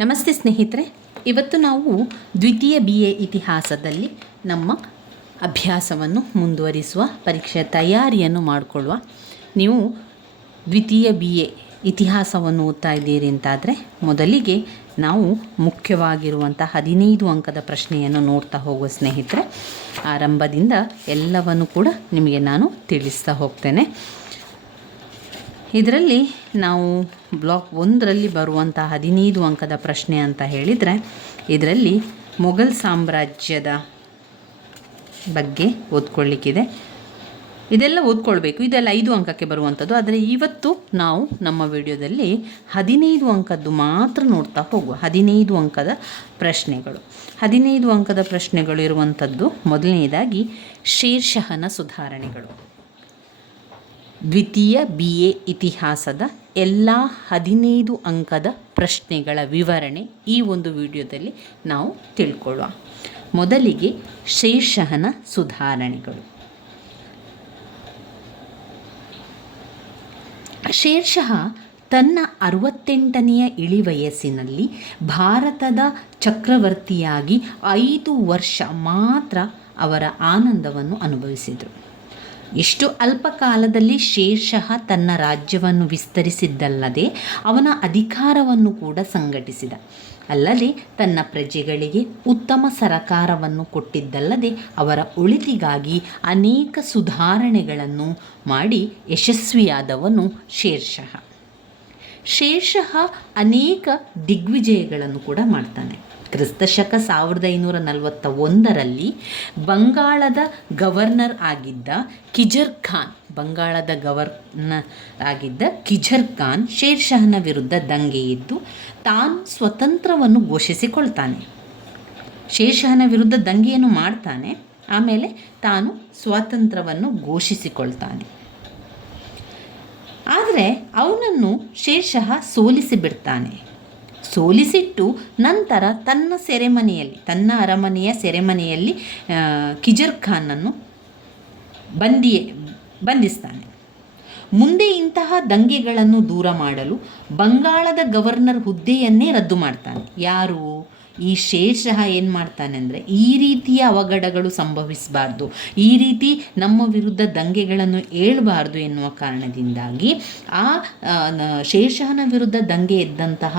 ನಮಸ್ತೆ ಸ್ನೇಹಿತರೆ, ಇವತ್ತು ನಾವು ದ್ವಿತೀಯ BA ಇತಿಹಾಸದಲ್ಲಿ ನಮ್ಮ ಅಭ್ಯಾಸವನ್ನು ಮುಂದುವರಿಸುವ ಪರೀಕ್ಷೆ ತಯಾರಿಯನ್ನು ಮಾಡಿಕೊಳ್ಳುವ. ನೀವು ದ್ವಿತೀಯ BA ಇತಿಹಾಸವನ್ನು ಓದ್ತಾ ಇದ್ದೀರಿ ಅಂತಾದರೆ ಮೊದಲಿಗೆ ನಾವು ಮುಖ್ಯವಾಗಿರುವಂಥ 15 ಅಂಕದ ಪ್ರಶ್ನೆಯನ್ನು ನೋಡ್ತಾ ಹೋಗುವ ಸ್ನೇಹಿತರೆ. ಆರಂಭದಿಂದ ಎಲ್ಲವನ್ನು ಕೂಡ ನಿಮಗೆ ನಾನು ತಿಳಿಸ್ತಾ ಹೋಗ್ತೇನೆ. ಇದರಲ್ಲಿ ನಾವು ಬ್ಲಾಕ್ 1ರಲ್ಲಿ ಬರುವಂಥ 15 ಅಂಕದ ಪ್ರಶ್ನೆ ಅಂತ ಹೇಳಿದರೆ, ಇದರಲ್ಲಿ ಮೊಘಲ್ ಸಾಮ್ರಾಜ್ಯದ ಬಗ್ಗೆ ಓದ್ಕೊಳ್ಳಿಕ್ಕಿದೆ. ಇದೆಲ್ಲ ಓದ್ಕೊಳ್ಬೇಕು, ಇದೆಲ್ಲ 5 ಅಂಕಕ್ಕೆ ಬರುವಂಥದ್ದು. ಆದರೆ ಇವತ್ತು ನಾವು ನಮ್ಮ ವಿಡಿಯೋದಲ್ಲಿ 15 ಅಂಕದ್ದು ಮಾತ್ರ ನೋಡ್ತಾ ಹೋಗುವ. 15 ಅಂಕದ ಪ್ರಶ್ನೆಗಳು 15 ಅಂಕದ ಪ್ರಶ್ನೆಗಳು ಇರುವಂಥದ್ದು. ಮೊದಲನೇದಾಗಿ ಶೇರ್ಷಹನ ಸುಧಾರಣೆಗಳು. ದ್ವಿತೀಯ BA ಇತಿಹಾಸದ ಎಲ್ಲ 15 ಅಂಕದ ಪ್ರಶ್ನೆಗಳ ವಿವರಣೆ ಈ ಒಂದು ವಿಡಿಯೋದಲ್ಲಿ ನಾವು ತಿಳ್ಕೊಳ್ಳುವ. ಮೊದಲಿಗೆ ಶೇರ್ಷಹನ ಸುಧಾರಣೆಗಳು. ಶೇರ್ಷಹ ತನ್ನ 68ನೆಯ ಇಳಿವಯಸ್ಸಿನಲ್ಲಿ ಭಾರತದ ಚಕ್ರವರ್ತಿಯಾಗಿ 5 ವರ್ಷ ಮಾತ್ರ ಅವರ ಆನಂದವನ್ನು ಅನುಭವಿಸಿದರು. ಇಷ್ಟು ಅಲ್ಪ ಕಾಲದಲ್ಲಿ ಶೇರ್ಷಹ ತನ್ನ ರಾಜ್ಯವನ್ನು ವಿಸ್ತರಿಸಿದ್ದಲ್ಲದೆ ಅವನ ಅಧಿಕಾರವನ್ನು ಕೂಡ ಸಂಘಟಿಸಿದ. ಅಲ್ಲದೆ ತನ್ನ ಪ್ರಜೆಗಳಿಗೆ ಉತ್ತಮ ಸರಕಾರವನ್ನು ಕೊಟ್ಟಿದ್ದಲ್ಲದೆ ಅವರ ಒಳಿತಿಗಾಗಿ ಅನೇಕ ಸುಧಾರಣೆಗಳನ್ನು ಮಾಡಿ ಯಶಸ್ವಿಯಾದವನು ಶೇರ್ಷಹ. ಶೇರ್ಷಹ ಅನೇಕ ದಿಗ್ವಿಜಯಗಳನ್ನು ಕೂಡ ಮಾಡ್ತಾನೆ. ಕ್ರಿಸ್ತಶಕ 1541ರಲ್ಲಿ ಬಂಗಾಳದ ಗವರ್ನರ್ ಆಗಿದ್ದ ಕಿಜರ್ ಖಾನ್, ಬಂಗಾಳದ ಗವರ್ನರ್ ಆಗಿದ್ದ ಕಿಜರ್ ಖಾನ್ ಶೇರ್ಷಹನ ವಿರುದ್ಧ ದಂಗೆಯಿದ್ದು ತಾನು ಸ್ವತಂತ್ರವನ್ನು ಘೋಷಿಸಿಕೊಳ್ತಾನೆ. ಶೇರ್ಷಹನ ವಿರುದ್ಧ ದಂಗೆಯನ್ನು ಮಾಡ್ತಾನೆ, ಆಮೇಲೆ ತಾನು ಸ್ವಾತಂತ್ರ್ಯವನ್ನು ಘೋಷಿಸಿಕೊಳ್ತಾನೆ. ಆದರೆ ಅವನನ್ನು ಶೇರ್ಷಹ ಸೋಲಿಸಿಬಿಡ್ತಾನೆ. ಸೋಲಿಸಿಟ್ಟು ನಂತರ ತನ್ನ ಸೆರೆಮನೆಯಲ್ಲಿ, ತನ್ನ ಅರಮನೆಯ ಸೆರೆಮನೆಯಲ್ಲಿ ಕಿಜರ್ ಖಾನನ್ನು ಬಂಧಿಸ್ತಾನೆ. ಮುಂದೆ ಇಂತಹ ದಂಗೆಗಳನ್ನು ದೂರ ಮಾಡಲು ಬಂಗಾಳದ ಗವರ್ನರ್ ಹುದ್ದೆಯನ್ನೇ ರದ್ದು ಮಾಡ್ತಾನೆ. ಯಾರು? ಈ ಶೇರ್ಷಹ ಏನು ಮಾಡ್ತಾನೆ ಅಂದರೆ, ಈ ರೀತಿಯ ಅವಘಡಗಳು ಸಂಭವಿಸಬಾರ್ದು, ಈ ರೀತಿ ನಮ್ಮ ವಿರುದ್ಧ ದಂಗೆಗಳನ್ನು ಏಳಬಾರ್ದು ಎನ್ನುವ ಕಾರಣದಿಂದಾಗಿ ಆ ಶೇರ್ಷಹನ ವಿರುದ್ಧ ದಂಗೆ ಎದ್ದಂತಹ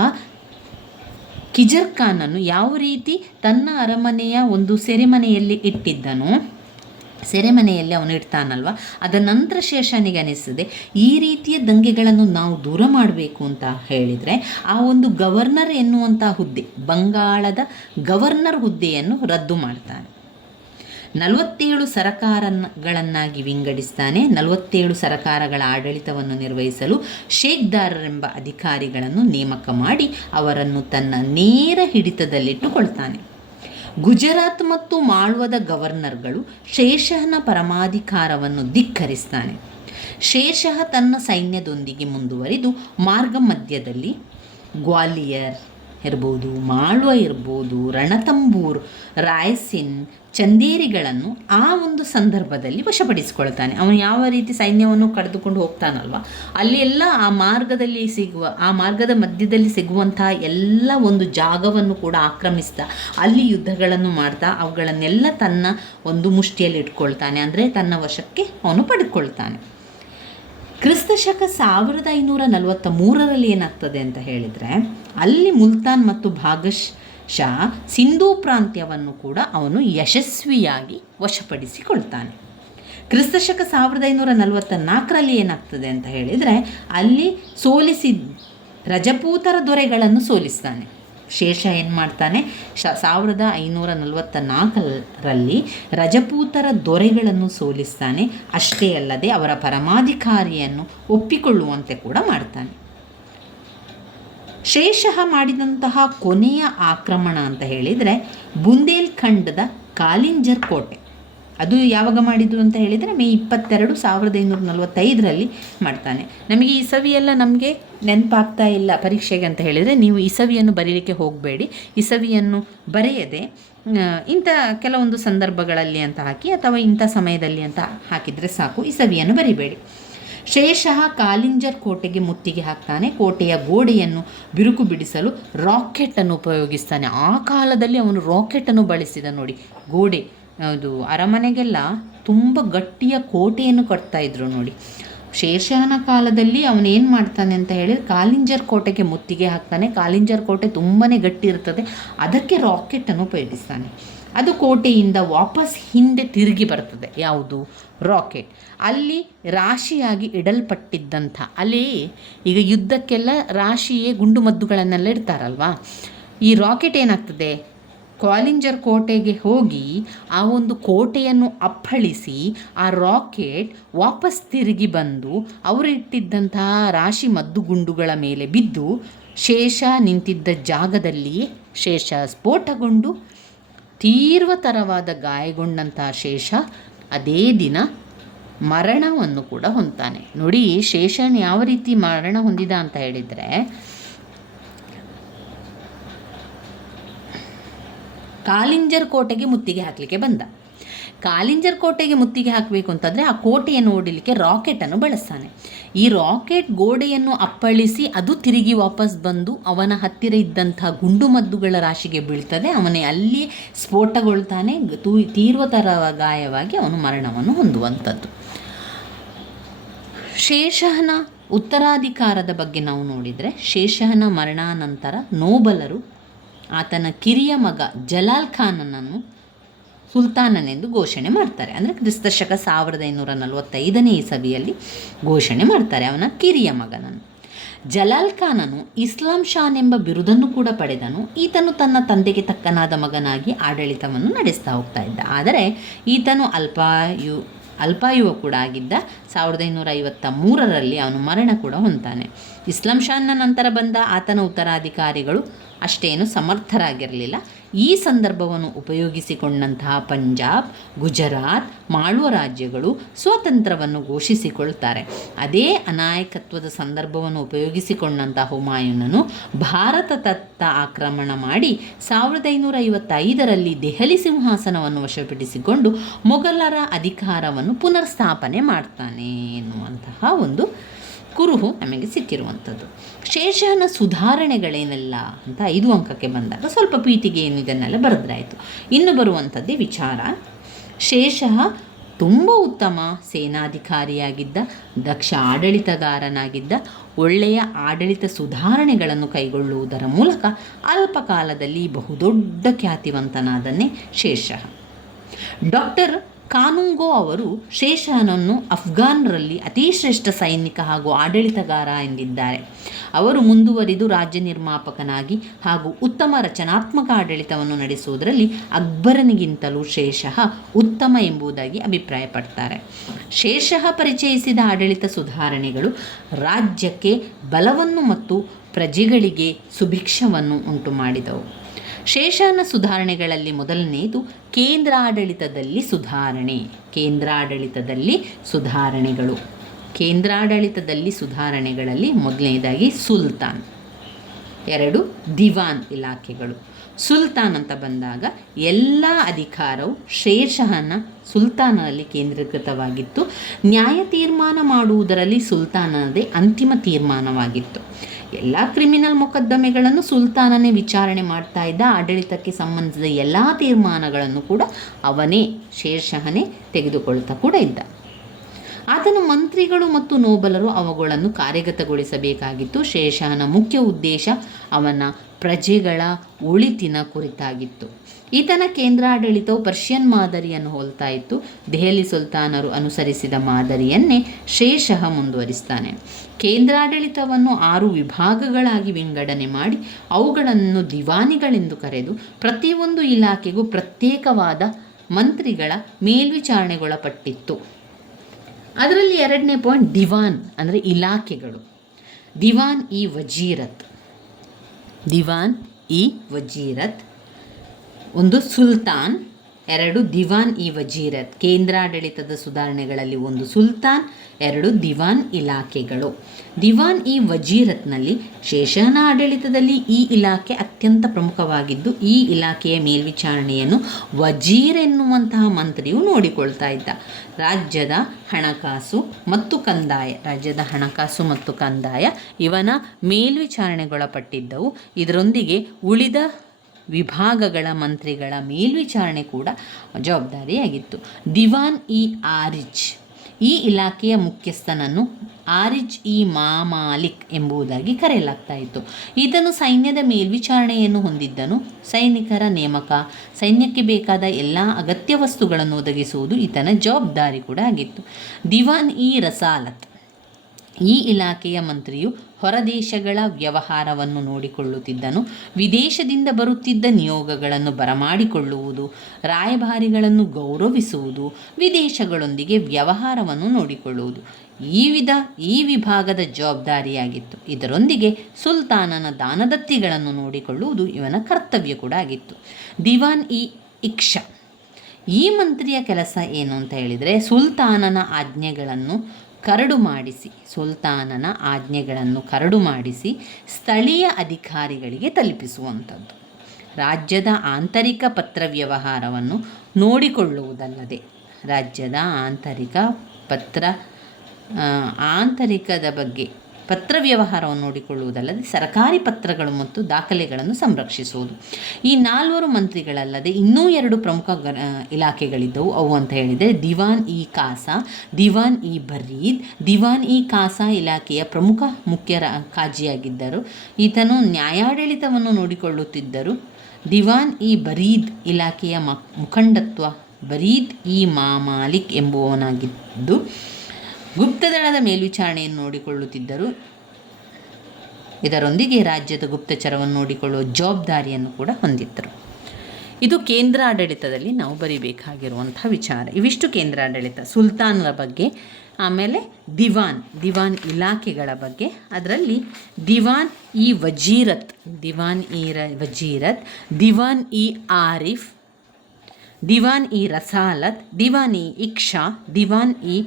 ಕಿಜರ್ ಖಾನನ್ನು ಯಾವ ರೀತಿ ತನ್ನ ಅರಮನೆಯ ಒಂದು ಸೆರೆಮನೆಯಲ್ಲಿ ಇಟ್ಟಿದ್ದನೋ, ಸೆರೆಮನೆಯಲ್ಲಿ ಅವನು ಇಡ್ತಾನಲ್ವ, ಅದ ನಂತರ ಶೇರ್ಷನಿಗೆ ಅನಿಸ್ತದೆ ಈ ರೀತಿಯ ದಂಗೆಗಳನ್ನು ನಾವು ದೂರ ಮಾಡಬೇಕು ಅಂತ ಹೇಳಿದರೆ ಆ ಒಂದು ಗವರ್ನರ್ ಎನ್ನುವಂಥ ಹುದ್ದೆ, ಬಂಗಾಳದ ಗವರ್ನರ್ ಹುದ್ದೆಯನ್ನು ರದ್ದು ಮಾಡ್ತಾನೆ. 47 ಸರಕಾರಗಳನ್ನಾಗಿ ವಿಂಗಡಿಸ್ತಾನೆ. 47 ಸರಕಾರಗಳ ಆಡಳಿತವನ್ನು ನಿರ್ವಹಿಸಲು ಶೇಖ್ದಾರರೆಂಬ ಅಧಿಕಾರಿಗಳನ್ನು ನೇಮಕ ಮಾಡಿ ಅವರನ್ನು ತನ್ನ ನೇರ ಹಿಡಿತದಲ್ಲಿಟ್ಟುಕೊಳ್ತಾನೆ. ಗುಜರಾತ್ ಮತ್ತು ಮಾಳ್ವದ ಗವರ್ನರ್ಗಳು ಶೇರ್ಷಹನ ಪರಮಾಧಿಕಾರವನ್ನು ಧಿಕ್ಕರಿಸ್ತಾನೆ. ಶೇರ್ಷಹ ತನ್ನ ಸೈನ್ಯದೊಂದಿಗೆ ಮುಂದುವರಿದು ಮಾರ್ಗ ಮಧ್ಯದಲ್ಲಿ ಗ್ವಾಲಿಯರ್ ಇರ್ಬೋದು, ಮಾಳ್ವ ಇರ್ಬೋದು, ರಣತಂಬೂರ್, ರಾಯ್ಸಿನ್, ಚಂದೇರಿಗಳನ್ನು ಆ ಒಂದು ಸಂದರ್ಭದಲ್ಲಿ ವಶಪಡಿಸಿಕೊಳ್ತಾನೆ. ಅವನು ಯಾವ ರೀತಿ ಸೈನ್ಯವನ್ನು ಕರೆದುಕೊಂಡು ಹೋಗ್ತಾನಲ್ವ, ಅಲ್ಲಿ ಎಲ್ಲ ಆ ಮಾರ್ಗದ ಮಧ್ಯದಲ್ಲಿ ಸಿಗುವಂತಹ ಎಲ್ಲ ಒಂದು ಜಾಗವನ್ನು ಕೂಡ ಆಕ್ರಮಿಸ್ತಾ ಅಲ್ಲಿ ಯುದ್ಧಗಳನ್ನು ಮಾಡ್ತಾ ಅವುಗಳನ್ನೆಲ್ಲ ತನ್ನ ಒಂದು ಮುಷ್ಟಿಯಲ್ಲಿ ಇಟ್ಕೊಳ್ತಾನೆ, ಅಂದರೆ ತನ್ನ ವಶಕ್ಕೆ ಅವನು ಪಡೆದುಕೊಳ್ತಾನೆ. ಕ್ರಿಸ್ತಶಕ 1543ರಲ್ಲಿ ಏನಾಗ್ತದೆ ಅಂತ ಹೇಳಿದರೆ, ಅಲ್ಲಿ ಮುಲ್ತಾನ್ ಮತ್ತು ಭಾಗಶಃ ಸಿಂಧೂ ಪ್ರಾಂತ್ಯವನ್ನು ಕೂಡ ಅವನು ಯಶಸ್ವಿಯಾಗಿ ವಶಪಡಿಸಿಕೊಳ್ತಾನೆ. ಕ್ರಿಸ್ತಶಕ 1544ರಲ್ಲಿ ಏನಾಗ್ತದೆ ಅಂತ ಹೇಳಿದರೆ, ಅಲ್ಲಿ ರಜಪೂತರ ದೊರೆಗಳನ್ನು ಸೋಲಿಸ್ತಾನೆ. ಶೇರ್ಷಹ ಏನು ಮಾಡ್ತಾನೆ, 1544ರಲ್ಲಿ ರಜಪೂತರ ದೊರೆಗಳನ್ನು ಸೋಲಿಸ್ತಾನೆ. ಅಷ್ಟೇ ಅಲ್ಲದೆ ಅವರ ಪರಮಾಧಿಕಾರಿಯನ್ನು ಒಪ್ಪಿಕೊಳ್ಳುವಂತೆ ಕೂಡ ಮಾಡ್ತಾನೆ. ಶೇರ್ಷಹ ಮಾಡಿದಂತಹ ಕೊನೆಯ ಆಕ್ರಮಣ ಅಂತ ಹೇಳಿದರೆ ಬುಂದೇಲ್ಖಂಡದ ಕಾಲಿಂಜರ್ ಕೋಟೆ. ಅದು ಯಾವಾಗ ಮಾಡಿದ್ದು ಅಂತ ಹೇಳಿದರೆ ಮೇ 22, 1545ರಲ್ಲಿ ಮಾಡ್ತಾನೆ. ನಮಗೆ ಇಸವಿಯೆಲ್ಲ ನಮಗೆ ನೆನಪಾಗ್ತಾ ಇಲ್ಲ ಪರೀಕ್ಷೆಗೆ ಅಂತ ಹೇಳಿದರೆ ನೀವು ಇಸವಿಯನ್ನು ಬರೀಲಿಕ್ಕೆ ಹೋಗಬೇಡಿ. ಇಸವಿಯನ್ನು ಬರೆಯದೆ ಇಂಥ ಕೆಲವೊಂದು ಸಂದರ್ಭಗಳಲ್ಲಿ ಅಂತ ಹಾಕಿ ಅಥವಾ ಇಂಥ ಸಮಯದಲ್ಲಿ ಅಂತ ಹಾಕಿದರೆ ಸಾಕು, ಇಸವಿಯನ್ನು ಬರಿಬೇಡಿ. ಶೇಷಃ ಕಾಲಿಂಜರ್ ಕೋಟೆಗೆ ಮುತ್ತಿಗೆ ಹಾಕ್ತಾನೆ. ಕೋಟೆಯ ಗೋಡೆಯನ್ನು ಬಿರುಕು ಬಿಡಿಸಲು ರಾಕೆಟನ್ನು ಉಪಯೋಗಿಸ್ತಾನೆ. ಆ ಕಾಲದಲ್ಲಿ ಅವನು ರಾಕೆಟನ್ನು ಬಳಸಿದ ನೋಡಿ. ಗೋಡೆ ಅದು ಅರಮನೆಗೆಲ್ಲ ತುಂಬ ಗಟ್ಟಿಯ ಕೋಟೆಯನ್ನು ಕಟ್ತಾಯಿದ್ರು ನೋಡಿ. ಶೇಷನ ಕಾಲದಲ್ಲಿ ಅವನೇನು ಮಾಡ್ತಾನೆ ಅಂತ ಹೇಳಿದ್ರೆ ಕಾಲಿಂಜರ್ ಕೋಟೆಗೆ ಮುತ್ತಿಗೆ ಹಾಕ್ತಾನೆ. ಕಾಲಿಂಜರ್ ಕೋಟೆ ತುಂಬಾ ಗಟ್ಟಿ ಇರ್ತದೆ, ಅದಕ್ಕೆ ರಾಕೆಟನ್ನು ಉಪಯೋಗಿಸ್ತಾನೆ. ಅದು ಕೋಟೆಯಿಂದ ವಾಪಸ್ ಹಿಂದೆ ತಿರುಗಿ ಬರ್ತದೆ. ಯಾವುದು? ರಾಕೆಟ್. ಅಲ್ಲಿ ರಾಶಿಯಾಗಿ ಇಡಲ್ಪಟ್ಟಿದ್ದಂಥ, ಅಲ್ಲಿ ಈಗ ಯುದ್ಧಕ್ಕೆಲ್ಲ ರಾಶಿಯೇ ಗುಂಡು ಮದ್ದುಗಳನ್ನೆಲ್ಲ ಇಡ್ತಾರಲ್ವಾ, ಈ ರಾಕೆಟ್ ಏನಾಗ್ತದೆ, ಕಾಲಿಂಜರ್ ಕೋಟೆಗೆ ಹೋಗಿ ಆ ಒಂದು ಕೋಟೆಯನ್ನು ಅಪ್ಪಳಿಸಿ ಆ ರಾಕೆಟ್ ವಾಪಸ್ ತಿರುಗಿ ಬಂದು ಅವರು ಇಟ್ಟಿದ್ದಂತಹ ರಾಶಿ ಮದ್ದುಗುಂಡುಗಳ ಮೇಲೆ ಬಿದ್ದು ಶೇಷ ನಿಂತಿದ್ದ ಜಾಗದಲ್ಲಿಯೇ ಶೇಷ ಸ್ಫೋಟಗೊಂಡು ತೀವ್ರತರವಾದ ಗಾಯಗೊಂಡಂತಹ ಶೇಷ ಅದೇ ದಿನ ಮರಣವನ್ನು ಕೂಡ ಹೊಂದ್ತಾನೆ. ನೋಡಿ, ಶೇಷನ್ ಯಾವ ರೀತಿ ಮರಣ ಹೊಂದಿದ ಅಂತ ಹೇಳಿದರೆ, ಕಾಲಿಂಜರ್ ಕೋಟೆಗೆ ಮುತ್ತಿಗೆ ಹಾಕಲಿಕ್ಕೆ ಬಂದ. ಕಾಲಿಂಜರ್ ಕೋಟೆಗೆ ಮುತ್ತಿಗೆ ಹಾಕಬೇಕು ಅಂತಂದರೆ ಆ ಕೋಟೆಯನ್ನು ಓಡಲಿಕ್ಕೆ ರಾಕೆಟನ್ನು ಬಳಸ್ತಾನೆ. ಈ ರಾಕೆಟ್ ಗೋಡೆಯನ್ನು ಅಪ್ಪಳಿಸಿ ಅದು ತಿರುಗಿ ವಾಪಸ್ ಬಂದು ಅವನ ಹತ್ತಿರ ಇದ್ದಂಥ ಗುಂಡು ಮದ್ದುಗಳ ರಾಶಿಗೆ ಬೀಳ್ತದೆ. ಅವನೇ ಅಲ್ಲಿ ಸ್ಫೋಟಗೊಳ್ತಾನೆ. ತೀವ್ರತರ ಗಾಯವಾಗಿ ಅವನು ಮರಣವನ್ನು ಹೊಂದುವಂಥದ್ದು. ಶೇಷನ ಉತ್ತರಾಧಿಕಾರದ ಬಗ್ಗೆ ನಾವು ನೋಡಿದರೆ, ಶೇಷನ ಮರಣಾನಂತರ ನೋಬಲರು ಆತನ ಕಿರಿಯ ಮಗ ಜಲಾಲ್ ಖಾನನನ್ನು ಸುಲ್ತಾನನೆಂದು ಘೋಷಣೆ ಮಾಡ್ತಾರೆ. ಅಂದರೆ ಕ್ರಿಸ್ತಶಕ 1545 ಇಸವಿಯಲ್ಲಿ ಘೋಷಣೆ ಮಾಡ್ತಾರೆ ಅವನ ಕಿರಿಯ ಮಗನನ್ನು. ಜಲಾಲ್ ಖಾನನು ಇಸ್ಲಾಂ ಶಾನ್ ಎಂಬ ಬಿರುದನ್ನು ಕೂಡ ಪಡೆದನು. ಈತನು ತನ್ನ ತಂದೆಗೆ ತಕ್ಕನಾದ ಮಗನಾಗಿ ಆಡಳಿತವನ್ನು ನಡೆಸ್ತಾ ಹೋಗ್ತಾ ಇದ್ದ. ಆದರೆ ಈತನು ಅಲ್ಪಾಯುವ ಕೂಡ ಆಗಿದ್ದ. 1553ರಲ್ಲಿ ಅವನು ಮರಣ ಕೂಡ ಹೊಂತಾನೆ. ಇಸ್ಲಾಂ ಶಾನ್ನ ನಂತರ ಬಂದ ಆತನ ಉತ್ತರಾಧಿಕಾರಿಗಳು ಅಷ್ಟೇನು ಸಮರ್ಥರಾಗಿರಲಿಲ್ಲ. ಈ ಸಂದರ್ಭವನ್ನು ಉಪಯೋಗಿಸಿಕೊಂಡಂತಹ ಪಂಜಾಬ್, ಗುಜರಾತ್, ಮಾಳ್ವ ರಾಜ್ಯಗಳು ಸ್ವಾತಂತ್ರ್ಯವನ್ನು ಘೋಷಿಸಿಕೊಳ್ತಾರೆ. ಅದೇ ಅನಾಯಕತ್ವದ ಸಂದರ್ಭವನ್ನು ಉಪಯೋಗಿಸಿಕೊಂಡಂತಹ ಹುಮಾಯೂನನು ಭಾರತದತ್ತ ಆಕ್ರಮಣ ಮಾಡಿ 1555ರಲ್ಲಿ ದೆಹಲಿ ಸಿಂಹಾಸನವನ್ನು ವಶಪಡಿಸಿಕೊಂಡು ಮೊಘಲರ ಅಧಿಕಾರವನ್ನು ಪುನರ್ಸ್ಥಾಪನೆ ಮಾಡ್ತಾನೆ ಎನ್ನುವಂತಹ ಒಂದು ಕುರುಹು ನಮಗೆ ಸಿಕ್ಕಿರುವಂಥದ್ದು. ಶೇಷನ ಸುಧಾರಣೆಗಳೇನೆಲ್ಲ ಅಂತ 5 ಅಂಕಕ್ಕೆ ಬಂದಾಗ ಸ್ವಲ್ಪ ಪೀಠಿಗೆ ಏನು ಇದನ್ನೆಲ್ಲ ಬರೆದ್ರಾಯಿತು. ಇನ್ನು ಬರುವಂಥದ್ದೇ ವಿಚಾರ. ಶೇಷ ತುಂಬ ಉತ್ತಮ ಸೇನಾಧಿಕಾರಿಯಾಗಿದ್ದ, ದಕ್ಷ ಆಡಳಿತಗಾರನಾಗಿದ್ದ, ಒಳ್ಳೆಯ ಆಡಳಿತ ಸುಧಾರಣೆಗಳನ್ನು ಕೈಗೊಳ್ಳುವುದರ ಮೂಲಕ ಅಲ್ಪ ಕಾಲದಲ್ಲಿ ಬಹುದೊಡ್ಡ ಖ್ಯಾತಿವಂತನಾದನೇ ಶೇಷ. ಡಾಕ್ಟರ್ ಕಾನುಂಗೋ ಅವರು ಶೇಷನನ್ನು ಅಫ್ಘಾನರಲ್ಲಿ ಅತಿ ಶ್ರೇಷ್ಠ ಸೈನಿಕ ಹಾಗೂ ಆಡಳಿತಗಾರ ಎಂದಿದ್ದಾರೆ. ಅವರು ಮುಂದುವರಿದು ರಾಜ್ಯ ನಿರ್ಮಾಪಕನಾಗಿ ಹಾಗೂ ಉತ್ತಮ ರಚನಾತ್ಮಕ ಆಡಳಿತವನ್ನು ನಡೆಸುವುದರಲ್ಲಿ ಅಕ್ಬರನಿಗಿಂತಲೂ ಶೇಷ ಉತ್ತಮ ಎಂಬುದಾಗಿ ಅಭಿಪ್ರಾಯಪಡ್ತಾರೆ. ಶೇಷ ಪರಿಚಯಿಸಿದ ಆಡಳಿತ ಸುಧಾರಣೆಗಳು ರಾಜ್ಯಕ್ಕೆ ಬಲವನ್ನು ಮತ್ತು ಪ್ರಜೆಗಳಿಗೆ ಸುಭಿಕ್ಷವನ್ನು ಉಂಟು ಮಾಡಿದವು. ಶೇಷನ ಸುಧಾರಣೆಗಳಲ್ಲಿ ಮೊದಲನೆಯದು ಕೇಂದ್ರಾಡಳಿತದಲ್ಲಿ ಸುಧಾರಣೆಗಳಲ್ಲಿ ಮೊದಲನೇದಾಗಿ ಸುಲ್ತಾನ್. 2 ದಿವಾನ್ ಇಲಾಖೆಗಳು. ಸುಲ್ತಾನ್ ಅಂತ ಬಂದಾಗ ಎಲ್ಲ ಅಧಿಕಾರವು ಶೇಷನ ಸುಲ್ತಾನನಲ್ಲಿ ಕೇಂದ್ರೀಕೃತವಾಗಿತ್ತು. ನ್ಯಾಯ ತೀರ್ಮಾನ ಮಾಡುವುದರಲ್ಲಿ ಸುಲ್ತಾನನದೇ ಅಂತಿಮ ತೀರ್ಮಾನವಾಗಿತ್ತು. ಎಲ್ಲ ಕ್ರಿಮಿನಲ್ ಮೊಕದ್ದಮೆಗಳನ್ನು ಸುಲ್ತಾನನೇ ವಿಚಾರಣೆ ಮಾಡ್ತಾ ಇದ್ದ. ಆಡಳಿತಕ್ಕೆ ಸಂಬಂಧಿಸಿದ ಎಲ್ಲ ತೀರ್ಮಾನಗಳನ್ನು ಕೂಡ ಅವನೇ ಶೇರ್ಷಹನೇ ತೆಗೆದುಕೊಳ್ತಾ ಕೂಡ ಇದ್ದ. ಆತನ ಮಂತ್ರಿಗಳು ಮತ್ತು ನೋಬಲರು ಅವುಗಳನ್ನು ಕಾರ್ಯಗತಗೊಳಿಸಬೇಕಾಗಿತ್ತು. ಶೇಷನ ಮುಖ್ಯ ಉದ್ದೇಶ ಅವನ ಪ್ರಜೆಗಳ ಒಳಿತಿನ ಕುರಿತಾಗಿತ್ತು. ಈತನ ಕೇಂದ್ರಾಡಳಿತವು ಪರ್ಷಿಯನ್ ಮಾದರಿಯನ್ನು ಹೋಲ್ತಾ ಇತ್ತು. ದೆಹಲಿ ಸುಲ್ತಾನರು ಅನುಸರಿಸಿದ ಮಾದರಿಯನ್ನೇ ಶೇಷ ಮುಂದುವರಿಸ್ತಾನೆ. ಕೇಂದ್ರಾಡಳಿತವನ್ನು 6 ವಿಭಾಗಗಳಾಗಿ ವಿಂಗಡಣೆ ಮಾಡಿ ಅವುಗಳನ್ನು ದಿವಾನಿಗಳೆಂದು ಕರೆದು ಪ್ರತಿಯೊಂದು ಇಲಾಖೆಗೂ ಪ್ರತ್ಯೇಕವಾದ ಮಂತ್ರಿಗಳ ಮೇಲ್ವಿಚಾರಣೆಗೊಳಪಟ್ಟಿತ್ತು. ಅದರಲ್ಲಿ 2ನೇ ಪಾಯಿಂಟ್ ದಿವಾನ್ ಅಂದರೆ ಇಲಾಖೆಗಳು. ದಿವಾನ್ ಇ ವಜೀರತ್ ಒಂದು ಸುಲ್ತಾನ್, 2 ದಿವಾನ್ ಇ ವಜೀರತ್, ಕೇಂದ್ರಾಡಳಿತದ ಸುಧಾರಣೆಗಳಲ್ಲಿ 1 ಸುಲ್ತಾನ್, 2 ದಿವಾನ್ ಇಲಾಖೆಗಳು. ದಿವಾನ್ ಇ ವಜೀರತ್ನಲ್ಲಿ ಶೇಷನ ಆಡಳಿತದಲ್ಲಿ ಈ ಇಲಾಖೆ ಅತ್ಯಂತ ಪ್ರಮುಖವಾಗಿದ್ದು, ಈ ಇಲಾಖೆಯ ಮೇಲ್ವಿಚಾರಣೆಯನ್ನು ವಜೀರ್ ಎನ್ನುವಂತಹ ಮಂತ್ರಿಯು ನೋಡಿಕೊಳ್ತಾ ಇದ್ದ. ರಾಜ್ಯದ ಹಣಕಾಸು ಮತ್ತು ಕಂದಾಯ ಇವನ ಮೇಲ್ವಿಚಾರಣೆಗೊಳಪಟ್ಟಿದ್ದವು. ಇದರೊಂದಿಗೆ ಉಳಿದ ವಿಭಾಗಗಳ ಮಂತ್ರಿಗಳ ಮೇಲ್ವಿಚಾರಣೆ ಕೂಡ ಜವಾಬ್ದಾರಿಯಾಗಿತ್ತು. ದಿವಾನ್ ಇ ಆರಿಜ್, ಈ ಇಲಾಖೆಯ ಮುಖ್ಯಸ್ಥನನ್ನು ಆರಿಜ್ ಇ ಮಾಮಾಲಿಕ್ ಎಂಬುದಾಗಿ ಕರೆಯಲಾಗ್ತಾ ಇತ್ತು. ಈತನು ಸೈನ್ಯದ ಮೇಲ್ವಿಚಾರಣೆಯನ್ನು ಹೊಂದಿದ್ದನು. ಸೈನಿಕರ ನೇಮಕ, ಸೈನ್ಯಕ್ಕೆ ಬೇಕಾದ ಎಲ್ಲ ಅಗತ್ಯ ವಸ್ತುಗಳನ್ನು ಒದಗಿಸುವುದು ಈತನ ಜವಾಬ್ದಾರಿ ಕೂಡ ಆಗಿತ್ತು. ದಿವಾನ್ ಇ ರಸಾಲತ್, ಈ ಇಲಾಖೆಯ ಮಂತ್ರಿಯು ಹೊರದೇಶಗಳ ವ್ಯವಹಾರವನ್ನು ನೋಡಿಕೊಳ್ಳುತ್ತಿದ್ದನು. ವಿದೇಶದಿಂದ ಬರುತ್ತಿದ್ದ ನಿಯೋಗಗಳನ್ನು ಬರಮಾಡಿಕೊಳ್ಳುವುದು, ರಾಯಭಾರಿಗಳನ್ನು ಗೌರವಿಸುವುದು, ವಿದೇಶಗಳೊಂದಿಗೆ ವ್ಯವಹಾರವನ್ನು ನೋಡಿಕೊಳ್ಳುವುದು ಈ ವಿಭಾಗದ ಜವಾಬ್ದಾರಿಯಾಗಿತ್ತು. ಇದರೊಂದಿಗೆ ಸುಲ್ತಾನನ ದಾನದತ್ತಿಗಳನ್ನು ನೋಡಿಕೊಳ್ಳುವುದು ಇವನ ಕರ್ತವ್ಯ ಕೂಡ ಆಗಿತ್ತು. ದಿವಾನ್ ಇ ಇಕ್ಷ, ಈ ಮಂತ್ರಿಯ ಕೆಲಸ ಏನು ಅಂತ ಹೇಳಿದರೆ, ಸುಲ್ತಾನನ ಆಜ್ಞೆಗಳನ್ನು ಕರಡು ಮಾಡಿಸಿ ಸ್ಥಳೀಯ ಅಧಿಕಾರಿಗಳಿಗೆ ತಲುಪಿಸುವಂಥದ್ದು. ರಾಜ್ಯದ ಆಂತರಿಕ ಪತ್ರ ವ್ಯವಹಾರವನ್ನು ನೋಡಿಕೊಳ್ಳುವುದಲ್ಲದೆ, ಪತ್ರ ವ್ಯವಹಾರವನ್ನು ನೋಡಿಕೊಳ್ಳುವುದಲ್ಲದೆ ಸರ್ಕಾರಿ ಪತ್ರಗಳು ಮತ್ತು ದಾಖಲೆಗಳನ್ನು ಸಂರಕ್ಷಿಸುವುದು. ಈ 4 ಮಂತ್ರಿಗಳಲ್ಲದೆ ಇನ್ನೂ 2 ಪ್ರಮುಖ ಇಲಾಖೆಗಳಿದ್ದವು. ಅವು ಅಂತ ಹೇಳಿದರೆ ದಿವಾನ್ ಇ ಕಾಸಾ, ದಿವಾನ್ ಇ ಬರೀದ್. ದಿವಾನ್ ಇ ಕಾಸಾ ಇಲಾಖೆಯ ಪ್ರಮುಖ ಮುಖ್ಯ ಕಾಜಿಯಾಗಿದ್ದರು. ಈತನು ನ್ಯಾಯಾಡಳಿತವನ್ನು ನೋಡಿಕೊಳ್ಳುತ್ತಿದ್ದರು. ದಿವಾನ್ ಇ ಬರೀದ್ ಇಲಾಖೆಯ ಮುಖಂಡತ್ವ ಬರೀದ್ ಇ ಮಾಮಾಲಿಕ್ ಎಂಬುವನಾಗಿದ್ದು ಗುಪ್ತದಳದ ಮೇಲ್ವಿಚಾರಣೆಯನ್ನು ನೋಡಿಕೊಳ್ಳುತ್ತಿದ್ದರು. ಇದರೊಂದಿಗೆ ರಾಜ್ಯದ ಗುಪ್ತಚರವನ್ನು ನೋಡಿಕೊಳ್ಳುವ ಜವಾಬ್ದಾರಿಯನ್ನು ಕೂಡ ಹೊಂದಿದ್ದರು. ಇದು ಕೇಂದ್ರಾಡಳಿತದಲ್ಲಿ ನಾವು ಬರಿಬೇಕಾಗಿರುವಂಥ ವಿಚಾರ. ಇವಿಷ್ಟು ಕೇಂದ್ರಾಡಳಿತ, ಸುಲ್ತಾನರ ಬಗ್ಗೆ. ಆಮೇಲೆ ದಿವಾನ್ ಇಲಾಖೆಗಳ ಬಗ್ಗೆ. ಅದರಲ್ಲಿ ದಿವಾನ್ ಇ ವಜೀರತ್, ದಿವಾನ್ ಇ ಆರಿಫ್, ದಿವಾನ್ ಇ ರಸಾಲತ್, ದಿವಾನ್ ಇ ಇಕ್ಷಾ, ದಿವಾನ್ ಇ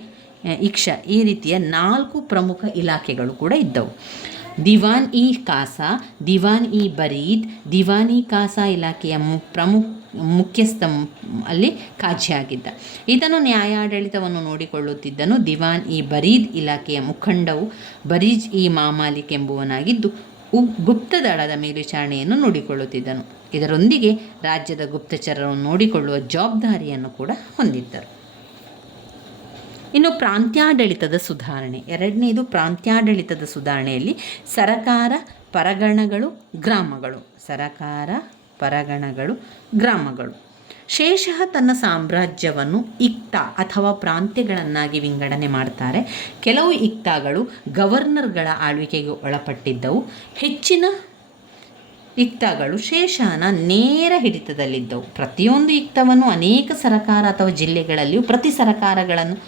ಈ ರೀತಿಯ 4 ಪ್ರಮುಖ ಇಲಾಖೆಗಳು ಕೂಡ ಇದ್ದವು. ದಿವಾನ್ ಇ ಕಾಸಾ, ದಿವಾನ್ ಇ ಬರೀದ್, ದಿವಾನ್ ಇ ಕಾಸಾ ಇಲಾಖೆಯ ಮುಖ್ಯಸ್ಥ ಅಲ್ಲಿ ಕಾಜಿಯಾಗಿದ್ದ. ಈತನು ನ್ಯಾಯಾಡಳಿತವನ್ನು ನೋಡಿಕೊಳ್ಳುತ್ತಿದ್ದನು. ದಿವಾನ್ ಇ ಬರೀದ್ ಇಲಾಖೆಯ ಮುಖಂಡವು ಬರೀಜ್ ಇ ಮಾಮಾಲಿಕ್ ಎಂಬುವನಾಗಿದ್ದು ಗುಪ್ತದಳದ ಮೇಲ್ವಿಚಾರಣೆಯನ್ನು ನೋಡಿಕೊಳ್ಳುತ್ತಿದ್ದನು. ಇದರೊಂದಿಗೆ ರಾಜ್ಯದ ಗುಪ್ತಚರರನ್ನು ನೋಡಿಕೊಳ್ಳುವ ಜವಾಬ್ದಾರಿಯನ್ನು ಕೂಡ ಹೊಂದಿದ್ದರು. ಇನ್ನು ಪ್ರಾಂತ್ಯಾಡಳಿತದ ಸುಧಾರಣೆ. 2ನೇದು ಪ್ರಾಂತ್ಯಾಡಳಿತದ ಸುಧಾರಣೆಯಲ್ಲಿ ಸರಕಾರ, ಪರಗಣಗಳು, ಗ್ರಾಮಗಳು. ಶೇಷಃ ತನ್ನ ಸಾಮ್ರಾಜ್ಯವನ್ನು ಇಕ್ತಾ ಅಥವಾ ಪ್ರಾಂತ್ಯಗಳನ್ನಾಗಿ ವಿಂಗಡಣೆ ಮಾಡ್ತಾರೆ. ಕೆಲವು ಇಕ್ತಾಗಳು ಗವರ್ನರ್ಗಳ ಆಳ್ವಿಕೆಗೆ ಒಳಪಟ್ಟಿದ್ದವು. ಹೆಚ್ಚಿನ ಇಕ್ತಾಗಳು ಶೇಷನ ನೇರ ಹಿಡಿತದಲ್ಲಿದ್ದವು. ಪ್ರತಿಯೊಂದು ಇಕ್ತವನ್ನು ಅನೇಕ ಸರಕಾರ ಅಥವಾ ಜಿಲ್ಲೆಗಳಲ್ಲಿಯೂ ಪ್ರತಿ ಸರಕಾರಗಳನ್ನು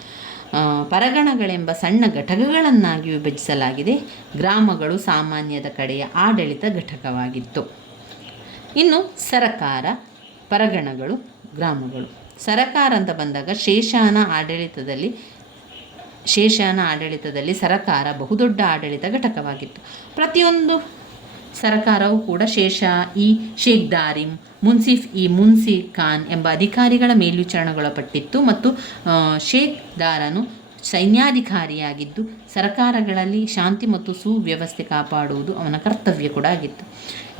ಪರಗಣಗಳೆಂಬ ಸಣ್ಣ ಘಟಕಗಳನ್ನಾಗಿ ವಿಭಜಿಸಲಾಗಿದೆ. ಗ್ರಾಮಗಳು ಸಾಮಾನ್ಯದ ಕಡೆಯ ಆಡಳಿತ ಘಟಕವಾಗಿತ್ತು. ಇನ್ನು ಸರಕಾರ, ಪರಗಣಗಳು, ಗ್ರಾಮಗಳು. ಸರಕಾರ ಅಂತ ಬಂದಾಗ ಶೇಷನ ಆಡಳಿತದಲ್ಲಿ ಸರಕಾರ ಬಹುದೊಡ್ಡ ಆಡಳಿತ ಘಟಕವಾಗಿತ್ತು. ಪ್ರತಿಯೊಂದು ಸರಕಾರವು ಕೂಡ ಶೇಖ್ ದಾರಿಮ್, ಮುನ್ಸಿಫ್ ಇ ಮುನ್ಸಿ ಖಾನ್ ಎಂಬ ಅಧಿಕಾರಿಗಳ ಮೇಲ್ವಿಚಾರಣೆಗೊಳಪಟ್ಟಿತ್ತು. ಮತ್ತು ಶೇಖ್ ದಾರನು ಸೈನ್ಯಾಧಿಕಾರಿಯಾಗಿದ್ದು ಸರಕಾರಗಳಲ್ಲಿ ಶಾಂತಿ ಮತ್ತು ಸುವ್ಯವಸ್ಥೆ ಕಾಪಾಡುವುದು ಅವನ ಕರ್ತವ್ಯ ಕೂಡ ಆಗಿತ್ತು.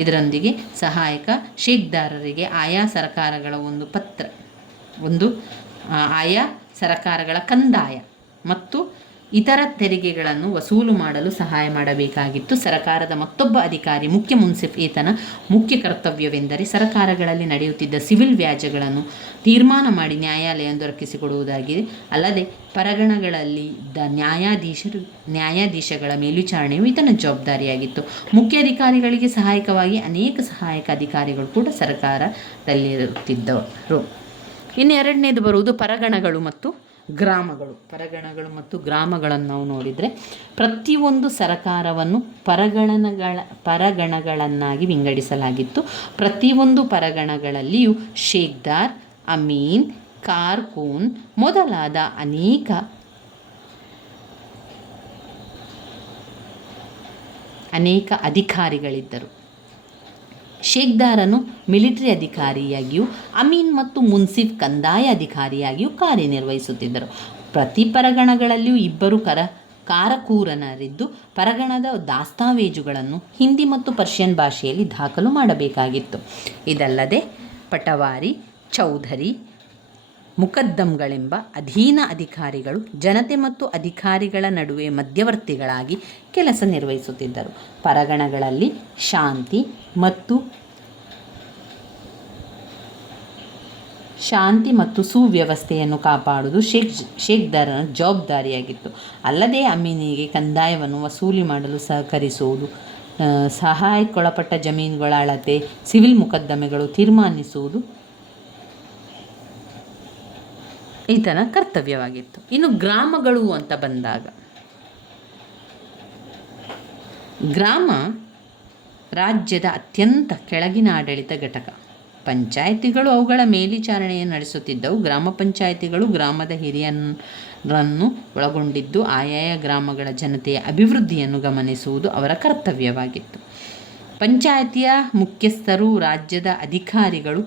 ಇದರೊಂದಿಗೆ ಸಹಾಯಕ ಶೇಖ್ದಾರರಿಗೆ ಆಯಾ ಸರಕಾರಗಳ ಆಯಾ ಸರಕಾರಗಳ ಕಂದಾಯ ಮತ್ತು ಇತರ ತೆರಿಗೆಗಳನ್ನು ವಸೂಲು ಮಾಡಲು ಸಹಾಯ ಮಾಡಬೇಕಾಗಿತ್ತು. ಸರಕಾರದ ಮತ್ತೊಬ್ಬ ಅಧಿಕಾರಿ ಮುಖ್ಯ ಮುನ್ಸಿಫ್, ಈತನ ಮುಖ್ಯ ಕರ್ತವ್ಯವೆಂದರೆ ಸರಕಾರಗಳಲ್ಲಿ ನಡೆಯುತ್ತಿದ್ದ ಸಿವಿಲ್ ವ್ಯಾಜ್ಯಗಳನ್ನು ತೀರ್ಮಾನ ಮಾಡಿ ನ್ಯಾಯಾಲಯ ದೊರಕಿಸಿಕೊಡುವುದಾಗಿದೆ. ಅಲ್ಲದೆ ಪರಗಣಗಳಲ್ಲಿದ್ದ ನ್ಯಾಯಾಧೀಶಗಳ ಮೇಲ್ವಿಚಾರಣೆಯು ಈತನ ಜವಾಬ್ದಾರಿಯಾಗಿತ್ತು. ಮುಖ್ಯ ಅಧಿಕಾರಿಗಳಿಗೆ ಸಹಾಯಕವಾಗಿ ಅನೇಕ ಸಹಾಯಕ ಅಧಿಕಾರಿಗಳು ಕೂಡ ಸರಕಾರದಲ್ಲಿರುತ್ತಿದ್ದರು. ಇನ್ನು 2ನೇದು ಬರುವುದು ಪರಗಣಗಳು ಮತ್ತು ಗ್ರಾಮಗಳನ್ನು ನಾವು ನೋಡಿದರೆ, ಪ್ರತಿಯೊಂದು ಸರಕಾರವನ್ನು ಪರಗಣಗಳನ್ನಾಗಿ ವಿಂಗಡಿಸಲಾಗಿತ್ತು. ಪ್ರತಿಯೊಂದು ಪರಗಣಗಳಲ್ಲಿಯೂ ಶೇಖ್ದಾರ್, ಅಮೀನ್, ಕಾರ್ಕೂನ್ ಮೊದಲಾದ ಅನೇಕ ಅಧಿಕಾರಿಗಳಿದ್ದರು. ಶೇಖ್ದಾರನು ಮಿಲಿಟರಿ ಅಧಿಕಾರಿಯಾಗಿಯೂ ಅಮೀನ್ ಮತ್ತು ಮುನ್ಸಿಫ್ ಕಂದಾಯ ಅಧಿಕಾರಿಯಾಗಿಯೂ ಕಾರ್ಯನಿರ್ವಹಿಸುತ್ತಿದ್ದರು. ಪ್ರತಿ ಪರಗಣಗಳಲ್ಲಿಯೂ ಇಬ್ಬರು ಕಾರಕೂರನರಿದ್ದು ಪರಗಣದ ದಾಸ್ತಾವೇಜುಗಳನ್ನು ಹಿಂದಿ ಮತ್ತು ಪರ್ಷಿಯನ್ ಭಾಷೆಯಲ್ಲಿ ದಾಖಲು ಮಾಡಬೇಕಾಗಿತ್ತು. ಇದಲ್ಲದೆ ಪಟವಾರಿ, ಚೌಧರಿ, ಮುಕದ್ದಮ್ಗಳೆಂಬ ಅಧೀನ ಅಧಿಕಾರಿಗಳು ಜನತೆ ಮತ್ತು ಅಧಿಕಾರಿಗಳ ನಡುವೆ ಮಧ್ಯವರ್ತಿಗಳಾಗಿ ಕೆಲಸ ನಿರ್ವಹಿಸುತ್ತಿದ್ದರು. ಪರಗಣಗಳಲ್ಲಿ ಶಾಂತಿ ಮತ್ತು ಸುವ್ಯವಸ್ಥೆಯನ್ನು ಕಾಪಾಡುವುದು ಶೇಖ್ದಾರನ ಜವಾಬ್ದಾರಿಯಾಗಿತ್ತು. ಅಲ್ಲದೆ ಅಮೀನಿಗೆ ಕಂದಾಯವನ್ನು ವಸೂಲಿ ಮಾಡಲು ಸಹಕರಿಸುವುದು, ಸಹಾಯಕ್ಕೊಳಪಟ್ಟ ಜಮೀನುಗಳ ಅಳತೆ, ಸಿವಿಲ್ ಮೊಕದ್ದಮೆಗಳು ತೀರ್ಮಾನಿಸುವುದು ಈತನ ಕರ್ತವ್ಯವಾಗಿತ್ತು. ಇನ್ನು ಗ್ರಾಮಗಳು ಅಂತ ಬಂದಾಗ, ಗ್ರಾಮ ರಾಜ್ಯದ ಅತ್ಯಂತ ಕೆಳಗಿನ ಆಡಳಿತ ಘಟಕ. ಪಂಚಾಯಿತಿಗಳು ಅವುಗಳ ಮೇಲ್ವಿಚಾರಣೆಯನ್ನು ನಡೆಸುತ್ತಿದ್ದವು. ಗ್ರಾಮ ಪಂಚಾಯಿತಿಗಳು ಗ್ರಾಮದ ಹಿರಿಯರನ್ನು ಒಳಗೊಂಡಿದ್ದು ಆಯಾಯ ಗ್ರಾಮಗಳ ಜನತೆಯ ಅಭಿವೃದ್ಧಿಯನ್ನು ಗಮನಿಸುವುದು ಅವರ ಕರ್ತವ್ಯವಾಗಿತ್ತು. ಪಂಚಾಯಿತಿಯ ಮುಖ್ಯಸ್ಥರು ರಾಜ್ಯದ ಅಧಿಕಾರಿಗಳು.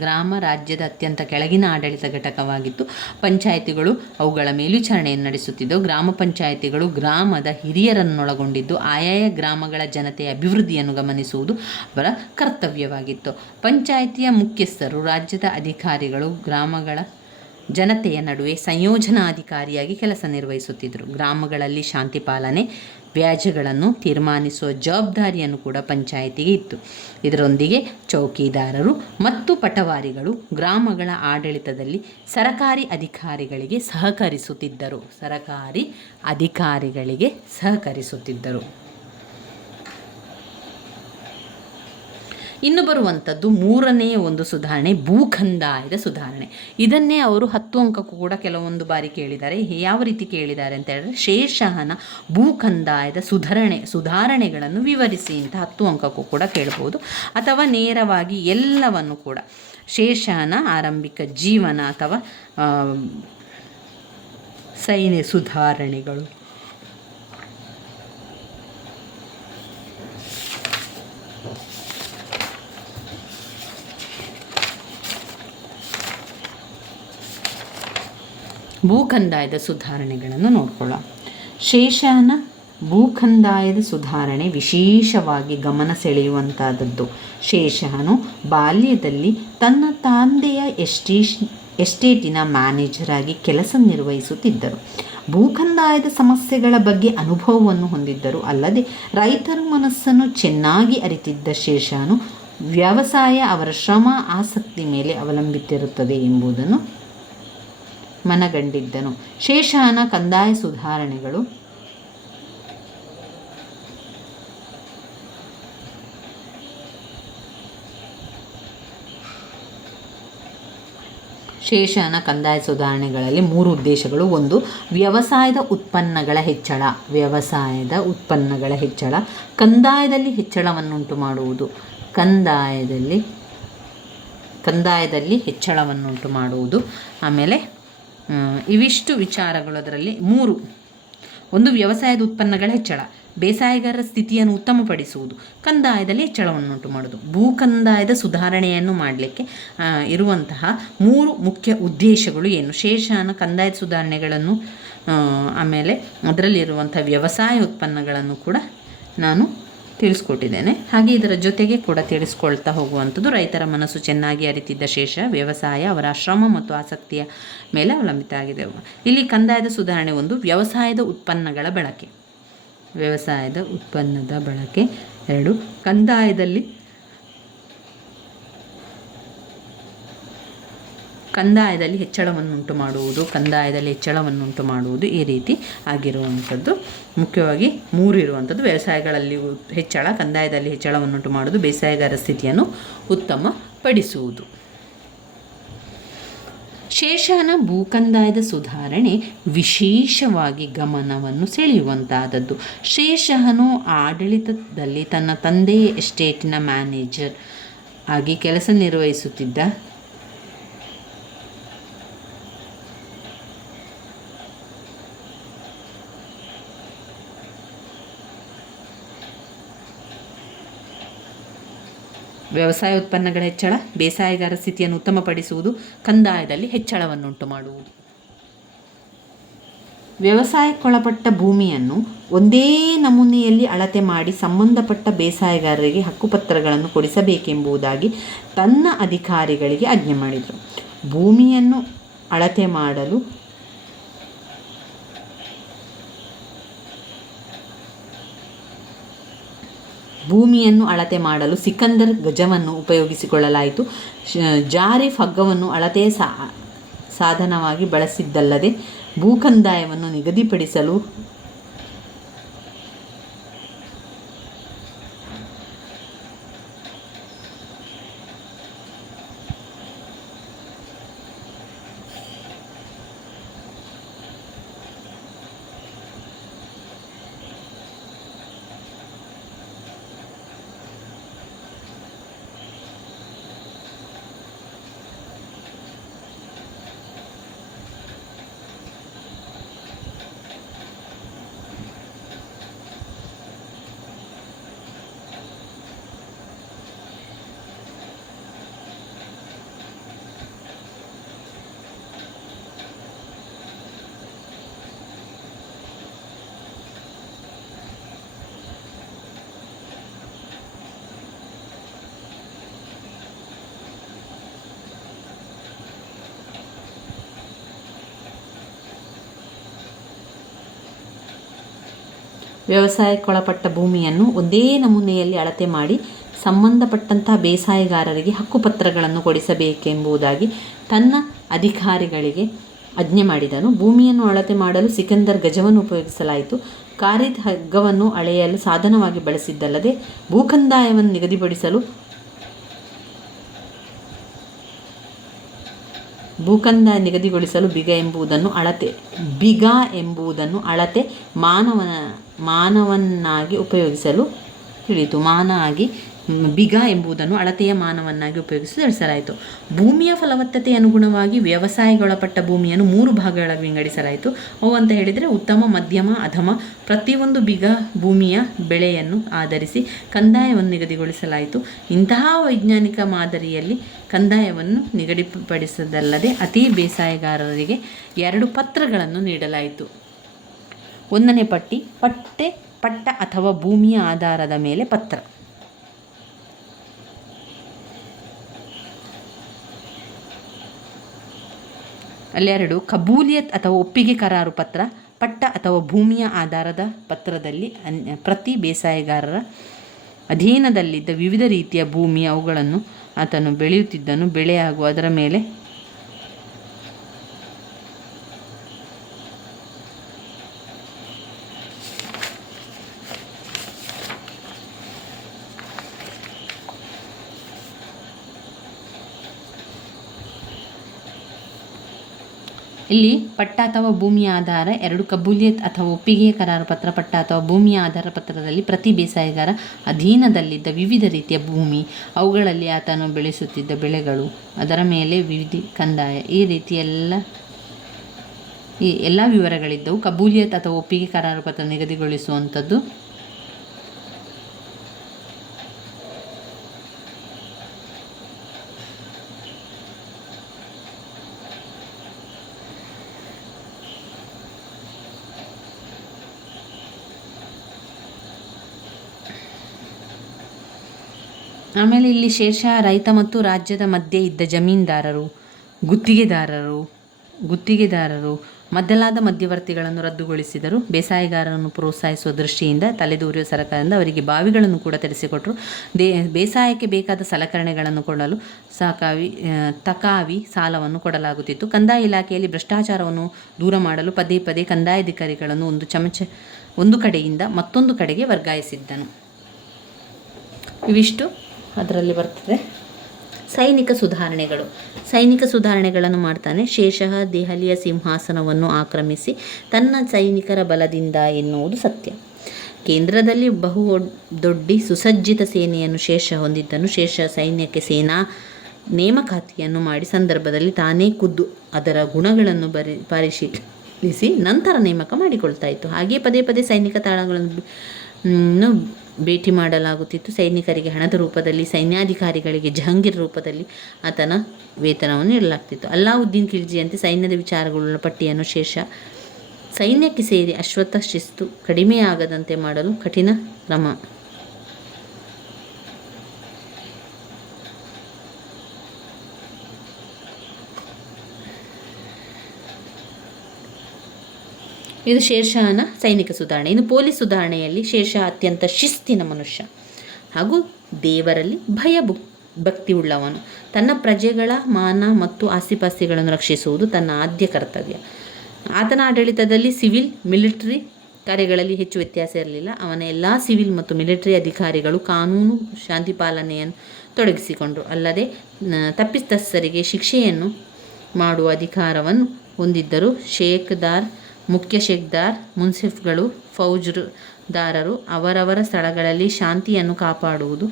ಗ್ರಾಮ ರಾಜ್ಯದ ಅತ್ಯಂತ ಕೆಳಗಿನ ಆಡಳಿತ ಘಟಕವಾಗಿತ್ತು. ಪಂಚಾಯಿತಿಗಳು ಅವುಗಳ ಮೇಲ್ವಿಚಾರಣೆಯನ್ನು ನಡೆಸುತ್ತಿದ್ದವು. ಗ್ರಾಮ ಪಂಚಾಯಿತಿಗಳು ಗ್ರಾಮದ ಹಿರಿಯರನ್ನೊಳಗೊಂಡಿದ್ದು ಆಯಾಯ ಗ್ರಾಮಗಳ ಜನತೆಯ ಅಭಿವೃದ್ಧಿಯನ್ನು ಗಮನಿಸುವುದು ಅವರ ಕರ್ತವ್ಯವಾಗಿತ್ತು. ಪಂಚಾಯಿತಿಯ ಮುಖ್ಯಸ್ಥರು ರಾಜ್ಯದ ಅಧಿಕಾರಿಗಳು ಗ್ರಾಮಗಳ ಜನತೆಯ ನಡುವೆ ಸಂಯೋಜನಾಧಿಕಾರಿಯಾಗಿ ಕೆಲಸ ನಿರ್ವಹಿಸುತ್ತಿದ್ದರು. ಗ್ರಾಮಗಳಲ್ಲಿ ಶಾಂತಿ ಪಾಲನೆ, ವ್ಯಾಜ್ಯಗಳನ್ನು ತೀರ್ಮಾನಿಸುವ ಜವಾಬ್ದಾರಿಯನ್ನು ಕೂಡ ಪಂಚಾಯಿತಿಗೆ ಇತ್ತು. ಇದರೊಂದಿಗೆ ಚೌಕಿದಾರರು ಮತ್ತು ಪಟವಾರಿಗಳು ಗ್ರಾಮಗಳ ಆಡಳಿತದಲ್ಲಿ ಸರಕಾರಿ ಅಧಿಕಾರಿಗಳಿಗೆ ಸಹಕರಿಸುತ್ತಿದ್ದರು. ಇನ್ನು ಬರುವಂಥದ್ದು ಮೂರನೆಯ ಒಂದು ಸುಧಾರಣೆ, ಭೂಕಂದಾಯದ ಸುಧಾರಣೆ. ಇದನ್ನೇ ಅವರು 10 ಅಂಕಕ್ಕೂ ಕೂಡ ಕೆಲವೊಂದು ಬಾರಿ ಕೇಳಿದ್ದಾರೆ. ಯಾವ ರೀತಿ ಕೇಳಿದ್ದಾರೆ ಅಂತ ಹೇಳಿದ್ರೆ, ಶೇರ್ಷಾಹನ ಭೂಕಂದಾಯದ ಸುಧಾರಣೆಗಳನ್ನು ವಿವರಿಸಿ ಅಂತ 10 ಅಂಕಕ್ಕೂ ಕೂಡ ಕೇಳ್ಬೋದು. ಅಥವಾ ನೇರವಾಗಿ ಎಲ್ಲವನ್ನು ಕೂಡ ಶೇರ್ಷಾಹನ ಆರಂಭಿಕ ಜೀವನ ಅಥವಾ ಸೈನ್ಯ ಸುಧಾರಣೆಗಳು, ಭೂಕಂದಾಯದ ಸುಧಾರಣೆಗಳನ್ನು ನೋಡ್ಕೊಳ್ಳೋಣ. ಶೇಷಾಹನ ಭೂಕಂದಾಯದ ಸುಧಾರಣೆ ವಿಶೇಷವಾಗಿ ಗಮನ ಸೆಳೆಯುವಂಥದ್ದು. ಶೇಷಾಹನು ಬಾಲ್ಯದಲ್ಲಿ ತನ್ನ ತಂದೆಯ ಎಸ್ಟೇಟಿನ ಮ್ಯಾನೇಜರ್ ಆಗಿ ಕೆಲಸ ನಿರ್ವಹಿಸುತ್ತಿದ್ದರು. ಭೂಕಂದಾಯದ ಸಮಸ್ಯೆಗಳ ಬಗ್ಗೆ ಅನುಭವವನ್ನು ಹೊಂದಿದ್ದರು. ಅಲ್ಲದೆ ರೈತರ ಮನಸ್ಸನ್ನು ಚೆನ್ನಾಗಿ ಅರಿತಿದ್ದ ಶೇಷಾಹನು ವ್ಯವಸಾಯ ಅವರ ಶ್ರಮ, ಆಸಕ್ತಿ ಮೇಲೆ ಅವಲಂಬಿಸಿರುತ್ತದೆ ಎಂಬುದನ್ನು ಮನಗಂಡಿದ್ದನು. ಶೇಷಾಹನ ಕಂದಾಯ ಸುಧಾರಣೆಗಳು ಶೇಷಾಹನ ಕಂದಾಯ ಸುಧಾರಣೆಗಳಲ್ಲಿ 3 ಉದ್ದೇಶಗಳು. 1. ವ್ಯವಸಾಯದ ಉತ್ಪನ್ನಗಳ ಹೆಚ್ಚಳ, ಕಂದಾಯದಲ್ಲಿ ಹೆಚ್ಚಳವನ್ನುಂಟು ಮಾಡುವುದು. ಕಂದಾಯದಲ್ಲಿ ಹೆಚ್ಚಳವನ್ನುಂಟು ಮಾಡುವುದು. ಆಮೇಲೆ ಇವಿಷ್ಟು ವಿಚಾರಗಳು ಅದರಲ್ಲಿ 3. 1. ವ್ಯವಸಾಯದ ಉತ್ಪನ್ನಗಳ ಹೆಚ್ಚಳ, ಬೇಸಾಯಗಾರರ ಸ್ಥಿತಿಯನ್ನು ಉತ್ತಮಪಡಿಸುವುದು, ಕಂದಾಯದಲ್ಲಿ ಹೆಚ್ಚಳವನ್ನುಂಟು ಮಾಡೋದು. ಭೂಕಂದಾಯದ ಸುಧಾರಣೆಯನ್ನು ಮಾಡಲಿಕ್ಕೆ ಇರುವಂತಹ 3 ಮುಖ್ಯ ಉದ್ದೇಶಗಳು ಏನು? ಶೇಷಾಹನ ಕಂದಾಯದ ಸುಧಾರಣೆಗಳನ್ನು ಆಮೇಲೆ ಅದರಲ್ಲಿರುವಂಥ ವ್ಯವಸಾಯ ಉತ್ಪನ್ನಗಳನ್ನು ಕೂಡ ನಾನು ತಿಳಿಸ್ಕೊಟ್ಟಿದ್ದೇನೆ. ಹಾಗೆ ಇದರ ಜೊತೆಗೆ ಕೂಡ ತಿಳಿಸ್ಕೊಳ್ತಾ ಹೋಗುವಂಥದ್ದು, ರೈತರ ಮನಸ್ಸು ಚೆನ್ನಾಗಿ ಅರಿತಿದ್ದ ಶೇಷ ವ್ಯವಸಾಯ ಅವರ ಶ್ರಮ ಮತ್ತು ಆಸಕ್ತಿಯ ಮೇಲೆ ಅವಲಂಬಿತ ಆಗಿದೆ. ಇಲ್ಲಿ ಕಂದಾಯದ ಸುಧಾರಣೆ 1. ವ್ಯವಸಾಯದ ಉತ್ಪನ್ನಗಳ ಬಳಕೆ, ವ್ಯವಸಾಯದ ಉತ್ಪನ್ನದ ಬಳಕೆ. 2. ಕಂದಾಯದಲ್ಲಿ ಹೆಚ್ಚಳವನ್ನುಂಟು ಮಾಡುವುದು. ಈ ರೀತಿ ಆಗಿರುವಂಥದ್ದು ಮುಖ್ಯವಾಗಿ 3 ಇರುವಂಥದ್ದು. ವ್ಯವಸಾಯಗಳಲ್ಲಿ ಹೆಚ್ಚಳ, ಕಂದಾಯದಲ್ಲಿ ಹೆಚ್ಚಳವನ್ನುಂಟು ಮಾಡುವುದು, ಬೇಸಾಯಗಾರ ಸ್ಥಿತಿಯನ್ನು ಉತ್ತಮಪಡಿಸುವುದು. ಶೇಷನ ಭೂಕಂದಾಯದ ಸುಧಾರಣೆ ವಿಶೇಷವಾಗಿ ಗಮನವನ್ನು ಸೆಳೆಯುವಂತಹದ್ದು. ಶೇಷನು ಆಡಳಿತದಲ್ಲಿ ತನ್ನ ತಂದೆಯ ಎಸ್ಟೇಟಿನ ಮ್ಯಾನೇಜರ್ ಆಗಿ ಕೆಲಸ ನಿರ್ವಹಿಸುತ್ತಿದ್ದ. ವ್ಯವಸಾಯ ಉತ್ಪನ್ನಗಳ ಹೆಚ್ಚಳ, ಬೇಸಾಯಗಾರ ಸ್ಥಿತಿಯನ್ನು ಉತ್ತಮಪಡಿಸುವುದು, ಕಂದಾಯದಲ್ಲಿ ಹೆಚ್ಚಳವನ್ನುಂಟು ಮಾಡುವುದು. ವ್ಯವಸಾಯಕ್ಕೊಳಪಟ್ಟ ಭೂಮಿಯನ್ನು ಒಂದೇ ನಮೂನೆಯಲ್ಲಿ ಅಳತೆ ಮಾಡಿ ಸಂಬಂಧಪಟ್ಟ ಬೇಸಾಯಗಾರರಿಗೆ ಹಕ್ಕುಪತ್ರಗಳನ್ನು ಕೊಡಿಸಬೇಕೆಂಬುದಾಗಿ ತನ್ನ ಅಧಿಕಾರಿಗಳಿಗೆ ಆಜ್ಞೆ ಮಾಡಿದರು. ಭೂಮಿಯನ್ನು ಅಳತೆ ಮಾಡಲು ಸಿಕಂದರ್ ಗಜವನ್ನು ಉಪಯೋಗಿಸಿಕೊಳ್ಳಲಾಯಿತು. ಜಾರಿಫ್ ಹಗ್ಗವನ್ನು ಅಳತೆಯ ಸಾಧನವಾಗಿ ಬಳಸಿದ್ದಲ್ಲದೆ ಭೂಕಂದಾಯವನ್ನು ನಿಗದಿಪಡಿಸಲು ವ್ಯವಸಾಯಕ್ಕೊಳಪಟ್ಟ ಭೂಮಿಯನ್ನು ಒಂದೇ ನಮೂನೆಯಲ್ಲಿ ಅಳತೆ ಮಾಡಿ ಸಂಬಂಧಪಟ್ಟಂತಹ ಬೇಸಾಯಗಾರರಿಗೆ ಹಕ್ಕುಪತ್ರಗಳನ್ನು ಕೊಡಿಸಬೇಕೆಂಬುದಾಗಿ ತನ್ನ ಅಧಿಕಾರಿಗಳಿಗೆ ಆಜ್ಞೆ ಮಾಡಿದನು. ಭೂಮಿಯನ್ನು ಅಳತೆ ಮಾಡಲು ಸಿಕಂದರ್ ಗಜವನ್ನು ಉಪಯೋಗಿಸಲಾಯಿತು. ಕಾರಿದ ಹಗ್ಗವನ್ನು ಅಳೆಯಲು ಸಾಧನವಾಗಿ ಬಳಸಿದ್ದಲ್ಲದೆ ಭೂಕಂದಾಯವನ್ನು ನಿಗದಿಗೊಳಿಸಲು ಬಿಗ ಎಂಬುದನ್ನು ಅಳತೆ ಮಾನವನ್ನಾಗಿ ಉಪಯೋಗಿಸಲು ತಿಳಿಯಿತು. ಬಿಗ ಎಂಬುದನ್ನು ಅಳತೆಯ ಮಾನವನ್ನಾಗಿ ಉಪಯೋಗಿಸಿ ತಿಳಿಸಲಾಯಿತು. ಭೂಮಿಯ ಫಲವತ್ತತೆಯ ಅನುಗುಣವಾಗಿ ವ್ಯವಸಾಯಕ್ಕೊಳಪಟ್ಟ ಭೂಮಿಯನ್ನು 3 ಭಾಗಗಳಾಗಿ ವಿಂಗಡಿಸಲಾಯಿತು. ಅವು ಅಂತ ಹೇಳಿದರೆ ಉತ್ತಮ, ಮಧ್ಯಮ, ಅಧಮ. ಪ್ರತಿಯೊಂದು ಬಿಗ ಭೂಮಿಯ ಬೆಳೆಯನ್ನು ಆಧರಿಸಿ ಕಂದಾಯವನ್ನು ನಿಗದಿಗೊಳಿಸಲಾಯಿತು. ಇಂತಹ ವೈಜ್ಞಾನಿಕ ಮಾದರಿಯಲ್ಲಿ ಕಂದಾಯವನ್ನು ನಿಗದಿಪಡಿಸದಲ್ಲದೆ ಅತಿ ಬೇಸಾಯಗಾರರಿಗೆ 2 ಪತ್ರಗಳನ್ನು ನೀಡಲಾಯಿತು. 1ನೇ ಪಟ್ಟ ಅಥವಾ ಭೂಮಿಯ ಆಧಾರದ ಮೇಲೆ ಪತ್ರ. ಅಲ್ಲಿ 2 ಕಬೂಲಿಯತ್ ಅಥವಾ ಒಪ್ಪಿಗೆ ಕರಾರು ಪತ್ರ. ಪಟ್ಟ ಅಥವಾ ಭೂಮಿಯ ಆಧಾರದ ಪತ್ರದಲ್ಲಿ ಪ್ರತಿ ಬೇಸಾಯಗಾರರ ಅಧೀನದಲ್ಲಿದ್ದ ವಿವಿಧ ರೀತಿಯ ಭೂಮಿ, ಅವುಗಳನ್ನು ಆತನು ಬೆಳೆಯುತ್ತಿದ್ದನು, ಬೆಳೆ ಹಾಗೂ ಅದರ ಮೇಲೆ ಇಲ್ಲಿ ಪಟ್ಟ ಅಥವಾ ಭೂಮಿಯ ಆಧಾರ 2 ಕಬೂಲಿಯತ್ ಅಥವಾ ಒಪ್ಪಿಗೆಯ ಕರಾರು ಪತ್ರ. ಪಟ್ಟ ಅಥವಾ ಭೂಮಿಯ ಆಧಾರ ಪತ್ರದಲ್ಲಿ ಪ್ರತಿ ಬೇಸಾಯಗಾರ ಅಧೀನದಲ್ಲಿದ್ದ ವಿವಿಧ ರೀತಿಯ ಭೂಮಿ, ಅವುಗಳಲ್ಲಿ ಆತನು ಬೆಳೆಸುತ್ತಿದ್ದ ಬೆಳೆಗಳು, ಅದರ ಮೇಲೆ ವಿವಿಧ ಕಂದಾಯ, ಈ ರೀತಿ ಎಲ್ಲ ವಿವರಗಳಿದ್ದವು. ಕಬೂಲಿಯತ್ ಅಥವಾ ಒಪ್ಪಿಗೆ ಕರಾರು ಪತ್ರ ನಿಗದಿಗೊಳಿಸುವಂಥದ್ದು. ಆಮೇಲೆ ಇಲ್ಲಿ ಶೇರ್ಷಾ ರೈತ ಮತ್ತು ರಾಜ್ಯದ ಮಧ್ಯೆ ಇದ್ದ ಜಮೀನ್ದಾರರು, ಗುತ್ತಿಗೆದಾರರು ಮೊದಲಾದ ಮಧ್ಯವರ್ತಿಗಳನ್ನು ರದ್ದುಗೊಳಿಸಿದರು. ಬೇಸಾಯಗಾರರನ್ನು ಪ್ರೋತ್ಸಾಹಿಸುವ ದೃಷ್ಟಿಯಿಂದ ತಲೆದೂರಿರುವ ಸರ್ಕಾರದಿಂದ ಅವರಿಗೆ ಬಾವಿಗಳನ್ನು ಕೂಡ ತೆರೆಸಿಕೊಟ್ಟರು. ಬೇಸಾಯಕ್ಕೆ ಬೇಕಾದ ಸಲಕರಣೆಗಳನ್ನು ಕೊಡಲು ತಕಾವಿ ಸಾಲವನ್ನು ಕೊಡಲಾಗುತ್ತಿತ್ತು. ಕಂದಾಯ ಇಲಾಖೆಯಲ್ಲಿ ಭ್ರಷ್ಟಾಚಾರವನ್ನು ದೂರ ಮಾಡಲು ಪದೇ ಪದೇ ಕಂದಾಯಾಧಿಕಾರಿಗಳನ್ನು ಒಂದು ಕಡೆಯಿಂದ ಮತ್ತೊಂದು ಕಡೆಗೆ ವರ್ಗಾಯಿಸಿದ್ದನು. ಇವಿಷ್ಟು ಅದರಲ್ಲಿ ಬರ್ತದೆ. ಸೈನಿಕ ಸುಧಾರಣೆಗಳನ್ನು ಮಾಡ್ತಾನೆ. ಶೇಷಃ ದೆಹಲಿಯ ಸಿಂಹಾಸನವನ್ನು ಆಕ್ರಮಿಸಿ ತನ್ನ ಸೈನಿಕರ ಬಲದಿಂದ ಎನ್ನುವುದು ಸತ್ಯ. ಕೇಂದ್ರದಲ್ಲಿ ದೊಡ್ಡ ಸುಸಜ್ಜಿತ ಸೇನೆಯನ್ನು ಶೇಷ ಹೊಂದಿದ್ದನು. ಶೇಷ ಸೈನ್ಯಕ್ಕೆ ಸೇನಾ ನೇಮಕಾತಿಯನ್ನು ಮಾಡಿ ಸಂದರ್ಭದಲ್ಲಿ ತಾನೇ ಖುದ್ದು ಅದರ ಗುಣಗಳನ್ನು ಪರಿಶೀಲಿಸಿ ನಂತರ ನೇಮಕ ಮಾಡಿಕೊಳ್ತಾ ಇತ್ತು. ಹಾಗೆಯೇ ಪದೇ ಪದೇ ಸೈನಿಕ ತಾಣಗಳನ್ನು ಭೇಟಿ ಮಾಡಲಾಗುತ್ತಿತ್ತು. ಸೈನಿಕರಿಗೆ ಹಣದ ರೂಪದಲ್ಲಿ, ಸೈನ್ಯಾಧಿಕಾರಿಗಳಿಗೆ ಜಹಂಗೀರ್ ರೂಪದಲ್ಲಿ ಆತನ ವೇತನವನ್ನು ನೀಡಲಾಗ್ತಿತ್ತು. ಅಲ್ಲಾವುದ್ದೀನ್ ಖಿಲ್ಜಿಯಂತೆ ಸೈನ್ಯದ ವಿಚಾರಗಳ ಪಟ್ಟಿಯನ್ನು ಶೇಷ ಸೈನ್ಯಕ್ಕೆ ಸೇರಿ ಅಶ್ವತ್ಥ ಶಿಸ್ತು ಕಡಿಮೆಯಾಗದಂತೆ ಮಾಡಲು ಕಠಿಣ ಕ್ರಮ ಇದು ಶೇರ್ಷಾನ ಸೈನಿಕ ಸುಧಾರಣೆ. ಇನ್ನು ಪೊಲೀಸ್ ಸುಧಾರಣೆಯಲ್ಲಿ ಶೇರ್ಷಾ ಅತ್ಯಂತ ಶಿಸ್ತಿನ ಮನುಷ್ಯ ಹಾಗೂ ದೇವರಲ್ಲಿ ಭಕ್ತಿ ಉಳ್ಳವನು. ತನ್ನ ಪ್ರಜೆಗಳ ಮಾನ ಮತ್ತು ಆಸ್ತಿಪಾಸ್ತಿಗಳನ್ನು ರಕ್ಷಿಸುವುದು ತನ್ನ ಆದ್ಯ ಕರ್ತವ್ಯ. ಆತನ ಆಡಳಿತದಲ್ಲಿ ಸಿವಿಲ್ ಮಿಲಿಟರಿ ಕಾರ್ಯಗಳಲ್ಲಿ ಹೆಚ್ಚು ವ್ಯತ್ಯಾಸ ಇರಲಿಲ್ಲ. ಅವನ ಎಲ್ಲ ಸಿವಿಲ್ ಮತ್ತು ಮಿಲಿಟರಿ ಅಧಿಕಾರಿಗಳು ಕಾನೂನು ಶಾಂತಿ ಪಾಲನೆಯನ್ನು ತೊಡಗಿಸಿಕೊಂಡರು. ಅಲ್ಲದೆ ತಪ್ಪಿತಸ್ಥರಿಗೆ ಶಿಕ್ಷೆಯನ್ನು ಮಾಡುವ ಅಧಿಕಾರವನ್ನು ಹೊಂದಿದ್ದರು. ಮುಖ್ಯ ಶೇಖ್ದಾರ್, ಮುನ್ಸಿಫ್ಗಳು, ಫೌಜ್ದಾರರು ಅವರವರ ಸ್ಥಳಗಳಲ್ಲಿ ಶಾಂತಿಯನ್ನು ಕಾಪಾಡುವುದು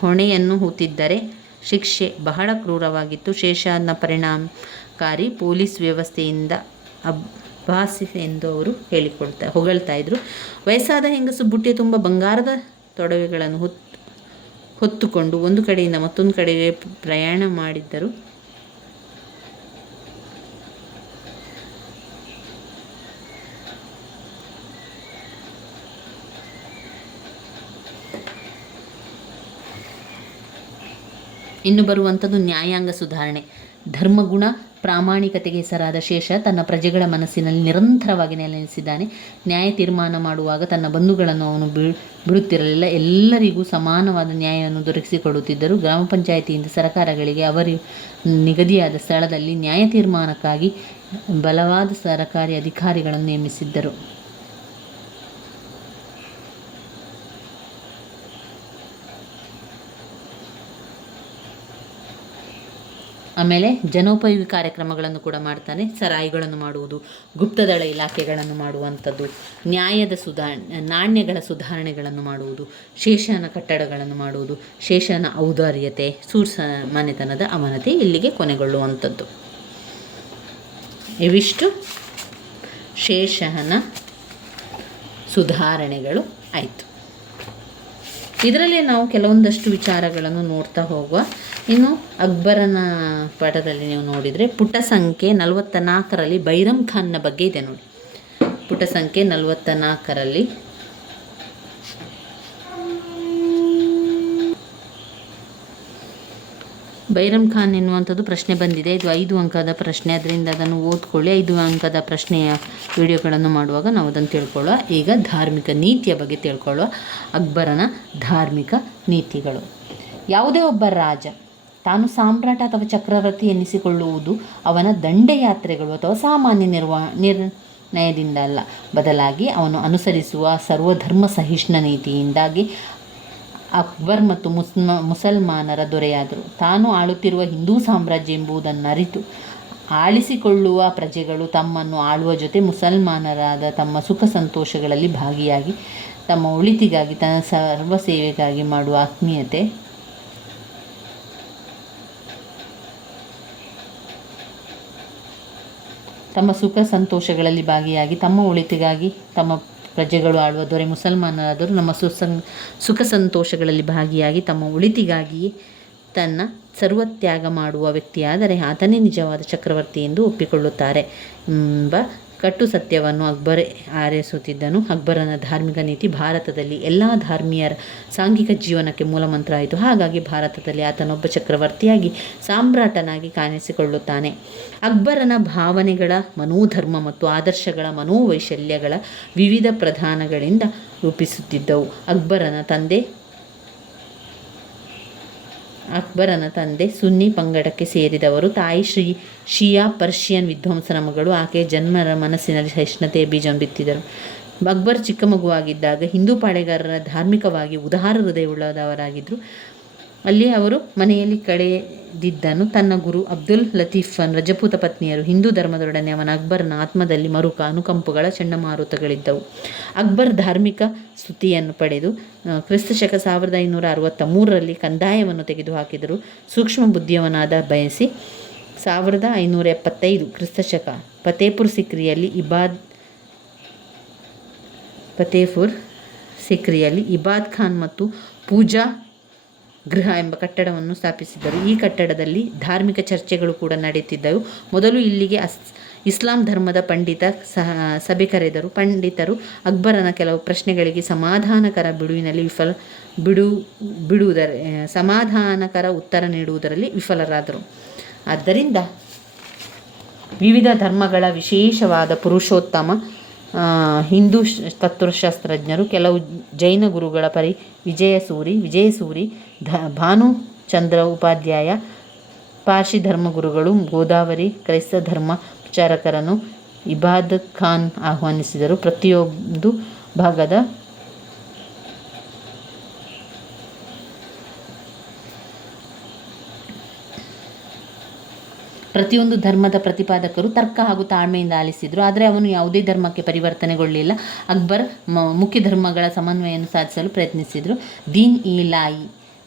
ಹೊಣೆಯನ್ನು ಹೊತ್ತಿದ್ದರೆ ಶಿಕ್ಷೆ ಬಹಳ ಕ್ರೂರವಾಗಿತ್ತು. ಶೇಷಾನ ಪರಿಣಾಮಕಾರಿ ಪೊಲೀಸ್ ವ್ಯವಸ್ಥೆಯಿಂದ ಅಭಾಸಿ ಎಂದು ಅವರು ಹೊಗಳ್ತಾ ಇದ್ರು. ವಯಸ್ಸಾದ ಹೆಂಗಸು ಬುಟ್ಟೆ ತುಂಬ ಬಂಗಾರದ ತೊಡವೆಗಳನ್ನು ಹೊತ್ತುಕೊಂಡು ಒಂದು ಕಡೆಯಿಂದ ಮತ್ತೊಂದು ಕಡೆಗೆ ಪ್ರಯಾಣ ಮಾಡಿದ್ದರು. ಇನ್ನು ಬರುವಂಥದ್ದು ನ್ಯಾಯಾಂಗ ಸುಧಾರಣೆ. ಧರ್ಮಗುಣ ಪ್ರಾಮಾಣಿಕತೆಗೆ ಹೆಸರಾದ ಶೇಷ ತನ್ನ ಪ್ರಜೆಗಳ ಮನಸ್ಸಿನಲ್ಲಿ ನಿರಂತರವಾಗಿ ನೆಲೆಸಿದ್ದಾನೆ. ನ್ಯಾಯ ತೀರ್ಮಾನ ಮಾಡುವಾಗ ತನ್ನ ಬಂಧುಗಳನ್ನು ಅವನು ಬಿಡುತ್ತಿರಲಿಲ್ಲ. ಎಲ್ಲರಿಗೂ ಸಮಾನವಾದ ನ್ಯಾಯವನ್ನು ದೊರಕಿಸಿಕೊಡುತ್ತಿದ್ದರು. ಗ್ರಾಮ ಪಂಚಾಯಿತಿಯಿಂದ ಸರಕಾರಗಳಿಗೆ ಅವರು ನಿಗದಿಯಾದ ಸ್ಥಳದಲ್ಲಿ ನ್ಯಾಯ ತೀರ್ಮಾನಕ್ಕಾಗಿ ಬಲವಾದ ಸರಕಾರಿ ಅಧಿಕಾರಿಗಳನ್ನು ನೇಮಿಸಿದ್ದರು. ಆಮೇಲೆ ಜನೋಪಯೋಗಿ ಕಾರ್ಯಕ್ರಮಗಳನ್ನು ಕೂಡ ಮಾಡ್ತಾನೆ. ಸರಾಯಿಗಳನ್ನು ಮಾಡುವುದು, ಗುಪ್ತದಳ ಇಲಾಖೆಗಳನ್ನು ಮಾಡುವಂಥದ್ದು, ನಾಣ್ಯಗಳ ಸುಧಾರಣೆಗಳನ್ನು ಮಾಡುವುದು, ಶೇಷನ ಕಟ್ಟಡಗಳನ್ನು ಮಾಡುವುದು, ಶೇಷನ ಔದಾರ್ಯತೆ, ಮನೆತನದ ಅವನತಿ ಇಲ್ಲಿಗೆ ಕೊನೆಗೊಳ್ಳುವಂಥದ್ದು. ಇವಿಷ್ಟು ಶೇಷನ ಸುಧಾರಣೆಗಳು ಆಯಿತು. ಇದರಲ್ಲಿ ನಾವು ಕೆಲವೊಂದಷ್ಟು ವಿಚಾರಗಳನ್ನು ನೋಡ್ತಾ ಹೋಗುವ. ಇನ್ನು ಅಕ್ಬರನ ಪಾಠದಲ್ಲಿ ನೀವು ನೋಡಿದರೆ ಪುಟ ಸಂಖ್ಯೆ 44ರಲ್ಲಿ ಬೈರಮ್ ಖಾನ್ನ ಬಗ್ಗೆ ಇದೆ ನೋಡಿ. ಪುಟ ಸಂಖ್ಯೆ 44ರಲ್ಲಿ ಬೈರಮ್ ಖಾನ್ ಎನ್ನುವಂಥದ್ದು ಪ್ರಶ್ನೆ ಬಂದಿದೆ. ಇದು 5 ಅಂಕದ ಪ್ರಶ್ನೆ, ಅದರಿಂದ ಅದನ್ನು ಓದ್ಕೊಳ್ಳಿ. 5 ಅಂಕದ ಪ್ರಶ್ನೆಯ ವಿಡಿಯೋಗಳನ್ನು ಮಾಡುವಾಗ ನಾವು ಅದನ್ನು ತಿಳ್ಕೊಳ್ಳುವ. ಈಗ ಧಾರ್ಮಿಕ ನೀತಿಯ ಬಗ್ಗೆ ತಿಳ್ಕೊಳ್ಳುವ. ಅಕ್ಬರನ ಧಾರ್ಮಿಕ ನೀತಿಗಳು. ಯಾವುದೇ ಒಬ್ಬ ರಾಜ ತಾನು ಸಾಮ್ರಾಟ ಅಥವಾ ಚಕ್ರವರ್ತಿ ಎನ್ನಿಸಿಕೊಳ್ಳುವುದು ಅವನ ದಂಡಯಾತ್ರೆಗಳು ಅಥವಾ ಸಾಮಾನ್ಯ ನಿರ್ಣಯದಿಂದ ಅಲ್ಲ, ಬದಲಾಗಿ ಅವನು ಅನುಸರಿಸುವ ಸರ್ವಧರ್ಮ ಸಹಿಷ್ಣು ನೀತಿಯಿಂದಾಗಿ. ಅಕ್ಬರ್ ಮತ್ತು ಮುಸಲ್ಮಾನರ ದೊರೆಯಾದರು. ತಾನು ಆಳುತ್ತಿರುವ ಹಿಂದೂ ಸಾಮ್ರಾಜ್ಯ ಎಂಬುದನ್ನು ಅರಿತು ಆಳಿಸಿಕೊಳ್ಳುವ ಪ್ರಜೆಗಳು ತಮ್ಮನ್ನು ಆಳುವ ಜೊತೆ ಮುಸಲ್ಮಾನರಾದ ತಮ್ಮ ಸುಖ ಸಂತೋಷಗಳಲ್ಲಿ ಭಾಗಿಯಾಗಿ ತಮ್ಮ ಒಳಿತಿಗಾಗಿ ತನ್ನ ಸರ್ವ ಸೇವೆಗಾಗಿ ಮಾಡುವ ಆತ್ಮೀಯತೆ ತಮ್ಮ ಸುಖ ಸಂತೋಷಗಳಲ್ಲಿ ಭಾಗಿಯಾಗಿ ತಮ್ಮ ಒಳಿತಿಗಾಗಿ ತಮ್ಮ ಪ್ರಜೆಗಳು ಆಳುವ ದೊರೆ ಮುಸಲ್ಮಾನರಾದರು ನಮ್ಮ ಸುಖ ಸಂತೋಷಗಳಲ್ಲಿ ಭಾಗಿಯಾಗಿ ತಮ್ಮ ಒಳಿತಿಗಾಗಿಯೇ ತನ್ನ ಸರ್ವತ್ಯಾಗ ಮಾಡುವ ವ್ಯಕ್ತಿಯಾದರೆ ಆತನೇ ನಿಜವಾದ ಚಕ್ರವರ್ತಿ ಎಂದು ಒಪ್ಪಿಕೊಳ್ಳುತ್ತಾರೆ ಎಂಬ ಕಟ್ಟು ಸತ್ಯವನ್ನು ಅಕ್ಬರ್ ಆರೈಸುತ್ತಿದ್ದನು. ಅಕ್ಬರನ ಧಾರ್ಮಿಕ ನೀತಿ ಭಾರತದಲ್ಲಿ ಎಲ್ಲ ಧರ್ಮೀಯರ ಸಾಂಘಿಕ ಜೀವನಕ್ಕೆ ಮೂಲಮಂತ್ರ ಆಯಿತು. ಹಾಗಾಗಿ ಭಾರತದಲ್ಲಿ ಆತನೊಬ್ಬ ಚಕ್ರವರ್ತಿಯಾಗಿ ಸಾಮ್ರಾಟನಾಗಿ ಕಾಣಿಸಿಕೊಳ್ಳುತ್ತಾನೆ. ಅಕ್ಬರನ ಭಾವನೆಗಳ ಮನೋಧರ್ಮ ಮತ್ತು ಆದರ್ಶಗಳ ಮನೋವೈಶಲ್ಯಗಳ ವಿವಿಧ ಪ್ರಧಾನಗಳಿಂದ ರೂಪಿಸುತ್ತಿದ್ದವು. ಅಕ್ಬರನ ತಂದೆ ಸುನ್ನಿ ಪಂಗಡಕ್ಕೆ ಸೇರಿದವರು. ತಾಯಿ ಶಿಯಾ ಪರ್ಷಿಯನ್ ವಿದ್ವಾಂಸನ ಮಗಳು. ಆಕೆಯ ಜನ್ಮರ ಮನಸ್ಸಿನಲ್ಲಿ ಸಹಿಷ್ಣುತೆಯ ಬೀಜವನ್ನು ಬಿತ್ತಿದರು. ಅಕ್ಬರ್ ಚಿಕ್ಕ ಮಗುವಾಗಿದ್ದಾಗ ಹಿಂದೂ ಪಾಳೆಗಾರರ ಧಾರ್ಮಿಕವಾಗಿ ಉದಾರ ಹೃದಯವುಳ್ಳವರಾಗಿದ್ದರು. ಅಲ್ಲಿ ಅವರು ಮನೆಯಲ್ಲಿ ಕಳೆದಿದ್ದನು. ತನ್ನ ಗುರು ಅಬ್ದುಲ್ ಲತೀಫನ್ ರಜಪೂತ ಪತ್ನಿಯರು ಹಿಂದೂ ಧರ್ಮದೊಡನೆ ಅವನ ಅಕ್ಬರ್ನ ಆತ್ಮದಲ್ಲಿ ಮರುಕ ಅನುಕಂಪಗಳ ಚಂಡಮಾರುತಗಳಿದ್ದವು. ಅಕ್ಬರ್ ಧಾರ್ಮಿಕ ಸ್ತುತಿಯನ್ನು ಪಡೆದು ಕ್ರಿಸ್ತಶಕ 1563ರಲ್ಲಿ ಕಂದಾಯವನ್ನು ತೆಗೆದುಹಾಕಿದರು. ಸೂಕ್ಷ್ಮ ಬುದ್ಧಿಯವನಾದ ಬಯಸಿ 1575 ಕ್ರಿಸ್ತಶಕ ಫತೇಪುರ್ ಸಿಕ್ರಿಯಲ್ಲಿ ಇಬಾದ್ ಖಾನ್ ಮತ್ತು ಪೂಜಾ ಗೃಹ ಎಂಬ ಕಟ್ಟಡವನ್ನು ಸ್ಥಾಪಿಸಿದರು. ಈ ಕಟ್ಟಡದಲ್ಲಿ ಧಾರ್ಮಿಕ ಚರ್ಚೆಗಳು ಕೂಡ ನಡೆಯುತ್ತಿದ್ದವು. ಮೊದಲು ಇಲ್ಲಿಗೆ ಇಸ್ಲಾಂ ಧರ್ಮದ ಸಭೆ ಕರೆದರು. ಪಂಡಿತರು ಅಕ್ಬರನ ಕೆಲವು ಪ್ರಶ್ನೆಗಳಿಗೆ ಸಮಾಧಾನಕರ ಉತ್ತರ ನೀಡುವುದರಲ್ಲಿ ವಿಫಲರಾದರು. ಆದ್ದರಿಂದ ವಿವಿಧ ಧರ್ಮಗಳ ವಿಶೇಷವಾದ ಪುರುಷೋತ್ತಮ ಹಿಂದೂ ತತ್ವಶಾಸ್ತ್ರಜ್ಞರು, ಕೆಲವು ಜೈನ ಗುರುಗಳ ವಿಜಯಸೂರಿ, ಭಾನುಚಂದ್ರ ಉಪಾಧ್ಯಾಯ, ಪಾರ್ಸಿ ಧರ್ಮಗುರುಗಳು, ಗೋದಾವರಿ ಕ್ರೈಸ್ತ ಧರ್ಮ ಪ್ರಚಾರಕರನ್ನು ಇಬಾದ್ ಖಾನ್ ಆಹ್ವಾನಿಸಿದರು. ಪ್ರತಿಯೊಂದು ಧರ್ಮದ ಪ್ರತಿಪಾದಕರು ತರ್ಕ ಹಾಗೂ ತಾಳ್ಮೆಯಿಂದ ಆಲಿಸಿದರು. ಆದರೆ ಅವನು ಯಾವುದೇ ಧರ್ಮಕ್ಕೆ ಪರಿವರ್ತನೆಗೊಳ್ಳಲಿಲ್ಲ. ಅಕ್ಬರ್ ಮುಖ್ಯ ಧರ್ಮಗಳ ಸಮನ್ವಯವನ್ನು ಸಾಧಿಸಲು ಪ್ರಯತ್ನಿಸಿದರು. ದೀನ್ ಇ ಲಾಯಿ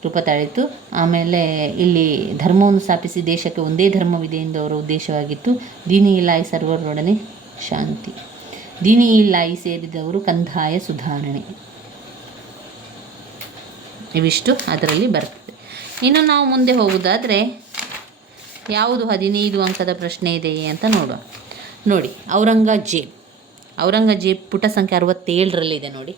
ರೂಪ ತಾಳಿತು. ಆಮೇಲೆ ಇಲ್ಲಿ ಧರ್ಮವನ್ನು ಸ್ಥಾಪಿಸಿ ದೇಶಕ್ಕೆ ಒಂದೇ ಧರ್ಮವಿದೆ ಎಂದು ಅವರ ಉದ್ದೇಶವಾಗಿತ್ತು. ದೀನ್ ಇ ಲಾಯಿ ಸರ್ವರೊಡನೆ ಶಾಂತಿ. ದೀನ್ ಇ ಲಾಯಿ ಸೇರಿದವರು ಕಂದಾಯ ಸುಧಾರಣೆ, ಇವಿಷ್ಟು ಅದರಲ್ಲಿ ಬರ್ತದೆ. ಇನ್ನು ನಾವು ಮುಂದೆ ಹೋಗುವುದಾದರೆ ಯಾವುದು 15 ಅಂಕದ ಪ್ರಶ್ನೆ ಇದೆ ಅಂತ ನೋಡುವ. ನೋಡಿ, ಔರಂಗಜೇಬ್ ಪುಟ ಸಂಖ್ಯೆ 67ರಲ್ಲಿದೆ. ನೋಡಿ,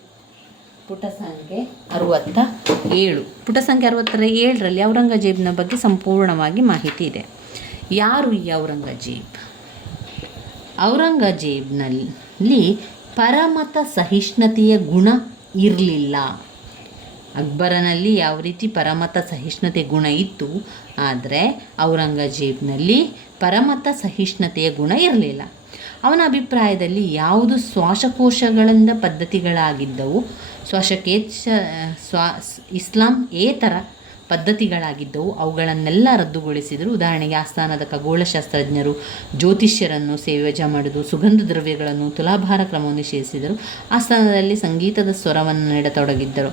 ಪುಟ ಸಂಖ್ಯೆ 67. ಪುಟ ಸಂಖ್ಯೆ 67ರಲ್ಲಿ ಔರಂಗಜೇಬ್ನ ಬಗ್ಗೆ ಸಂಪೂರ್ಣವಾಗಿ ಮಾಹಿತಿ ಇದೆ. ಯಾರು ಈ ಔರಂಗಜೇಬ್? ಔರಂಗಜೇಬ್ನಲ್ಲಿ ಪರಮತ ಸಹಿಷ್ಣುತೆಯ ಗುಣ ಇರಲಿಲ್ಲ. ಅಕ್ಬರನಲ್ಲಿ ಯಾವ ರೀತಿ ಪರಮತ ಸಹಿಷ್ಣುತೆ ಗುಣ ಇತ್ತು, ಆದರೆ ಔರಂಗಜೇಬ್ನಲ್ಲಿ ಪರಮತ ಸಹಿಷ್ಣುತೆಯ ಗುಣ ಇರಲಿಲ್ಲ. ಅವನ ಅಭಿಪ್ರಾಯದಲ್ಲಿ ಯಾವುದು ಶ್ವಾಸಕೋಶಗಳಿಂದ ಪದ್ಧತಿಗಳಾಗಿದ್ದವು, ಇಸ್ಲಾಂ ಪದ್ಧತಿಗಳಾಗಿದ್ದವು, ಅವುಗಳನ್ನೆಲ್ಲ ರದ್ದುಗೊಳಿಸಿದರು. ಉದಾಹರಣೆಗೆ ಆಸ್ಥಾನದ ಖಗೋಳಶಾಸ್ತ್ರಜ್ಞರು ಜ್ಯೋತಿಷ್ಯರನ್ನು ಸೇವೆ ಮಾಡುವುದು, ಸುಗಂಧ ದ್ರವ್ಯಗಳನ್ನು, ತುಲಾಭಾರ ಕ್ರಮವನ್ನು ನಿಷೇಧಿಸಿದರು. ಆಸ್ಥಾನದಲ್ಲಿ ಸಂಗೀತದ ಸ್ವರವನ್ನು ನೀಡತೊಡಗಿದ್ದರು.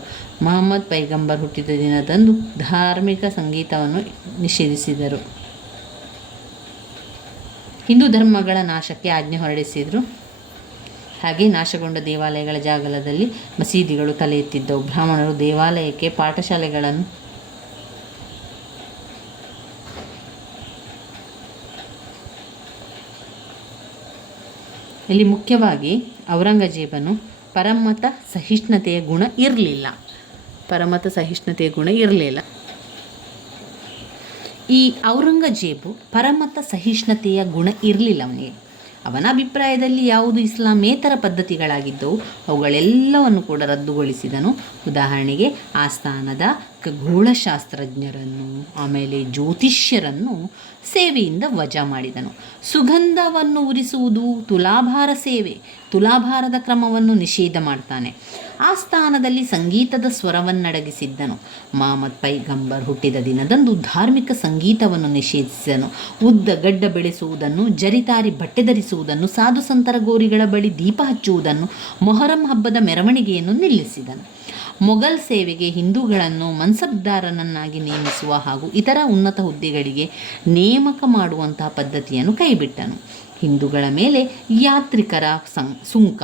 ಮಹಮ್ಮದ್ ಪೈಗಂಬರ್ ಹುಟ್ಟಿದ ದಿನದಂದು ಧಾರ್ಮಿಕ ಸಂಗೀತವನ್ನು ನಿಷೇಧಿಸಿದರು. ಹಿಂದೂ ಧರ್ಮಗಳ ನಾಶಕ್ಕೆ ಆಜ್ಞೆ ಹೊರಡಿಸಿದರು. ಹಾಗೆ ನಾಶಗೊಂಡ ದೇವಾಲಯಗಳ ಜಾಗದಲ್ಲಿ ಮಸೀದಿಗಳು ತಲೆ ಎತ್ತಿದ್ದವು. ಬ್ರಾಹ್ಮಣರು ದೇವಾಲಯಕ್ಕೆ ಪಾಠಶಾಲೆಗಳನ್ನು ಇಲ್ಲಿ ಮುಖ್ಯವಾಗಿ ಔರಂಗಜೇಬನು ಪರಮತ ಸಹಿಷ್ಣುತೆಯ ಗುಣ ಇರಲಿಲ್ಲ. ಈ ಔರಂಗಜೇಬು ಪರಮತ ಸಹಿಷ್ಣುತೆಯ ಗುಣ ಇರಲಿಲ್ಲ ಅವನಿಗೆ. ಅವನ ಅಭಿಪ್ರಾಯದಲ್ಲಿ ಯಾವುದು ಇಸ್ಲಾಮೇತರ ಪದ್ಧತಿಗಳಾಗಿದ್ದವು ಅವುಗಳೆಲ್ಲವನ್ನು ಕೂಡ ರದ್ದುಗೊಳಿಸಿದನು. ಉದಾಹರಣೆಗೆ ಆಸ್ಥಾನದ ಖಗೋಳಶಾಸ್ತ್ರಜ್ಞರನ್ನು, ಆಮೇಲೆ ಜ್ಯೋತಿಷ್ಯರನ್ನು ಸೇವೆಯಿಂದ ವಜಾ ಮಾಡಿದನು. ಸುಗಂಧವನ್ನು ಉರಿಸುವುದು, ತುಲಾಭಾರದ ಕ್ರಮವನ್ನು ನಿಷೇಧ ಮಾಡ್ತಾನೆ. ಆಸ್ಥಾನದಲ್ಲಿ ಸಂಗೀತದ ಸ್ವರವನ್ನಡಗಿಸಿದ್ದನು. ಮಹಮ್ಮದ್ ಪೈಗಂಬರ್ ಹುಟ್ಟಿದ ದಿನದಂದು ಧಾರ್ಮಿಕ ಸಂಗೀತವನ್ನು ನಿಷೇಧಿಸಿದನು. ಉದ್ದ ಗಡ್ಡ ಬೆಳೆಸುವುದನ್ನು, ಜರಿತಾರಿ ಬಟ್ಟೆ ಧರಿಸುವುದನ್ನು, ಸಾಧು ಸಂತರ ಗೋರಿಗಳ ಬಳಿ ದೀಪ ಹಚ್ಚುವುದನ್ನು, ಮೊಹರಂ ಹಬ್ಬದ ಮೆರವಣಿಗೆಯನ್ನು ನಿಲ್ಲಿಸಿದನು. ಮೊಘಲ್ ಸೇವೆಗೆ ಹಿಂದೂಗಳನ್ನು ಮನ್ಸಬ್ದಾರನನ್ನಾಗಿ ನೇಮಿಸುವ ಹಾಗೂ ಇತರ ಉನ್ನತ ಹುದ್ದೆಗಳಿಗೆ ನೇಮಕ ಮಾಡುವಂತಹ ಪದ್ಧತಿಯನ್ನು ಕೈಬಿಟ್ಟನು. ಹಿಂದೂಗಳ ಮೇಲೆ ಯಾತ್ರಿಕರ ಸುಂಕ,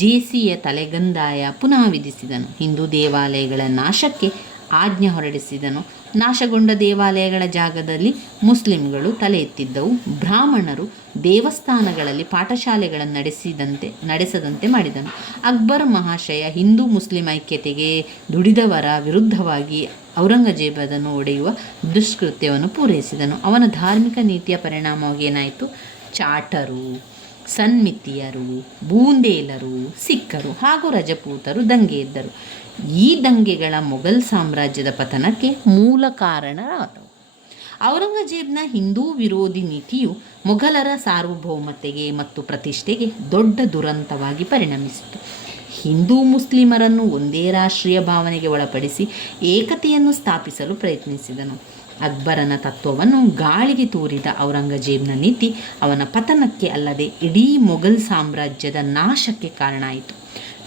ಜೇಸಿಯ ತಲೆಗಂದಾಯ ಪುನಃ ವಿಧಿಸಿದನು. ಹಿಂದೂ ದೇವಾಲಯಗಳ ನಾಶಕ್ಕೆ ಆಜ್ಞೆ ಹೊರಡಿಸಿದನು. ನಾಶಗೊಂಡ ದೇವಾಲಯಗಳ ಜಾಗದಲ್ಲಿ ಮುಸ್ಲಿಂಗಳು ತಲೆ ಎತ್ತಿದ್ದವು. ಬ್ರಾಹ್ಮಣರು ದೇವಸ್ಥಾನಗಳಲ್ಲಿ ಪಾಠಶಾಲೆಗಳನ್ನು ನಡೆಸದಂತೆ ಮಾಡಿದನು. ಅಕ್ಬರ್ ಮಹಾಶಯ ಹಿಂದೂ ಮುಸ್ಲಿಂ ಐಕ್ಯತೆಗೆ ದುಡಿದವರ ವಿರುದ್ಧವಾಗಿ ಔರಂಗಜೇಬನನ್ನು ಒಡೆಯುವ ದುಷ್ಕೃತ್ಯವನ್ನು ಪೂರೈಸಿದನು. ಅವನ ಧಾರ್ಮಿಕ ನೀತಿಯ ಪರಿಣಾಮವಾಗಿ ಏನಾಯಿತು? ಚಾಟರು, ಸನ್ಮಿತಿಯರು, ಬೂಂದೇಲರು, ಸಿಖ್ಖರು ಹಾಗೂ ರಜಪೂತರು ದಂಗೆ ಎದ್ದರು. ಈ ದಂಗೆಗಳ ಮೊಘಲ್ ಸಾಮ್ರಾಜ್ಯದ ಪತನಕ್ಕೆ ಮೂಲ ಕಾರಣರಾದವು. ಔರಂಗಜೇಬ್ನ ಹಿಂದೂ ವಿರೋಧಿ ನೀತಿಯು ಮೊಘಲರ ಸಾರ್ವಭೌಮತೆಗೆ ಮತ್ತು ಪ್ರತಿಷ್ಠೆಗೆ ದೊಡ್ಡ ದುರಂತವಾಗಿ ಪರಿಣಮಿಸಿತು. ಹಿಂದೂ ಮುಸ್ಲಿಮರನ್ನು ಒಂದೇ ರಾಷ್ಟ್ರೀಯ ಭಾವನೆಗೆ ಒಳಪಡಿಸಿ ಏಕತೆಯನ್ನು ಸ್ಥಾಪಿಸಲು ಪ್ರಯತ್ನಿಸಿದನು. ಅಕ್ಬರನ ತತ್ವವನ್ನು ಗಾಳಿಗೆ ತೂರಿದ ಔರಂಗಜೇಬನ ನೀತಿ ಅವನ ಪತನಕ್ಕೆ ಅಲ್ಲದೆ ಇಡೀ ಮೊಘಲ್ ಸಾಮ್ರಾಜ್ಯದ ನಾಶಕ್ಕೆ ಕಾರಣ ಆಯಿತು.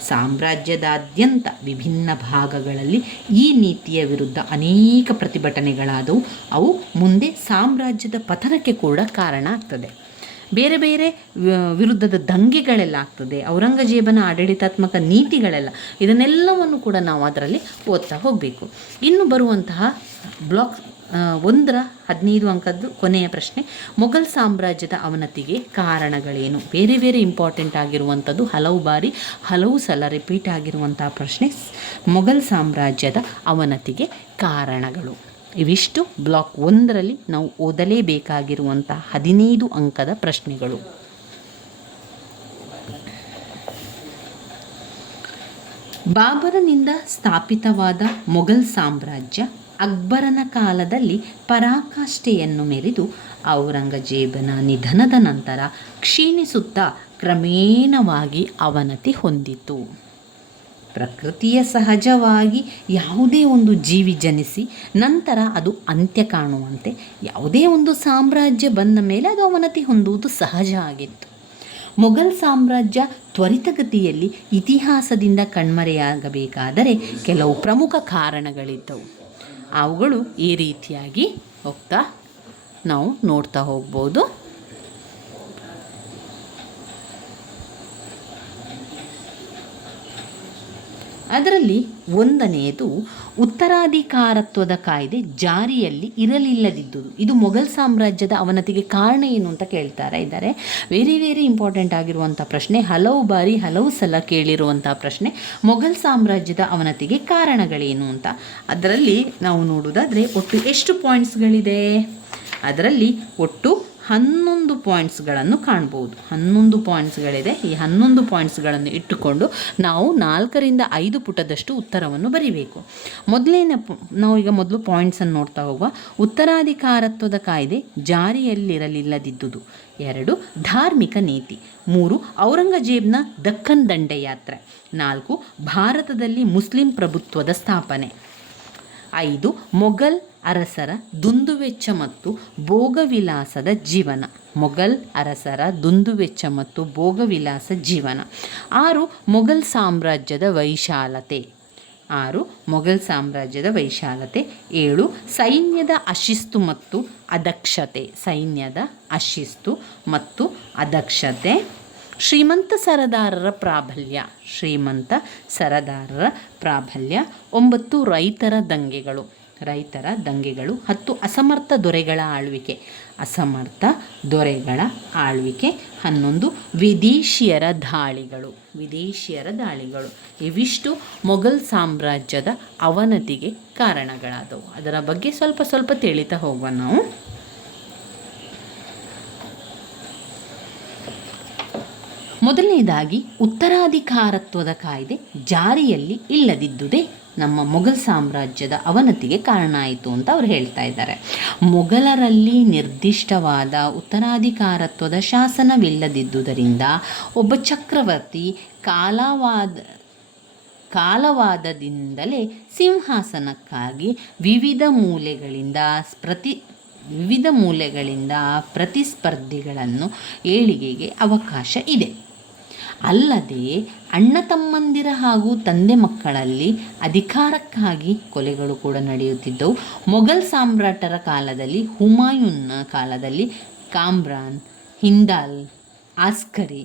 ಸಾಮ್ರಾಜ್ಯದಾದ್ಯಂತ ವಿಭಿನ್ನ ಭಾಗಗಳಲ್ಲಿ ಈ ನೀತಿಯ ವಿರುದ್ಧ ಅನೇಕ ಪ್ರತಿಭಟನೆಗಳಾದವು. ಅವು ಮುಂದೆ ಸಾಮ್ರಾಜ್ಯದ ಪತನಕ್ಕೆ ಕೂಡ ಕಾರಣ ಆಗ್ತದೆ. ಬೇರೆ ಬೇರೆ ವಿರುದ್ಧದ ದಂಗೆಗಳೆಲ್ಲ ಆಗ್ತದೆ. ಔರಂಗಜೇಬನ ಆಡಳಿತಾತ್ಮಕ ನೀತಿಗಳೆಲ್ಲ, ಇದನ್ನೆಲ್ಲವನ್ನು ಕೂಡ ನಾವು ಅದರಲ್ಲಿ ಓದ್ತಾ ಹೋಗಬೇಕು. ಇನ್ನು ಬರುವಂತಹ ಬ್ಲಾಕ್ 1ರ 15 ಅಂಕದ್ದು ಕೊನೆಯ ಪ್ರಶ್ನೆ, ಮೊಘಲ್ ಸಾಮ್ರಾಜ್ಯದ ಅವನತಿಗೆ ಕಾರಣಗಳೇನು? ಬೇರೆ ಬೇರೆ ಇಂಪಾರ್ಟೆಂಟ್ ಆಗಿರುವಂಥದ್ದು, ಹಲವು ಸಲ ರಿಪೀಟ್ ಆಗಿರುವಂತಹ ಪ್ರಶ್ನೆ, ಮೊಘಲ್ ಸಾಮ್ರಾಜ್ಯದ ಅವನತಿಗೆ ಕಾರಣಗಳು. ಇವಿಷ್ಟು ಬ್ಲಾಕ್ 1ರಲ್ಲಿ ನಾವು ಓದಲೇಬೇಕಾಗಿರುವಂಥ 15 ಅಂಕದ ಪ್ರಶ್ನೆಗಳು. ಬಾಬರನಿಂದ ಸ್ಥಾಪಿತವಾದ ಮೊಘಲ್ ಸಾಮ್ರಾಜ್ಯ ಅಕ್ಬರನ ಕಾಲದಲ್ಲಿ ಪರಾಕಾಷ್ಠೆಯನ್ನು ಮೆರೆದು ಔರಂಗಜೇಬನ ನಿಧನದ ನಂತರ ಕ್ಷೀಣಿಸುತ್ತಾ ಕ್ರಮೇಣವಾಗಿ ಅವನತಿ ಹೊಂದಿತು. ಪ್ರಕೃತಿಯ ಸಹಜವಾಗಿ ಯಾವುದೇ ಒಂದು ಜೀವಿ ಜನಿಸಿ ನಂತರ ಅದು ಅಂತ್ಯ ಕಾಣುವಂತೆ ಯಾವುದೇ ಒಂದು ಸಾಮ್ರಾಜ್ಯ ಬಂದ ಮೇಲೆ ಅದು ಅವನತಿ ಹೊಂದುವುದು ಸಹಜ ಆಗಿತ್ತು. ಮೊಘಲ್ ಸಾಮ್ರಾಜ್ಯ ತ್ವರಿತಗತಿಯಲ್ಲಿ ಇತಿಹಾಸದಿಂದ ಕಣ್ಮರೆಯಾಗಬೇಕಾದರೆ ಕೆಲವು ಪ್ರಮುಖ ಕಾರಣಗಳಿದ್ದವು. ಅವುಗಳು ಈ ರೀತಿಯಾಗಿ ನಾವು ನೋಡ್ತಾ ಹೋಗ್ಬೋದು. ಅದರಲ್ಲಿ 1ನೇದು ಉತ್ತರಾಧಿಕಾರತ್ವದ ಕಾಯ್ದೆ ಜಾರಿಯಲ್ಲಿ ಇರಲಿಲ್ಲದಿದ್ದುದು. ಇದು ಮೊಘಲ್ ಸಾಮ್ರಾಜ್ಯದ ಅವನತಿಗೆ ಕಾರಣ ಏನು ಅಂತ ಕೇಳ್ತಾ ಇದ್ದಾರೆ. ವೆರಿ ಇಂಪಾರ್ಟೆಂಟ್ ಆಗಿರುವಂಥ ಪ್ರಶ್ನೆ, ಹಲವು ಸಲ ಕೇಳಿರುವಂಥ ಪ್ರಶ್ನೆ, ಮೊಘಲ್ ಸಾಮ್ರಾಜ್ಯದ ಅವನತಿಗೆ ಕಾರಣಗಳೇನು ಅಂತ. ಅದರಲ್ಲಿ ನಾವು ನೋಡುವುದಾದರೆ ಒಟ್ಟು ಎಷ್ಟು ಪಾಯಿಂಟ್ಸ್ಗಳಿದೆ? ಅದರಲ್ಲಿ ಒಟ್ಟು 11 ಪಾಯಿಂಟ್ಸ್ಗಳನ್ನು ಕಾಣ್ಬೋದು. 11 ಪಾಯಿಂಟ್ಸ್ಗಳಿದೆ. ಈ 11 ಪಾಯಿಂಟ್ಸ್ಗಳನ್ನು ಇಟ್ಟುಕೊಂಡು ನಾವು 4ರಿಂದ 5 ಪುಟದಷ್ಟು ಉತ್ತರವನ್ನು ಬರೀಬೇಕು. ನಾವೀಗ ಮೊದಲು ಪಾಯಿಂಟ್ಸನ್ನು ನೋಡ್ತಾ ಹೋಗುವ. ಉತ್ತರಾಧಿಕಾರತ್ವದ ಕಾಯ್ದೆ ಜಾರಿಯಲ್ಲಿರಲಿಲ್ಲದಿದ್ದುದು. 2 ಧಾರ್ಮಿಕ ನೀತಿ. 3 ಔರಂಗಜೇಬ್ನ ದಕ್ಕನ್ ದಂಡಯಾತ್ರೆ. 4 ಭಾರತದಲ್ಲಿ ಮುಸ್ಲಿಂ ಪ್ರಭುತ್ವದ ಸ್ಥಾಪನೆ. 5 ಮೊಘಲ್ ಅರಸರ ದುಂದುವೆಚ್ಚ ಮತ್ತು ಭೋಗವಿಲಾಸದ ಜೀವನ. 6 ಮೊಘಲ್ ಸಾಮ್ರಾಜ್ಯದ ವೈಶಾಲತೆ. 7 ಸೈನ್ಯದ ಅಶಿಸ್ತು ಮತ್ತು ಅದಕ್ಷತೆ. ಶ್ರೀಮಂತ ಸರದಾರರ ಪ್ರಾಬಲ್ಯ. 9 ರೈತರ ದಂಗೆಗಳು. 10 ಅಸಮರ್ಥ ದೊರೆಗಳ ಆಳ್ವಿಕೆ. 11 ವಿದೇಶಿಯರ ದಾಳಿಗಳು. ಇವಿಷ್ಟು ಮೊಘಲ್ ಸಾಮ್ರಾಜ್ಯದ ಅವನತಿಗೆ ಕಾರಣಗಳಾದವು. ಅದರ ಬಗ್ಗೆ ಸ್ವಲ್ಪ ತಿಳಿತಾ ಹೋಗುವ ನಾವು. ಮೊದಲನೇದಾಗಿ ಉತ್ತರಾಧಿಕಾರತ್ವದ ಕಾಯ್ದೆ ಜಾರಿಯಲ್ಲಿ ಇಲ್ಲದಿದ್ದುದೇ ನಮ್ಮ ಮೊಘಲ್ ಸಾಮ್ರಾಜ್ಯದ ಅವನತಿಗೆ ಕಾರಣ ಆಯಿತು ಅಂತ ಅವ್ರು ಹೇಳ್ತಾ ಇದ್ದಾರೆ. ಮೊಘಲರಲ್ಲಿ ನಿರ್ದಿಷ್ಟವಾದ ಉತ್ತರಾಧಿಕಾರತ್ವದ ಶಾಸನವಿಲ್ಲದಿದ್ದುದರಿಂದ ಒಬ್ಬ ಚಕ್ರವರ್ತಿ ಕಾಲವಾದದಿಂದಲೇ ಸಿಂಹಾಸನಕ್ಕಾಗಿ ವಿವಿಧ ಮೂಲೆಗಳಿಂದ ಪ್ರತಿಸ್ಪರ್ಧಿಗಳನ್ನು ಏಳಿಗೆಗೆ ಅವಕಾಶ ಇದೆ. ಅಲ್ಲದೆ ಅಣ್ಣ ತಮ್ಮಂದಿರ ಹಾಗೂ ತಂದೆ ಮಕ್ಕಳಲ್ಲಿ ಅಧಿಕಾರಕ್ಕಾಗಿ ಕೊಲೆಗಳು ಕೂಡ ನಡೆಯುತ್ತಿದ್ದವು. ಮೊಘಲ್ ಸಾಮ್ರಾಟರ ಕಾಲದಲ್ಲಿ, ಹುಮಾಯೂನ್ನ ಕಾಲದಲ್ಲಿ ಕಾಮ್ರಾನ್, ಹಿಂದಾಲ್, ಆಸ್ಕರಿ.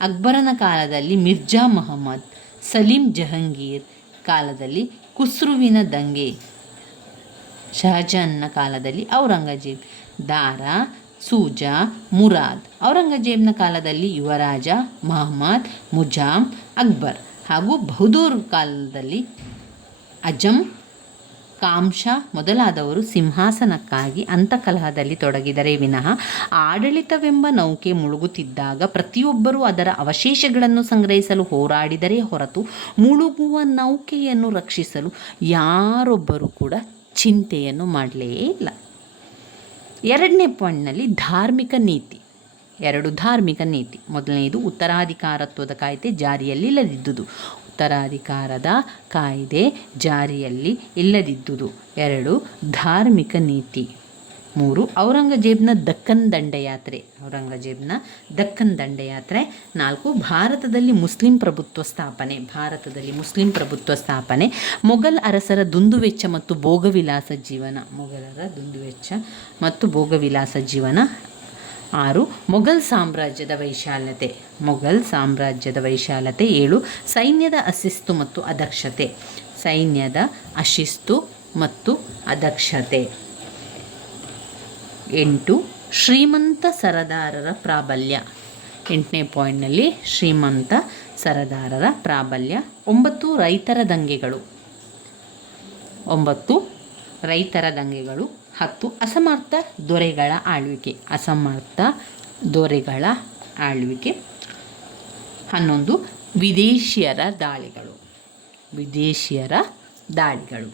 ಅಕ್ಬರನ ಕಾಲದಲ್ಲಿ ಮಿರ್ಜಾ ಮೊಹಮ್ಮದ್, ಸಲೀಂ ಜಹಂಗೀರ್ ಕಾಲದಲ್ಲಿ ಖುಸ್ರುವಿನ ದಂಗೆ. ಶಹಜಾನ್ನ ಕಾಲದಲ್ಲಿ ಔರಂಗಜೇಬ್, ದಾರಾ, ಸೂಜಾ, ಮುರಾದ್. ಔರಂಗಜೇಬ್ನ ಕಾಲದಲ್ಲಿ ಯುವರಾಜ ಮಹಮ್ಮದ್, ಮುಜಾಮ್, ಅಕ್ಬರ್ ಹಾಗೂ ಬಹದ್ದೂರ್ ಕಾಲದಲ್ಲಿ ಅಜಮ್, ಕಾಮ್ಶಾ ಮೊದಲಾದವರು ಸಿಂಹಾಸನಕ್ಕಾಗಿ ಅಂತಕಲಹದಲ್ಲಿ ತೊಡಗಿದರೆ ವಿನಃ ಆಡಳಿತವೆಂಬ ನೌಕೆ ಮುಳುಗುತ್ತಿದ್ದಾಗ ಪ್ರತಿಯೊಬ್ಬರೂ ಅದರ ಅವಶೇಷಗಳನ್ನು ಸಂಗ್ರಹಿಸಲು ಹೋರಾಡಿದರೆ ಹೊರತು ಮುಳುಗುವ ನೌಕೆಯನ್ನು ರಕ್ಷಿಸಲು ಯಾರೊಬ್ಬರೂ ಕೂಡ ಚಿಂತೆಯನ್ನು ಮಾಡಲೇ ಇಲ್ಲ. 2ನೇ ಪಾಯಿಂಟ್ನಲ್ಲಿ ಧಾರ್ಮಿಕ ನೀತಿ. 2 ಧಾರ್ಮಿಕ ನೀತಿ. ಮೊದಲನೆಯದು ಉತ್ತರಾಧಿಕಾರತ್ವದ ಕಾಯ್ದೆ ಜಾರಿಯಲ್ಲಿಲ್ಲದಿದ್ದುದು. ಉತ್ತರಾಧಿಕಾರದ ಕಾಯ್ದೆ ಜಾರಿಯಲ್ಲಿ ಇಲ್ಲದಿದ್ದುದು. 2 ಧಾರ್ಮಿಕ ನೀತಿ. 3 ಔರಂಗಜೇಬ್ನ ದಕ್ಕನ್ ದಂಡಯಾತ್ರೆ. 4 ಭಾರತದಲ್ಲಿ ಮುಸ್ಲಿಂ ಪ್ರಭುತ್ವ ಸ್ಥಾಪನೆ. ಮೊಘಲ್ ಅರಸರ ದುಂದುವೆಚ್ಚ ಮತ್ತು ಭೋಗವಿಲಾಸ ಜೀವನ. 6 ಮೊಘಲ್ ಸಾಮ್ರಾಜ್ಯದ ವೈಶಾಲ್ಯತೆ. 7 ಸೈನ್ಯದ ಅಶಿಸ್ತು ಮತ್ತು ಅದಕ್ಷತೆ. 8 ಶ್ರೀಮಂತ ಸರದಾರರ ಪ್ರಾಬಲ್ಯ. 8ನೇ ಪಾಯಿಂಟ್ನಲ್ಲಿ ಶ್ರೀಮಂತ ಸರದಾರರ ಪ್ರಾಬಲ್ಯ. 9 ರೈತರ ದಂಗೆಗಳು. 10 ಅಸಮರ್ಥ ದೊರೆಗಳ ಆಳ್ವಿಕೆ. 11 ವಿದೇಶಿಯರ ದಾಳಿಗಳು.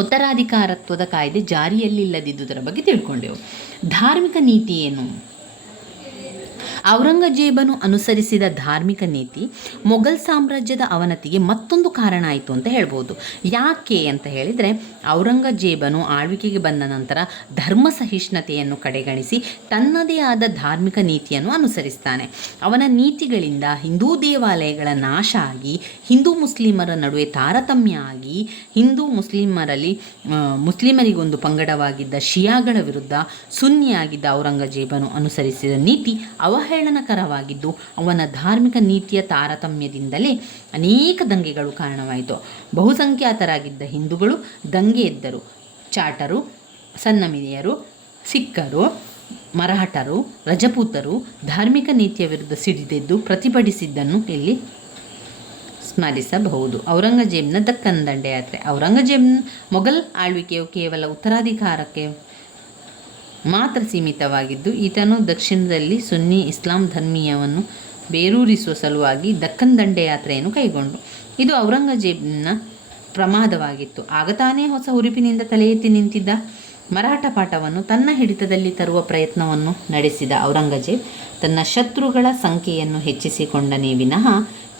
ಉತ್ತರಾಧಿಕಾರತ್ವದ ಕಾಯ್ದೆ ಜಾರಿಯಲ್ಲಿಲ್ಲದಿದ್ದುದರ ಬಗ್ಗೆ ತಿಳ್ಕೊಂಡೆವು. ಧಾರ್ಮಿಕ ನೀತಿ ಏನು? ಔರಂಗಜೇಬನು ಅನುಸರಿಸಿದ ಧಾರ್ಮಿಕ ನೀತಿ ಮೊಘಲ್ ಸಾಮ್ರಾಜ್ಯದ ಅವನತಿಗೆ ಮತ್ತೊಂದು ಕಾರಣ ಆಯಿತು ಅಂತ ಹೇಳ್ಬೋದು. ಯಾಕೆ ಅಂತ ಹೇಳಿದರೆ, ಔರಂಗಜೇಬನು ಆಳ್ವಿಕೆಗೆ ಬಂದ ನಂತರ ಧರ್ಮ ಸಹಿಷ್ಣುತೆಯನ್ನು ಕಡೆಗಣಿಸಿ ತನ್ನದೇ ಆದ ಧಾರ್ಮಿಕ ನೀತಿಯನ್ನು ಅನುಸರಿಸ್ತಾನೆ. ಅವನ ನೀತಿಗಳಿಂದ ಹಿಂದೂ ದೇವಾಲಯಗಳ ನಾಶ ಆಗಿ ಹಿಂದೂ ಮುಸ್ಲಿಮರ ನಡುವೆ ತಾರತಮ್ಯ ಆಗಿ ಮುಸ್ಲಿಮರಿಗೊಂದು ಪಂಗಡವಾಗಿದ್ದ ಶಿಯಾಗಳ ವಿರುದ್ಧ ಸುನ್ನಿಯಾಗಿದ್ದ ಔರಂಗಜೇಬನು ಅನುಸರಿಸಿದ ನೀತಿ ಅವಹೇಳನಕರವಾಗಿದ್ದು, ಅವನ ಧಾರ್ಮಿಕ ನೀತಿಯ ತಾರತಮ್ಯದಿಂದಲೇ ಅನೇಕ ದಂಗೆಗಳು ಕಾರಣವಾಯಿತು. ಬಹುಸಂಖ್ಯಾತರಾಗಿದ್ದ ಹಿಂದೂಗಳು ದಂಗೆ ಎದ್ದರು. ಚಾಟರು, ಸನ್ನಮಿಯರು, ಸಿಖ್ಖರು, ಮರಾಠರು, ರಜಪೂತರು ಧಾರ್ಮಿಕ ನೀತಿಯ ವಿರುದ್ಧ ಸಿಡಿದೆದ್ದು ಪ್ರತಿಭಟಿಸಿದ್ದನ್ನು ಇಲ್ಲಿ ಸ್ಮರಿಸಬಹುದು. ಔರಂಗಜೇಬನ ದಕ್ಕನ್ ದಂಡಯಾತ್ರೆ. ಔರಂಗಜೇಬನ ಮೊಘಲ್ ಆಳ್ವಿಕೆಯು ಕೇವಲ ಉತ್ತರಾಧಿಕಾರಕ್ಕೆ ಮಾತ್ರ ಸೀಮಿತವಾಗಿದ್ದು, ಈತನು ದಕ್ಷಿಣದಲ್ಲಿ ಸುನ್ನಿ ಇಸ್ಲಾಂ ಧರ್ಮೀಯವನ್ನು ಬೇರೂರಿಸುವ ಸಲುವಾಗಿ ದಕ್ಕನ್ ದಂಡಯಾತ್ರೆಯನ್ನು ಕೈಗೊಂಡು. ಇದು ಔರಂಗಜೇಬನ ಪ್ರಮಾದವಾಗಿತ್ತು. ಆಗ ತಾನೇ ಹೊಸ ಹುರುಪಿನಿಂದ ತಲೆ ಎತ್ತಿ ನಿಂತಿದ್ದ ಮರಾಠ ಪಾಠವನ್ನು ತನ್ನ ಹಿಡಿತದಲ್ಲಿ ತರುವ ಪ್ರಯತ್ನವನ್ನು ನಡೆಸಿದ ಔರಂಗಜೇಬ್ ತನ್ನ ಶತ್ರುಗಳ ಸಂಖ್ಯೆಯನ್ನು ಹೆಚ್ಚಿಸಿಕೊಂಡನೇ ವಿನಃ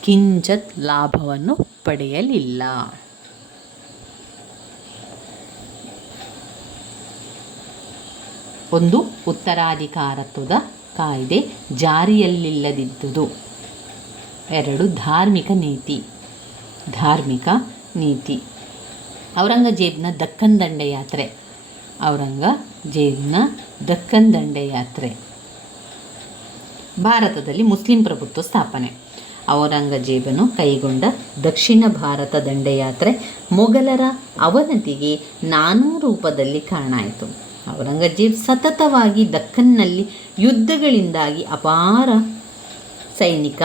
ಕಿಂಚಿತ್ ಲಾಭವನ್ನು ಪಡೆಯಲಿಲ್ಲ. ಒಂದು, ಉತ್ತರಾಧಿಕಾರತ್ವದ ಕಾಯ್ದೆ ಜಾರಿಯಲ್ಲಿಲ್ಲದಿದ್ದುದು. 2 ಧಾರ್ಮಿಕ ನೀತಿ. ಔರಂಗಜೇಬನ ದಕ್ಕನ್ ದಂಡಯಾತ್ರೆ. ಭಾರತದಲ್ಲಿ ಮುಸ್ಲಿಂ ಪ್ರಭುತ್ವ ಸ್ಥಾಪನೆ. ಔರಂಗಜೇಬನು ಕೈಗೊಂಡ ದಕ್ಷಿಣ ಭಾರತ ದಂಡಯಾತ್ರೆ ಮೊಘಲರ ಅವನತಿಗೆ ನಾನಾ ರೂಪದಲ್ಲಿ ಕಾರಣ ಆಯಿತು. ಔರಂಗಜೇಬ್ ಸತತವಾಗಿ ದಕ್ಕನ್ನಲ್ಲಿ ಯುದ್ಧಗಳಿಂದಾಗಿ ಅಪಾರ ಸೈನಿಕ,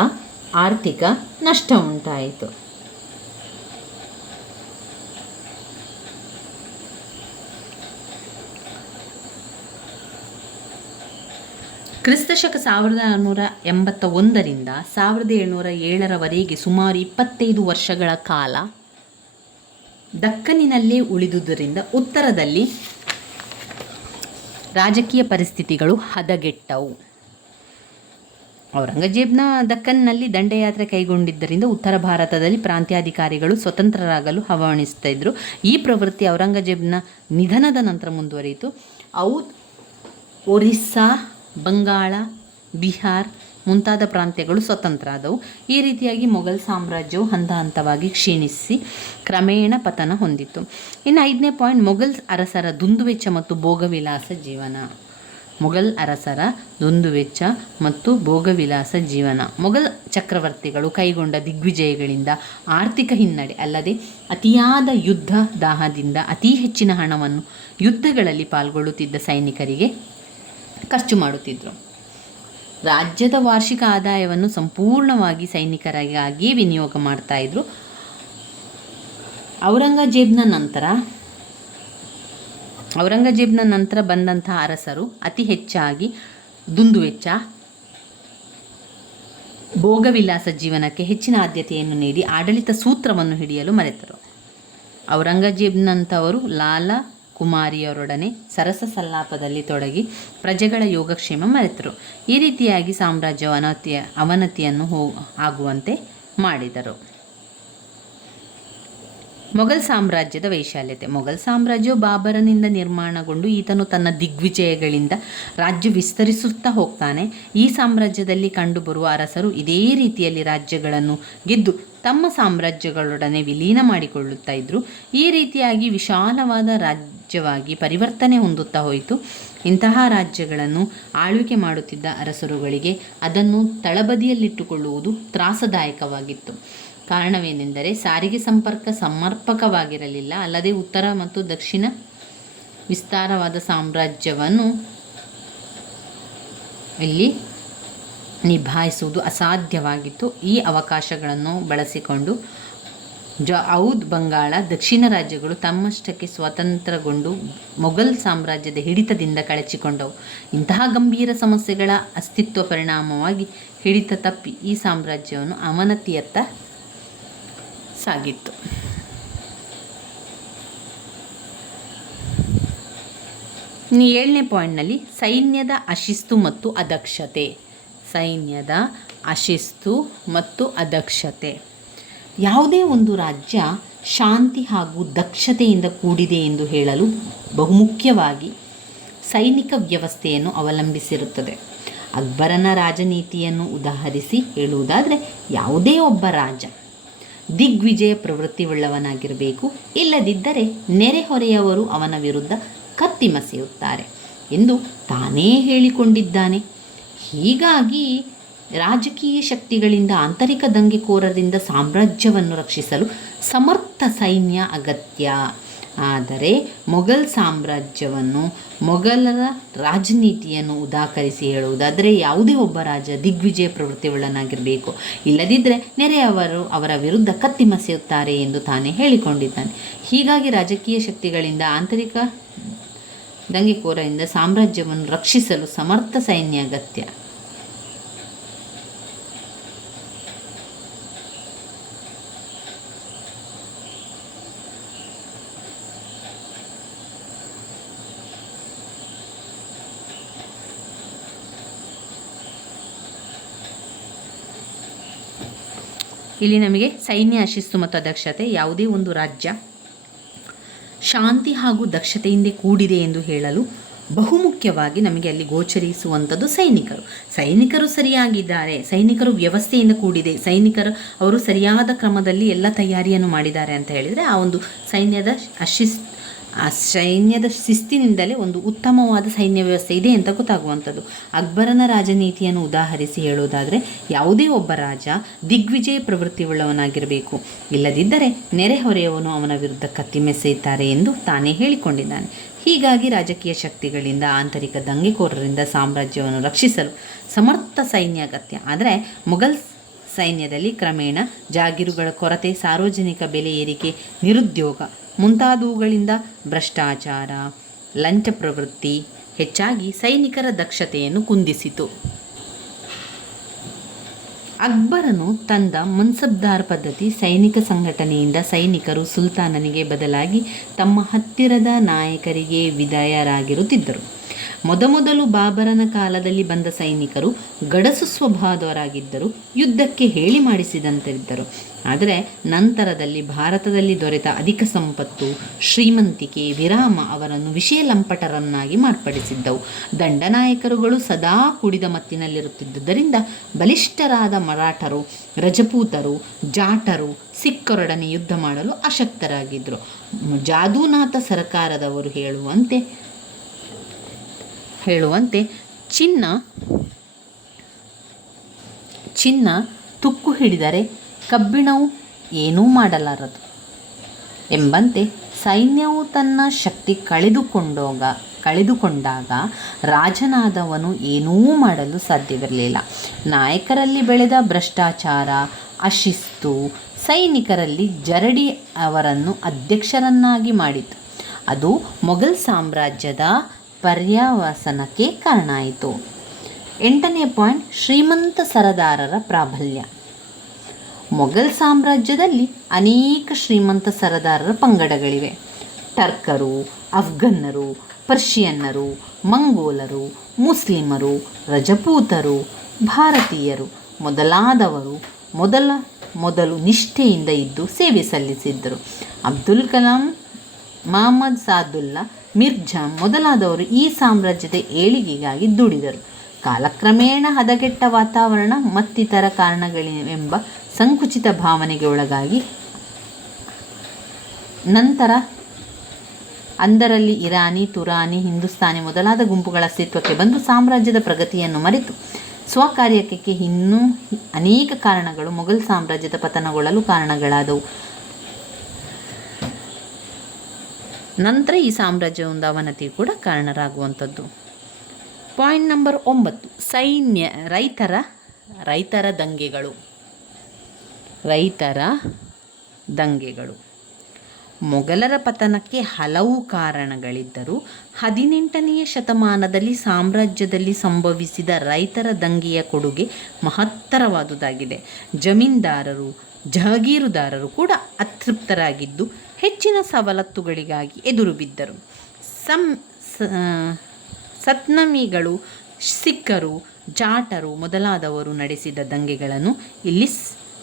ಆರ್ಥಿಕ ನಷ್ಟ ಉಂಟಾಯಿತು. ಕ್ರಿಸ್ತಶಕ 1681ರಿಂದ 1707ರವರೆಗೆ ಸುಮಾರು 25 ವರ್ಷಗಳ ಕಾಲ ದಕ್ಕನಿನಲ್ಲೇ ಉಳಿದುದರಿಂದ ಉತ್ತರದಲ್ಲಿ ರಾಜಕೀಯ ಪರಿಸ್ಥಿತಿಗಳು ಹದಗೆಟ್ಟವು. ಔರಂಗಜೇಬ್ನ ದಕ್ಕನ್ನಲ್ಲಿ ದಂಡಯಾತ್ರೆ ಕೈಗೊಂಡಿದ್ದರಿಂದ ಉತ್ತರ ಭಾರತದಲ್ಲಿ ಪ್ರಾಂತ್ಯಾಧಿಕಾರಿಗಳು ಸ್ವತಂತ್ರರಾಗಲು ಹವಣಿಸ್ತಿದ್ರು. ಈ ಪ್ರವೃತ್ತಿ ಔರಂಗಜೇಬ್ನ ನಿಧನದ ನಂತರ ಮುಂದುವರಿಯಿತು. ಒರಿಸ್ಸಾ, ಬಂಗಾಳ, ಬಿಹಾರ್ ಮುಂತಾದ ಪ್ರಾಂತ್ಯಗಳು ಸ್ವತಂತ್ರ ಆದವು. ಈ ರೀತಿಯಾಗಿ ಮೊಘಲ್ ಸಾಮ್ರಾಜ್ಯವು ಹಂತ ಹಂತವಾಗಿ ಕ್ಷೀಣಿಸಿ ಕ್ರಮೇಣ ಪತನ ಹೊಂದಿತು. ಇನ್ನು 5ನೇ ಪಾಯಿಂಟ್, ಮೊಘಲ್ ಅರಸರ ದುಂದುವೆಚ್ಚ ಮತ್ತು ಭೋಗವಿಲಾಸ ಜೀವನ. ಮೊಘಲ್ ಚಕ್ರವರ್ತಿಗಳು ಕೈಗೊಂಡ ದಿಗ್ವಿಜಯಗಳಿಂದ ಆರ್ಥಿಕ ಹಿನ್ನಡೆ ಅಲ್ಲದೆ ಅತಿಯಾದ ಯುದ್ಧ ದಾಹದಿಂದ ಅತಿ ಹೆಚ್ಚಿನ ಹಣವನ್ನು ಯುದ್ಧಗಳಲ್ಲಿ ಪಾಲ್ಗೊಳ್ಳುತ್ತಿದ್ದ ಸೈನಿಕರಿಗೆ ಖರ್ಚು ಮಾಡುತ್ತಿದ್ದರು. ರಾಜ್ಯದ ವಾರ್ಷಿಕ ಆದಾಯವನ್ನು ಸಂಪೂರ್ಣವಾಗಿ ಸೈನಿಕರಿಗಾಗಿಯೇ ವಿನಿಯೋಗ ಮಾಡ್ತಾ ಇದ್ರು. ಔರಂಗಜೇಬ್ನ ನಂತರ ಬಂದಂತಹ ಅರಸರು ಅತಿ ಹೆಚ್ಚಾಗಿ ದುಂದುವೆಚ್ಚ, ಭೋಗವಿಲಾಸ ಜೀವನಕ್ಕೆ ಹೆಚ್ಚಿನ ಆದ್ಯತೆಯನ್ನು ನೀಡಿ ಆಡಳಿತ ಸೂತ್ರವನ್ನು ಹಿಡಿಯಲು ಮರೆತರು. ಔರಂಗಜೇಬ್ನಂಥವರು ಲಾಲಾ ಕುಮಾರಿಯರೊಡನೆ ಸರಸ ಸಲ್ಲಾಪದಲ್ಲಿ ತೊಡಗಿ ಪ್ರಜೆಗಳ ಯೋಗಕ್ಷೇಮ ಮರೆತರು. ಈ ರೀತಿಯಾಗಿ ಸಾಮ್ರಾಜ್ಯವು ಅವನತಿಯನ್ನು ಆಗುವಂತೆ ಮಾಡಿದರು. ಮೊಘಲ್ ಸಾಮ್ರಾಜ್ಯದ ವೈಶಾಲ್ಯತೆ. ಮೊಘಲ್ ಸಾಮ್ರಾಜ್ಯವು ಬಾಬರನಿಂದ ನಿರ್ಮಾಣಗೊಂಡು ಈತನು ತನ್ನ ದಿಗ್ವಿಜಯಗಳಿಂದ ರಾಜ್ಯ ವಿಸ್ತರಿಸುತ್ತಾ ಹೋಗ್ತಾನೆ. ಈ ಸಾಮ್ರಾಜ್ಯದಲ್ಲಿ ಕಂಡುಬರುವ ಅರಸರು ಇದೇ ರೀತಿಯಲ್ಲಿ ರಾಜ್ಯಗಳನ್ನು ಗೆದ್ದು ತಮ್ಮ ಸಾಮ್ರಾಜ್ಯಗಳೊಡನೆ ವಿಲೀನ ಮಾಡಿಕೊಳ್ಳುತ್ತಾ ಇದ್ದರು. ಈ ರೀತಿಯಾಗಿ ವಿಶಾಲವಾದ ರಾಜ್ಯವಾಗಿ ಪರಿವರ್ತನೆ ಹೊಂದುತ್ತಾ ಹೋಯಿತು. ಇಂತಹ ರಾಜ್ಯಗಳನ್ನು ಆಳ್ವಿಕೆ ಮಾಡುತ್ತಿದ್ದ ಅರಸರುಗಳಿಗೆ ಅದನ್ನು ತಳಬದಿಯಲ್ಲಿಟ್ಟುಕೊಳ್ಳುವುದು ತ್ರಾಸದಾಯಕವಾಗಿತ್ತು. ಕಾರಣವೇನೆಂದರೆ ಸಾರಿಗೆ ಸಂಪರ್ಕ ಸಮರ್ಪಕವಾಗಿರಲಿಲ್ಲ. ಅಲ್ಲದೆ ಉತ್ತರ ಮತ್ತು ದಕ್ಷಿಣ ವಿಸ್ತಾರವಾದ ಸಾಮ್ರಾಜ್ಯವನ್ನು ಇಲ್ಲಿ ನಿಭಾಯಿಸುವುದು ಅಸಾಧ್ಯವಾಗಿತ್ತು. ಈ ಅವಕಾಶಗಳನ್ನು ಬಳಸಿಕೊಂಡು ಔದ್ ಬಂಗಾಳ ದಕ್ಷಿಣ ರಾಜ್ಯಗಳು ತಮ್ಮಷ್ಟಕ್ಕೆ ಸ್ವತಂತ್ರಗೊಂಡು ಮೊಘಲ್ ಸಾಮ್ರಾಜ್ಯದ ಹಿಡಿತದಿಂದ ಕಳಚಿಕೊಂಡವು. ಇಂತಹ ಗಂಭೀರ ಸಮಸ್ಯೆಗಳ ಅಸ್ತಿತ್ವ ಪರಿಣಾಮವಾಗಿ ಹಿಡಿತ ತಪ್ಪಿ ಈ ಸಾಮ್ರಾಜ್ಯವನ್ನು ಅವನತಿಯತ್ತ ಸಾಗಿತ್ತು. ಇನ್ನು 7ನೇ ಪಾಯಿಂಟ್ನಲ್ಲಿ ಸೈನ್ಯದ ಅಶಿಸ್ತು ಮತ್ತು ಅದಕ್ಷತೆ. ಸೈನ್ಯದ ಅಶಿಸ್ತು ಮತ್ತು ಅದಕ್ಷತೆ. ಯಾವುದೇ ಒಂದು ರಾಜ್ಯ ಶಾಂತಿ ಹಾಗೂ ದಕ್ಷತೆಯಿಂದ ಕೂಡಿದೆ ಎಂದು ಹೇಳಲು ಬಹುಮುಖ್ಯವಾಗಿ ಸೈನಿಕ ವ್ಯವಸ್ಥೆಯನ್ನು ಅವಲಂಬಿಸಿರುತ್ತದೆ. ಅಕ್ಬರನ ರಾಜನೀತಿಯನ್ನು ಉದಾಹರಿಸಿ ಹೇಳುವುದಾದರೆ ಯಾವುದೇ ಒಬ್ಬ ರಾಜ ದಿಗ್ವಿಜಯ ಪ್ರವೃತ್ತಿಯುಳ್ಳವನಾಗಿರಬೇಕು, ಇಲ್ಲದಿದ್ದರೆ ನೆರೆಹೊರೆಯವರು ಅವನ ವಿರುದ್ಧ ಕತ್ತಿಮಸೆಯುತ್ತಾರೆ ಎಂದು ತಾನೇ ಹೇಳಿಕೊಂಡಿದ್ದಾನೆ. ಹೀಗಾಗಿ ರಾಜಕೀಯ ಶಕ್ತಿಗಳಿಂದ ಆಂತರಿಕ ದಂಗೆಕೋರರಿಂದ ಸಾಮ್ರಾಜ್ಯವನ್ನು ರಕ್ಷಿಸಲು ಸಮರ್ಥ ಸೈನ್ಯ ಅಗತ್ಯ. ಆದರೆ ಮೊಘಲ್ ಸಾಮ್ರಾಜ್ಯವನ್ನು ಮೊಘಲರ ರಾಜನೀತಿಯನ್ನು ಉದಾಹರಿಸಿ ಹೇಳುವುದಾದರೆ ಯಾವುದೇ ಒಬ್ಬ ರಾಜ ದಿಗ್ವಿಜಯ ಪ್ರವೃತ್ತಿಯುಳ್ಳನಾಗಿರಬೇಕು, ಇಲ್ಲದಿದ್ದರೆ ನೆರೆಯವರು ಅವರ ವಿರುದ್ಧ ಕತ್ತಿಮಸೆಯುತ್ತಾರೆ ಎಂದು ತಾನೇ ಹೇಳಿಕೊಂಡಿದ್ದಾನೆ. ಹೀಗಾಗಿ ರಾಜಕೀಯ ಶಕ್ತಿಗಳಿಂದ ಆಂತರಿಕ ದಂಗೆಕೋರರಿಂದ ಸಾಮ್ರಾಜ್ಯವನ್ನು ರಕ್ಷಿಸಲು ಸಮರ್ಥ ಸೈನ್ಯ ಅಗತ್ಯ. ಇಲ್ಲಿ ನಮಗೆ ಸೈನ್ಯ ಅಶಿಸ್ತು ಮತ್ತು ಅದಕ್ಷತೆ. ಯಾವುದೇ ಒಂದು ರಾಜ್ಯ ಶಾಂತಿ ಹಾಗೂ ದಕ್ಷತೆಯಿಂದ ಕೂಡಿದೆ ಎಂದು ಹೇಳಲು ಬಹುಮುಖ್ಯವಾಗಿ ನಮಗೆ ಅಲ್ಲಿ ಗೋಚರಿಸುವಂಥದ್ದು ಸೈನಿಕರು ಸರಿಯಾಗಿದ್ದಾರೆ, ಸೈನಿಕರು ವ್ಯವಸ್ಥೆಯಿಂದ ಕೂಡಿದೆ, ಅವರು ಸರಿಯಾದ ಕ್ರಮದಲ್ಲಿ ಎಲ್ಲ ತಯಾರಿಯನ್ನು ಮಾಡಿದ್ದಾರೆ ಅಂತ ಹೇಳಿದರೆ ಆ ಒಂದು ಸೈನ್ಯದ ಶಿಸ್ತಿನಿಂದಲೇ ಒಂದು ಉತ್ತಮವಾದ ಸೈನ್ಯ ವ್ಯವಸ್ಥೆ ಇದೆ ಅಂತ ಗೊತ್ತಾಗುವಂಥದ್ದು. ಅಕ್ಬರನ ರಾಜನೀತಿಯನ್ನು ಉದಾಹರಿಸಿ ಹೇಳುವುದಾದರೆ ಯಾವುದೇ ಒಬ್ಬ ರಾಜ ದಿಗ್ವಿಜಯ ಪ್ರವೃತ್ತಿಯುಳ್ಳವನಾಗಿರಬೇಕು, ಇಲ್ಲದಿದ್ದರೆ ನೆರೆಹೊರೆಯವನು ಅವನ ವಿರುದ್ಧ ಕತ್ತಿಮೆಸೆಯುತ್ತಾರೆ ಎಂದು ತಾನೇ ಹೇಳಿಕೊಂಡಿದ್ದಾನೆ. ಹೀಗಾಗಿ ರಾಜಕೀಯ ಶಕ್ತಿಗಳಿಂದ ಆಂತರಿಕ ದಂಗೆಕೋರರಿಂದ ಸಾಮ್ರಾಜ್ಯವನ್ನು ರಕ್ಷಿಸಲು ಸಮರ್ಥ ಸೈನ್ಯ ಅಗತ್ಯ. ಆದರೆ ಮೊಘಲ್ ಸೈನ್ಯದಲ್ಲಿ ಕ್ರಮೇಣ ಜಾಗೀರುಗಳ ಕೊರತೆ, ಸಾರ್ವಜನಿಕ ಬೆಲೆ ಏರಿಕೆ, ನಿರುದ್ಯೋಗ ಮುಂತಾದವುಗಳಿಂದ ಭ್ರಷ್ಟಾಚಾರ, ಲಂಚ ಪ್ರವೃತ್ತಿ ಹೆಚ್ಚಾಗಿ ಸೈನಿಕರ ದಕ್ಷತೆಯನ್ನು ಕುಂದಿಸಿತು. ಅಕ್ಬರನು ತಂದ ಮನ್ಸಬ್ದಾರ್ ಪದ್ಧತಿ ಸೈನಿಕ ಸಂಘಟನೆಯಿಂದ ಸೈನಿಕರು ಸುಲ್ತಾನನಿಗೆ ಬದಲಾಗಿ ತಮ್ಮ ಹತ್ತಿರದ ನಾಯಕರಿಗೆ ವಿಧೇಯರಾಗಿರುತ್ತಿದ್ದರು. ಮೊದಮೊದಲು ಬಾಬರನ ಕಾಲದಲ್ಲಿ ಬಂದ ಸೈನಿಕರು ಗಡಸು ಸ್ವಭಾವದವರಾಗಿದ್ದರು, ಯುದ್ಧಕ್ಕೆ ಹೇಳಿ ಮಾಡಿಸಿದಂತಿದ್ದರು. ಆದರೆ ನಂತರದಲ್ಲಿ ಭಾರತದಲ್ಲಿ ದೊರೆತ ಅಧಿಕ ಸಂಪತ್ತು, ಶ್ರೀಮಂತಿಕೆ, ವಿರಾಮ ಅವರನ್ನು ವಿಷಯ ಲಂಪಟರನ್ನಾಗಿ ಮಾರ್ಪಡಿಸಿದ್ದವು. ದಂಡನಾಯಕರುಗಳು ಸದಾ ಕುಡಿದ ಮತ್ತಿನಲ್ಲಿರುತ್ತಿದ್ದುದರಿಂದ ಬಲಿಷ್ಠರಾದ ಮರಾಠರು, ರಜಪೂತರು, ಜಾಟರು ಸಿಖ್ಖರೊಡನೆ ಯುದ್ಧ ಮಾಡಲು ಅಶಕ್ತರಾಗಿದ್ದರು. ಜಾದೂನಾಥ ಸರ್ಕಾರದವರು ಹೇಳುವಂತೆ ಚಿನ್ನ ತುಕ್ಕು ಹಿಡಿದರೆ ಕಬ್ಬಿಣವು ಏನೂ ಮಾಡಲಾರದು ಎಂಬಂತೆ ಸೈನ್ಯವು ತನ್ನ ಶಕ್ತಿ ಕಳೆದುಕೊಂಡಾಗ ರಾಜನಾದವನು ಏನೂ ಮಾಡಲು ಸಾಧ್ಯವಿರಲಿಲ್ಲ. ನಾಯಕರಲ್ಲಿ ಬೆಳೆದ ಭ್ರಷ್ಟಾಚಾರ, ಅಶಿಸ್ತು ಸೈನಿಕರಲ್ಲಿ ಜರಡಿ ಅವರನ್ನು ಅಧ್ಯಕ್ಷರನ್ನಾಗಿ ಮಾಡಿತು. ಅದು ಮೊಘಲ್ ಸಾಮ್ರಾಜ್ಯದ ಪರ್ಯಾವಸಾನಕ್ಕೆ ಕಾರಣ ಆಯಿತು. 8ನೇ ಪಾಯಿಂಟ್, ಶ್ರೀಮಂತ ಸರದಾರರ ಪ್ರಾಬಲ್ಯ. ಮೊಘಲ್ ಸಾಮ್ರಾಜ್ಯದಲ್ಲಿ ಅನೇಕ ಶ್ರೀಮಂತ ಸರದಾರರ ಪಂಗಡಗಳಿವೆ. ಟರ್ಕರು, ಅಫ್ಘನ್ನರು, ಪರ್ಷಿಯನ್ನರು, ಮಂಗೋಲರು, ಮುಸ್ಲಿಮರು, ರಜಪೂತರು, ಭಾರತೀಯರು ಮೊದಲಾದವರು ಮೊದಲು ನಿಷ್ಠೆಯಿಂದ ಇದ್ದು ಸೇವೆ ಸಲ್ಲಿಸಿದ್ದರು. ಅಬ್ದುಲ್ ಕಲಾಂ, ಮಹಮ್ಮದ್ ಸಾದುಲ್ಲಾ, ಮಿರ್ಜಾ ಮೊದಲಾದವರು ಈ ಸಾಮ್ರಾಜ್ಯದ ಏಳಿಗೆಗಾಗಿ ದುಡಿದರು. ಕಾಲಕ್ರಮೇಣ ಹದಗೆಟ್ಟ ವಾತಾವರಣ ಮತ್ತಿತರ ಕಾರಣಗಳೆಂಬ ಸಂಕುಚಿತ ಭಾವನೆಗೆ ಒಳಗಾಗಿ ನಂತರ ಅಂದರಲ್ಲಿ ಇರಾನಿ, ತುರಾನಿ, ಹಿಂದೂಸ್ತಾನಿ ಮೊದಲಾದ ಗುಂಪುಗಳ ಅಸ್ತಿತ್ವಕ್ಕೆ ಬಂದು ಸಾಮ್ರಾಜ್ಯದ ಪ್ರಗತಿಯನ್ನು ಮರೆತು ಸ್ವಕಾರ್ಯಕ್ಕೆ ಇನ್ನೂ ಅನೇಕ ಕಾರಣಗಳು ಮೊಘಲ್ ಸಾಮ್ರಾಜ್ಯದ ಪತನಗೊಳ್ಳಲು ಕಾರಣಗಳಾದವು. ನಂತರ ಈ ಸಾಮ್ರಾಜ್ಯದ ಅವನತಿ ಕೂಡ ಕಾರಣರಾಗುವಂಥದ್ದು. ಪಾಯಿಂಟ್ ನಂಬರ್ 9, ರೈತರ ದಂಗೆಗಳು. ಮೊಘಲರ ಪತನಕ್ಕೆ ಹಲವು ಕಾರಣಗಳಿದ್ದರೂ 18ನೇ ಶತಮಾನದಲ್ಲಿ ಸಾಮ್ರಾಜ್ಯದಲ್ಲಿ ಸಂಭವಿಸಿದ ರೈತರ ದಂಗೆಯ ಕೊಡುಗೆ ಮಹತ್ತರವಾದುದಾಗಿದೆ. ಜಮೀನ್ದಾರರು, ಜಹಗೀರುದಾರರು ಕೂಡ ಅತೃಪ್ತರಾಗಿದ್ದು ಹೆಚ್ಚಿನ ಸವಲತ್ತುಗಳಿಗಾಗಿ ಎದುರು ಬಿದ್ದರು. ಸತ್ನಮಿಗಳು, ಸಿಖ್ಖರು, ಜಾಟರು ಮೊದಲಾದವರು ನಡೆಸಿದ ದಂಗೆಗಳನ್ನು ಇಲ್ಲಿ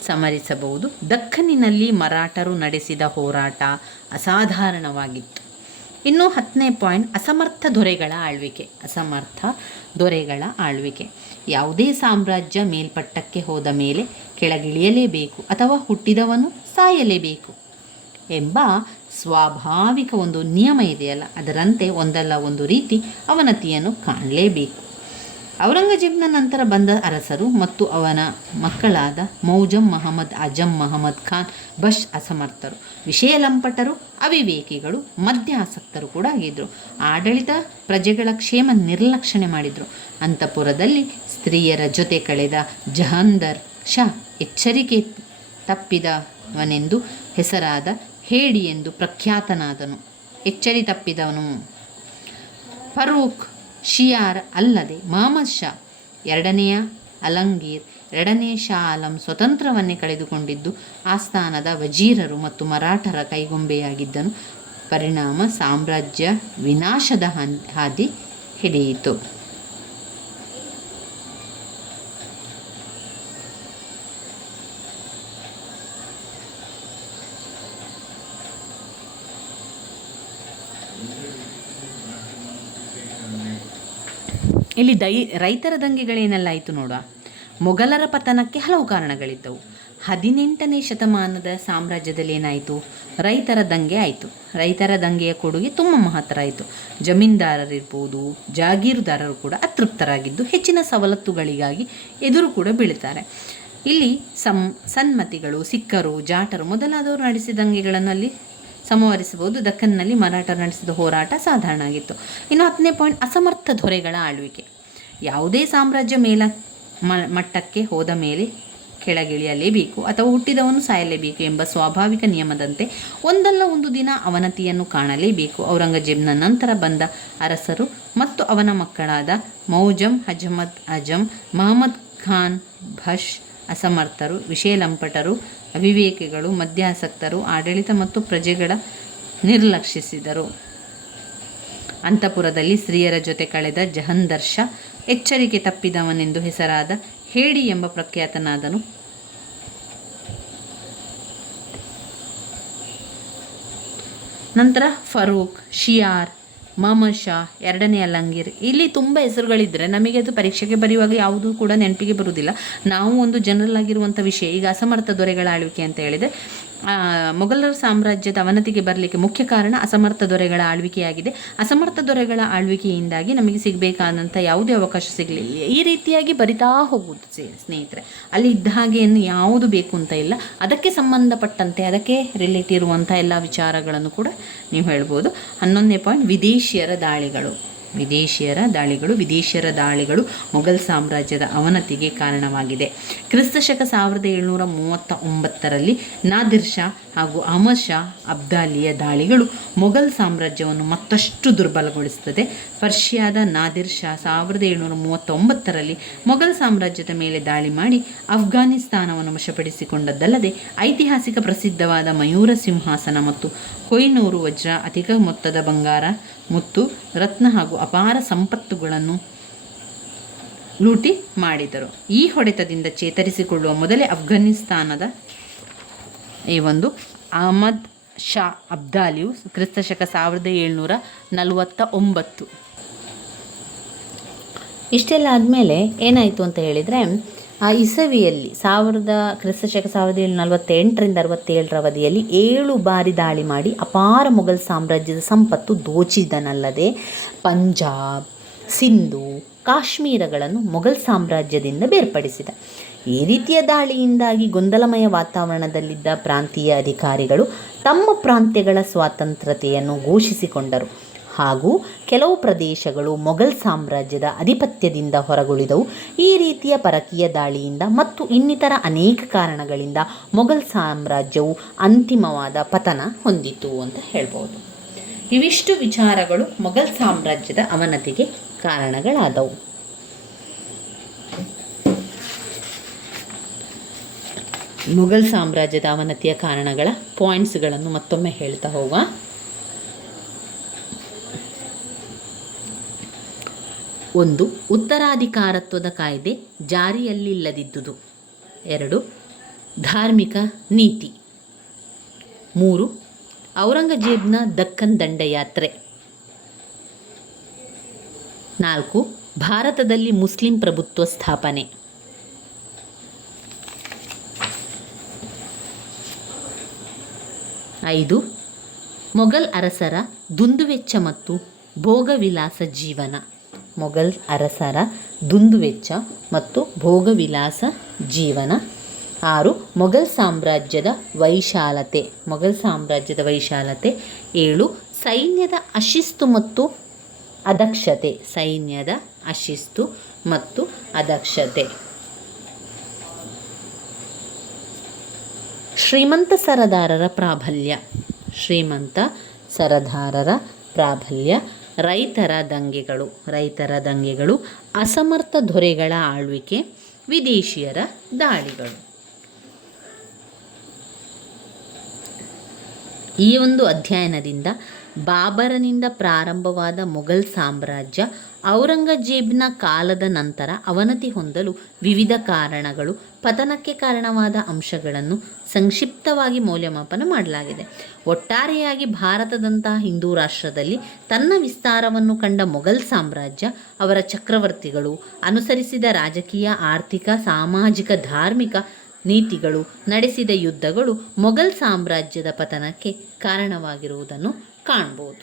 ಸ್ಮರಿಸಬಹುದು. ದಖ್ಖನ್ನಿನಲ್ಲಿ ಮರಾಠರು ನಡೆಸಿದ ಹೋರಾಟ ಅಸಾಧಾರಣವಾಗಿತ್ತು. ಇನ್ನು 10ನೇ ಪಾಯಿಂಟ್, ಅಸಮರ್ಥ ದೊರೆಗಳ ಆಳ್ವಿಕೆ. ಯಾವುದೇ ಸಾಮ್ರಾಜ್ಯ ಮೇಲ್ಪಟ್ಟಕ್ಕೆ ಹೋದ ಮೇಲೆ ಕೆಳಗಿಳಿಯಲೇಬೇಕು ಅಥವಾ ಹುಟ್ಟಿದವನು ಸಾಯಲೇಬೇಕು ಎಂಬ ಸ್ವಾಭಾವಿಕ ಒಂದು ನಿಯಮ ಇದೆಯಲ್ಲ, ಅದರಂತೆ ಒಂದಲ್ಲ ಒಂದು ರೀತಿ ಅವನತಿಯನ್ನು ಕಾಣಲೇಬೇಕು. ಔರಂಗಜೇಬನ ನಂತರ ಬಂದ ಅರಸರು ಮತ್ತು ಅವನ ಮಕ್ಕಳಾದ ಮೌಜಮ್ ಮಹಮ್ಮದ್, ಅಜಮ್ ಮಹಮ್ಮದ್ ಖಾನ್, ಬಶ್ ಅಸಮರ್ಥರು, ವಿಷಯ ಲಂಪಟರು, ಅವಿವೇಕಿಗಳು, ಮದ್ಯಾಸಕ್ತರು ಕೂಡ ಆಗಿದ್ದರು. ಆಡಳಿತ ಪ್ರಜೆಗಳ ಕ್ಷೇಮ ನಿರ್ಲಕ್ಷಣೆ ಮಾಡಿದರು. ಅಂತಃಪುರದಲ್ಲಿ ಸ್ತ್ರೀಯರ ಜೊತೆ ಕಳೆದ ಜಹಂದರ್ ಶಾ ಎಚ್ಚರಿಕೆ ತಪ್ಪಿದವನೆಂದು ಹೆಸರಾದ ಹೇಡಿ ಎಂದು ಪ್ರಖ್ಯಾತನಾದನು. ಎಚ್ಚರಿ ತಪ್ಪಿದವನು ಫರೂಕ್ ಶಿಯಾರ್ ಅಲ್ಲದೆ ಮಹಮ್ಮದ್ ಶಾ ಎರಡನೆಯ ಅಲಂಗೀರ್, ಎರಡನೇ ಶಾ ಆಲಂ ಸ್ವತಂತ್ರವನ್ನೇ ಕಳೆದುಕೊಂಡಿದ್ದು ಆಸ್ಥಾನದ ವಜೀರರು ಮತ್ತು ಮರಾಠರ ಕೈಗೊಂಬೆಯಾಗಿದ್ದನು. ಪರಿಣಾಮ ಸಾಮ್ರಾಜ್ಯ ವಿನಾಶದ ಹಾದಿ ಹಿಡಿಯಿತು. ಇಲ್ಲಿ ರೈತರ ದಂಗೆಗಳೇನೆಲ್ಲ ಆಯಿತು ನೋಡುವ. ಮೊಘಲರ ಪತನಕ್ಕೆ ಹಲವು ಕಾರಣಗಳಿದ್ದವು. 18ನೇ ಶತಮಾನದ ಸಾಮ್ರಾಜ್ಯದಲ್ಲಿ ಏನಾಯಿತು? ರೈತರ ದಂಗೆ ಆಯಿತು. ರೈತರ ದಂಗೆಯ ಕೊಡುಗೆ ತುಂಬ ಮಹತ್ತರ ಆಯಿತು. ಜಮೀನ್ದಾರರಿರ್ಬೋದು, ಜಾಗೀರುದಾರರು ಕೂಡ ಅತೃಪ್ತರಾಗಿದ್ದು ಹೆಚ್ಚಿನ ಸವಲತ್ತುಗಳಿಗಾಗಿ ಎದುರು ಕೂಡ ಬೀಳುತ್ತಾರೆ. ಇಲ್ಲಿ ಸನ್ಮತಿಗಳು, ಸಿಖ್ಖರು, ಜಾಟರು ಮೊದಲಾದವರು ನಡೆಸಿದ ದಂಗೆಗಳನ್ನು ಅಲ್ಲಿ ಸಮವರಿಸಬಹುದು. ದಖ್ಖನ್ನಲ್ಲಿ ಮರಾಠರು ನಡೆಸಿದ ಹೋರಾಟ ಸಾಧಾರಣ ಆಗಿತ್ತು. ಇನ್ನು 10ನೇ ಪಾಯಿಂಟ್, ಅಸಮರ್ಥ ದೊರೆಗಳ ಆಳ್ವಿಕೆ. ಯಾವುದೇ ಸಾಮ್ರಾಜ್ಯ ಮಟ್ಟಕ್ಕೆ ಹೋದ ಮೇಲೆ ಕೆಳಗಿಳಿಯಲೇಬೇಕು ಅಥವಾ ಹುಟ್ಟಿದವನು ಸಾಯಲೇಬೇಕು ಎಂಬ ಸ್ವಾಭಾವಿಕ ನಿಯಮದಂತೆ ಒಂದಲ್ಲ ಒಂದು ದಿನ ಅವನತಿಯನ್ನು ಕಾಣಲೇಬೇಕು. ಔರಂಗಜೇಬನ ನಂತರ ಬಂದ ಅರಸರು ಮತ್ತು ಅವನ ಮಕ್ಕಳಾದ ಮೌಜಮ್, ಅಜಮ್, ಮಹಮ್ಮದ್ ಖಾನ್, ಬಶ್ ಅಸಮರ್ಥರು, ವಿಷಯ ಲಂಪಟರು, ಅವಿವೇಕಿಗಳು, ಮದ್ಯಾಸಕ್ತರು, ಆಡಳಿತ ಮತ್ತು ಪ್ರಜೆಗಳ ನಿರ್ಲಕ್ಷಿಸಿದರು. ಅಂತಃಪುರದಲ್ಲಿ ಸ್ತ್ರೀಯರ ಜೊತೆ ಕಳೆದ ಜಹಂದರ್ ಶಾ ಎಚ್ಚರಿಕೆ ತಪ್ಪಿದವನೆಂದು ಹೆಸರಾದ ಹೇಡಿ ಎಂಬ ಪ್ರಖ್ಯಾತನಾದನು. ನಂತರ ಫರೂಕ್, ಶಿಯಾರ್, ಮಹಮ್ಮದ್ ಶಾ, ಎರಡನೇ ಅಲಂಗೀರ್. ಇಲ್ಲಿ ತುಂಬ ಹೆಸರುಗಳಿದ್ದರೆ ನಮಗೆ ಅದು ಪರೀಕ್ಷೆಗೆ ಬರೆಯುವಾಗ ಯಾವುದೂ ಕೂಡ ನೆನಪಿಗೆ ಬರುವುದಿಲ್ಲ. ನಾವು ಒಂದು ಜನರಲ್ ಆಗಿರುವಂಥ ವಿಷಯ. ಈಗ ಅಸಮರ್ಥ ದೊರೆಗಳ ಆಳ್ವಿಕೆ ಅಂತ ಹೇಳಿದರೆ ಮೊಘಲರ ಸಾಮ್ರಾಜ್ಯದ ಅವನತಿಗೆ ಬರಲಿಕ್ಕೆ ಮುಖ್ಯ ಕಾರಣ ಅಸಮರ್ಥ ದೊರೆಗಳ ಆಳ್ವಿಕೆಯಾಗಿದೆ. ಅಸಮರ್ಥ ದೊರೆಗಳ ಆಳ್ವಿಕೆಯಿಂದಾಗಿ ನಮಗೆ ಸಿಗಬೇಕಾದಂಥ ಯಾವುದೇ ಅವಕಾಶ ಸಿಗಲಿಲ್ಲ. ಈ ರೀತಿಯಾಗಿ ಬರಿತಾ ಹೋಗುವುದು ಸ್ನೇಹಿತರೆ. ಅಲ್ಲಿ ಇದ್ದ ಹಾಗೆ ಯಾವುದು ಬೇಕು ಅಂತ ಇಲ್ಲ. ಅದಕ್ಕೆ ಸಂಬಂಧಪಟ್ಟಂತೆ ಅದಕ್ಕೆ ರಿಲೇಟ್ ಇರುವಂಥ ಎಲ್ಲ ವಿಚಾರಗಳನ್ನು ಕೂಡ ನೀವು ಹೇಳ್ಬೋದು. 11ನೇ ಪಾಯಿಂಟ್, ವಿದೇಶಿಯರ ದಾಳಿಗಳು. ವಿದೇಶಿಯರ ದಾಳಿಗಳು ಮೊಘಲ್ ಸಾಮ್ರಾಜ್ಯದ ಅವನತಿಗೆ ಕಾರಣವಾಗಿದೆ. ಕ್ರಿಸ್ತಶಕ 1739ರಲ್ಲಿ ನಾದಿರ್ ಶಾ ಹಾಗೂ ಅಹಮದ್ ಶಾ ಅಬ್ದಾಲಿಯ ದಾಳಿಗಳು ಮೊಘಲ್ ಸಾಮ್ರಾಜ್ಯವನ್ನು ಮತ್ತಷ್ಟು ದುರ್ಬಲಗೊಳಿಸುತ್ತದೆ. ಪರ್ಷಿಯಾದ ನಾದಿರ್ ಶಾ 1739ರಲ್ಲಿ ಮೊಘಲ್ ಸಾಮ್ರಾಜ್ಯದ ಮೇಲೆ ದಾಳಿ ಮಾಡಿ ಅಫ್ಘಾನಿಸ್ತಾನವನ್ನು ವಶಪಡಿಸಿಕೊಂಡದ್ದಲ್ಲದೆ ಐತಿಹಾಸಿಕ ಪ್ರಸಿದ್ಧವಾದ ಮಯೂರ ಸಿಂಹಾಸನ ಮತ್ತು ಕೊಹಿನೂರು ವಜ್ರ, ಅಧಿಕ ಮೊತ್ತದ ಬಂಗಾರ, ಮುತ್ತು, ರತ್ನ ಹಾಗೂ ಅಪಾರ ಸಂಪತ್ತುಗಳನ್ನು ಲೂಟಿ ಮಾಡಿದರು. ಈ ಹೊಡೆತದಿಂದ ಚೇತರಿಸಿಕೊಳ್ಳುವ ಮೊದಲೇ ಅಫ್ಘಾನಿಸ್ತಾನದ ಈ ಒಂದು ಅಹಮದ್ ಶಾ ಅಬ್ದಾಲಿಯು ಕ್ರಿಸ್ತಶಕ 1749 ಇಷ್ಟೆಲ್ಲ ಆದಮೇಲೆ ಏನಾಯಿತು ಅಂತ ಹೇಳಿದರೆ, ಆ ಇಸವಿಯಲ್ಲಿ ಕ್ರಿಸ್ತಶಕ 1748ರಿಂದ 67ರ ಅವಧಿಯಲ್ಲಿ 7 ಬಾರಿ ದಾಳಿ ಮಾಡಿ ಅಪಾರ ಮೊಘಲ್ ಸಾಮ್ರಾಜ್ಯದ ಸಂಪತ್ತು ದೋಚಿದನಲ್ಲದೆ ಪಂಜಾಬ್, ಸಿಂಧು, ಕಾಶ್ಮೀರಗಳನ್ನು ಮೊಘಲ್ ಸಾಮ್ರಾಜ್ಯದಿಂದ ಬೇರ್ಪಡಿಸಿದ. ಈ ರೀತಿಯ ದಾಳಿಯಿಂದಾಗಿ ಗೊಂದಲಮಯ ವಾತಾವರಣದಲ್ಲಿದ್ದ ಪ್ರಾಂತೀಯ ಅಧಿಕಾರಿಗಳು ತಮ್ಮ ಪ್ರಾಂತ್ಯಗಳ ಸ್ವಾತಂತ್ರ್ಯತೆಯನ್ನು ಘೋಷಿಸಿಕೊಂಡರು ಹಾಗೂ ಕೆಲವು ಪ್ರದೇಶಗಳು ಮೊಘಲ್ ಸಾಮ್ರಾಜ್ಯದ ಅಧಿಪತ್ಯದಿಂದ ಹೊರಗುಳಿದವು. ಈ ರೀತಿಯ ಪರಕೀಯ ದಾಳಿಯಿಂದ ಮತ್ತು ಇನ್ನಿತರ ಅನೇಕ ಕಾರಣಗಳಿಂದ ಮೊಘಲ್ ಸಾಮ್ರಾಜ್ಯವು ಅಂತಿಮವಾದ ಪತನ ಹೊಂದಿತು ಅಂತ ಹೇಳ್ಬೋದು. ಇವಿಷ್ಟು ವಿಚಾರಗಳು ಮೊಘಲ್ ಸಾಮ್ರಾಜ್ಯದ ಅವನತಿಗೆ ಕಾರಣಗಳಾದವು. ಮೊಘಲ್ ಸಾಮ್ರಾಜ್ಯದ ಅವನತಿಯ ಕಾರಣಗಳ ಪಾಯಿಂಟ್ಸ್ಗಳನ್ನು ಮತ್ತೊಮ್ಮೆ ಹೇಳ್ತಾ ಹೋಗುವ. 1. ಉತ್ತರಾಧಿಕಾರತ್ವದ ಕಾಯ್ದೆ ಜಾರಿಯಲ್ಲಿಲ್ಲದಿದ್ದುದು. 2. ಧಾರ್ಮಿಕ ನೀತಿ. 3. ಔರಂಗಜೇಬ್ನ ದಕ್ಕನ್ ದಂಡಯಾತ್ರೆ. 4. ಭಾರತದಲ್ಲಿ ಮುಸ್ಲಿಂ ಪ್ರಭುತ್ವ ಸ್ಥಾಪನೆ. 5. ಮೊಘಲ್ ಅರಸರ ದುಂದುವೆಚ್ಚ ಮತ್ತು ಭೋಗವಿಲಾಸ ಜೀವನ. ಮೊಘಲ್ ಅರಸರ ದುಂದುವೆಚ್ಚ ಮತ್ತು ಭೋಗವಿಲಾಸ ಜೀವನ. 6. ಮೊಘಲ್ ಸಾಮ್ರಾಜ್ಯದ ವೈಶಾಲತೆ. 7. ಸೈನ್ಯದ ಅಶಿಸ್ತು ಮತ್ತು ಅದಕ್ಷತೆ. ಶ್ರೀಮಂತ ಸರದಾರರ ಪ್ರಾಬಲ್ಯ. ರೈತರ ದಂಗೆಗಳು. ಅಸಮರ್ಥ ದೊರೆಗಳ ಆಳ್ವಿಕೆ. ವಿದೇಶಿಯರ ದಾಳಿಗಳು. ಈ ಒಂದು ಅಧ್ಯಯನದಿಂದ ಬಾಬರನಿಂದ ಪ್ರಾರಂಭವಾದ ಮೊಘಲ್ ಸಾಮ್ರಾಜ್ಯ ಔರಂಗಜೇಬ್ನ ಕಾಲದ ನಂತರ ಅವನತಿ ಹೊಂದಲು ವಿವಿಧ ಕಾರಣಗಳು, ಪತನಕ್ಕೆ ಕಾರಣವಾದ ಅಂಶಗಳನ್ನು ಸಂಕ್ಷಿಪ್ತವಾಗಿ ಮೌಲ್ಯಮಾಪನ ಮಾಡಲಾಗಿದೆ. ಒಟ್ಟಾರೆಯಾಗಿ ಭಾರತದಂತಹ ಹಿಂದೂ ರಾಷ್ಟ್ರದಲ್ಲಿ ತನ್ನ ವಿಸ್ತಾರವನ್ನು ಕಂಡ ಮೊಘಲ್ ಸಾಮ್ರಾಜ್ಯ ಅವರ ಚಕ್ರವರ್ತಿಗಳು ಅನುಸರಿಸಿದ ರಾಜಕೀಯ, ಆರ್ಥಿಕ, ಸಾಮಾಜಿಕ, ಧಾರ್ಮಿಕ ನೀತಿಗಳು, ನಡೆಸಿದ ಯುದ್ಧಗಳು ಮೊಘಲ್ ಸಾಮ್ರಾಜ್ಯದ ಪತನಕ್ಕೆ ಕಾರಣವಾಗಿರುವುದನ್ನು ಕಾಣ್ಬೋದು.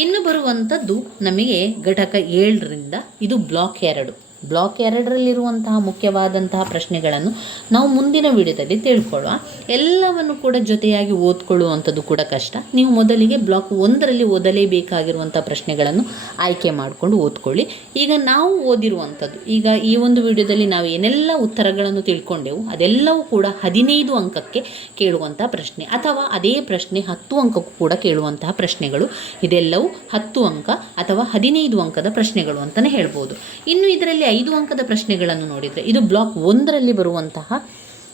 ಇನ್ನು ಬರುವಂಥದ್ದು ನಮಗೆ ಘಟಕ 7ರಿಂದ, ಇದು ಬ್ಲಾಕ್ 2. ಬ್ಲಾಕ್ 2ರಲ್ಲಿರುವಂತಹ ಮುಖ್ಯವಾದಂತಹ ಪ್ರಶ್ನೆಗಳನ್ನು ನಾವು ಮುಂದಿನ ವಿಡಿಯೋದಲ್ಲಿ ತಿಳ್ಕೊಳ್ಳುವ. ಎಲ್ಲವನ್ನು ಕೂಡ ಜೊತೆಯಾಗಿ ಓದ್ಕೊಳ್ಳುವಂಥದ್ದು ಕೂಡ ಕಷ್ಟ. ನೀವು ಮೊದಲಿಗೆ ಬ್ಲಾಕ್ 1ರಲ್ಲಿ ಓದಲೇಬೇಕಾಗಿರುವಂಥ ಪ್ರಶ್ನೆಗಳನ್ನು ಆಯ್ಕೆ ಮಾಡಿಕೊಂಡು ಓದ್ಕೊಳ್ಳಿ. ಈಗ ನಾವು ಓದಿರುವಂಥದ್ದು, ಈಗ ಈ ಒಂದು ವಿಡಿಯೋದಲ್ಲಿ ನಾವು ಏನೆಲ್ಲ ಉತ್ತರಗಳನ್ನು ತಿಳ್ಕೊಂಡೆವು ಅದೆಲ್ಲವೂ ಕೂಡ 15 ಅಂಕಕ್ಕೆ ಕೇಳುವಂಥ ಪ್ರಶ್ನೆ, ಅಥವಾ ಅದೇ ಪ್ರಶ್ನೆ 10 ಅಂಕಕ್ಕೂ ಕೂಡ ಕೇಳುವಂತಹ ಪ್ರಶ್ನೆಗಳು. ಇದೆಲ್ಲವೂ 10 ಅಂಕ ಅಥವಾ 15 ಅಂಕದ ಪ್ರಶ್ನೆಗಳು ಅಂತಲೇ ಹೇಳ್ಬೋದು. ಇನ್ನು ಇದರಲ್ಲಿ 5 ಅಂಕದ ಪ್ರಶ್ನೆಗಳನ್ನು ನೋಡಿದರೆ, ಇದು ಬ್ಲಾಕ್ 1ರಲ್ಲಿ ಬರುವಂತಹ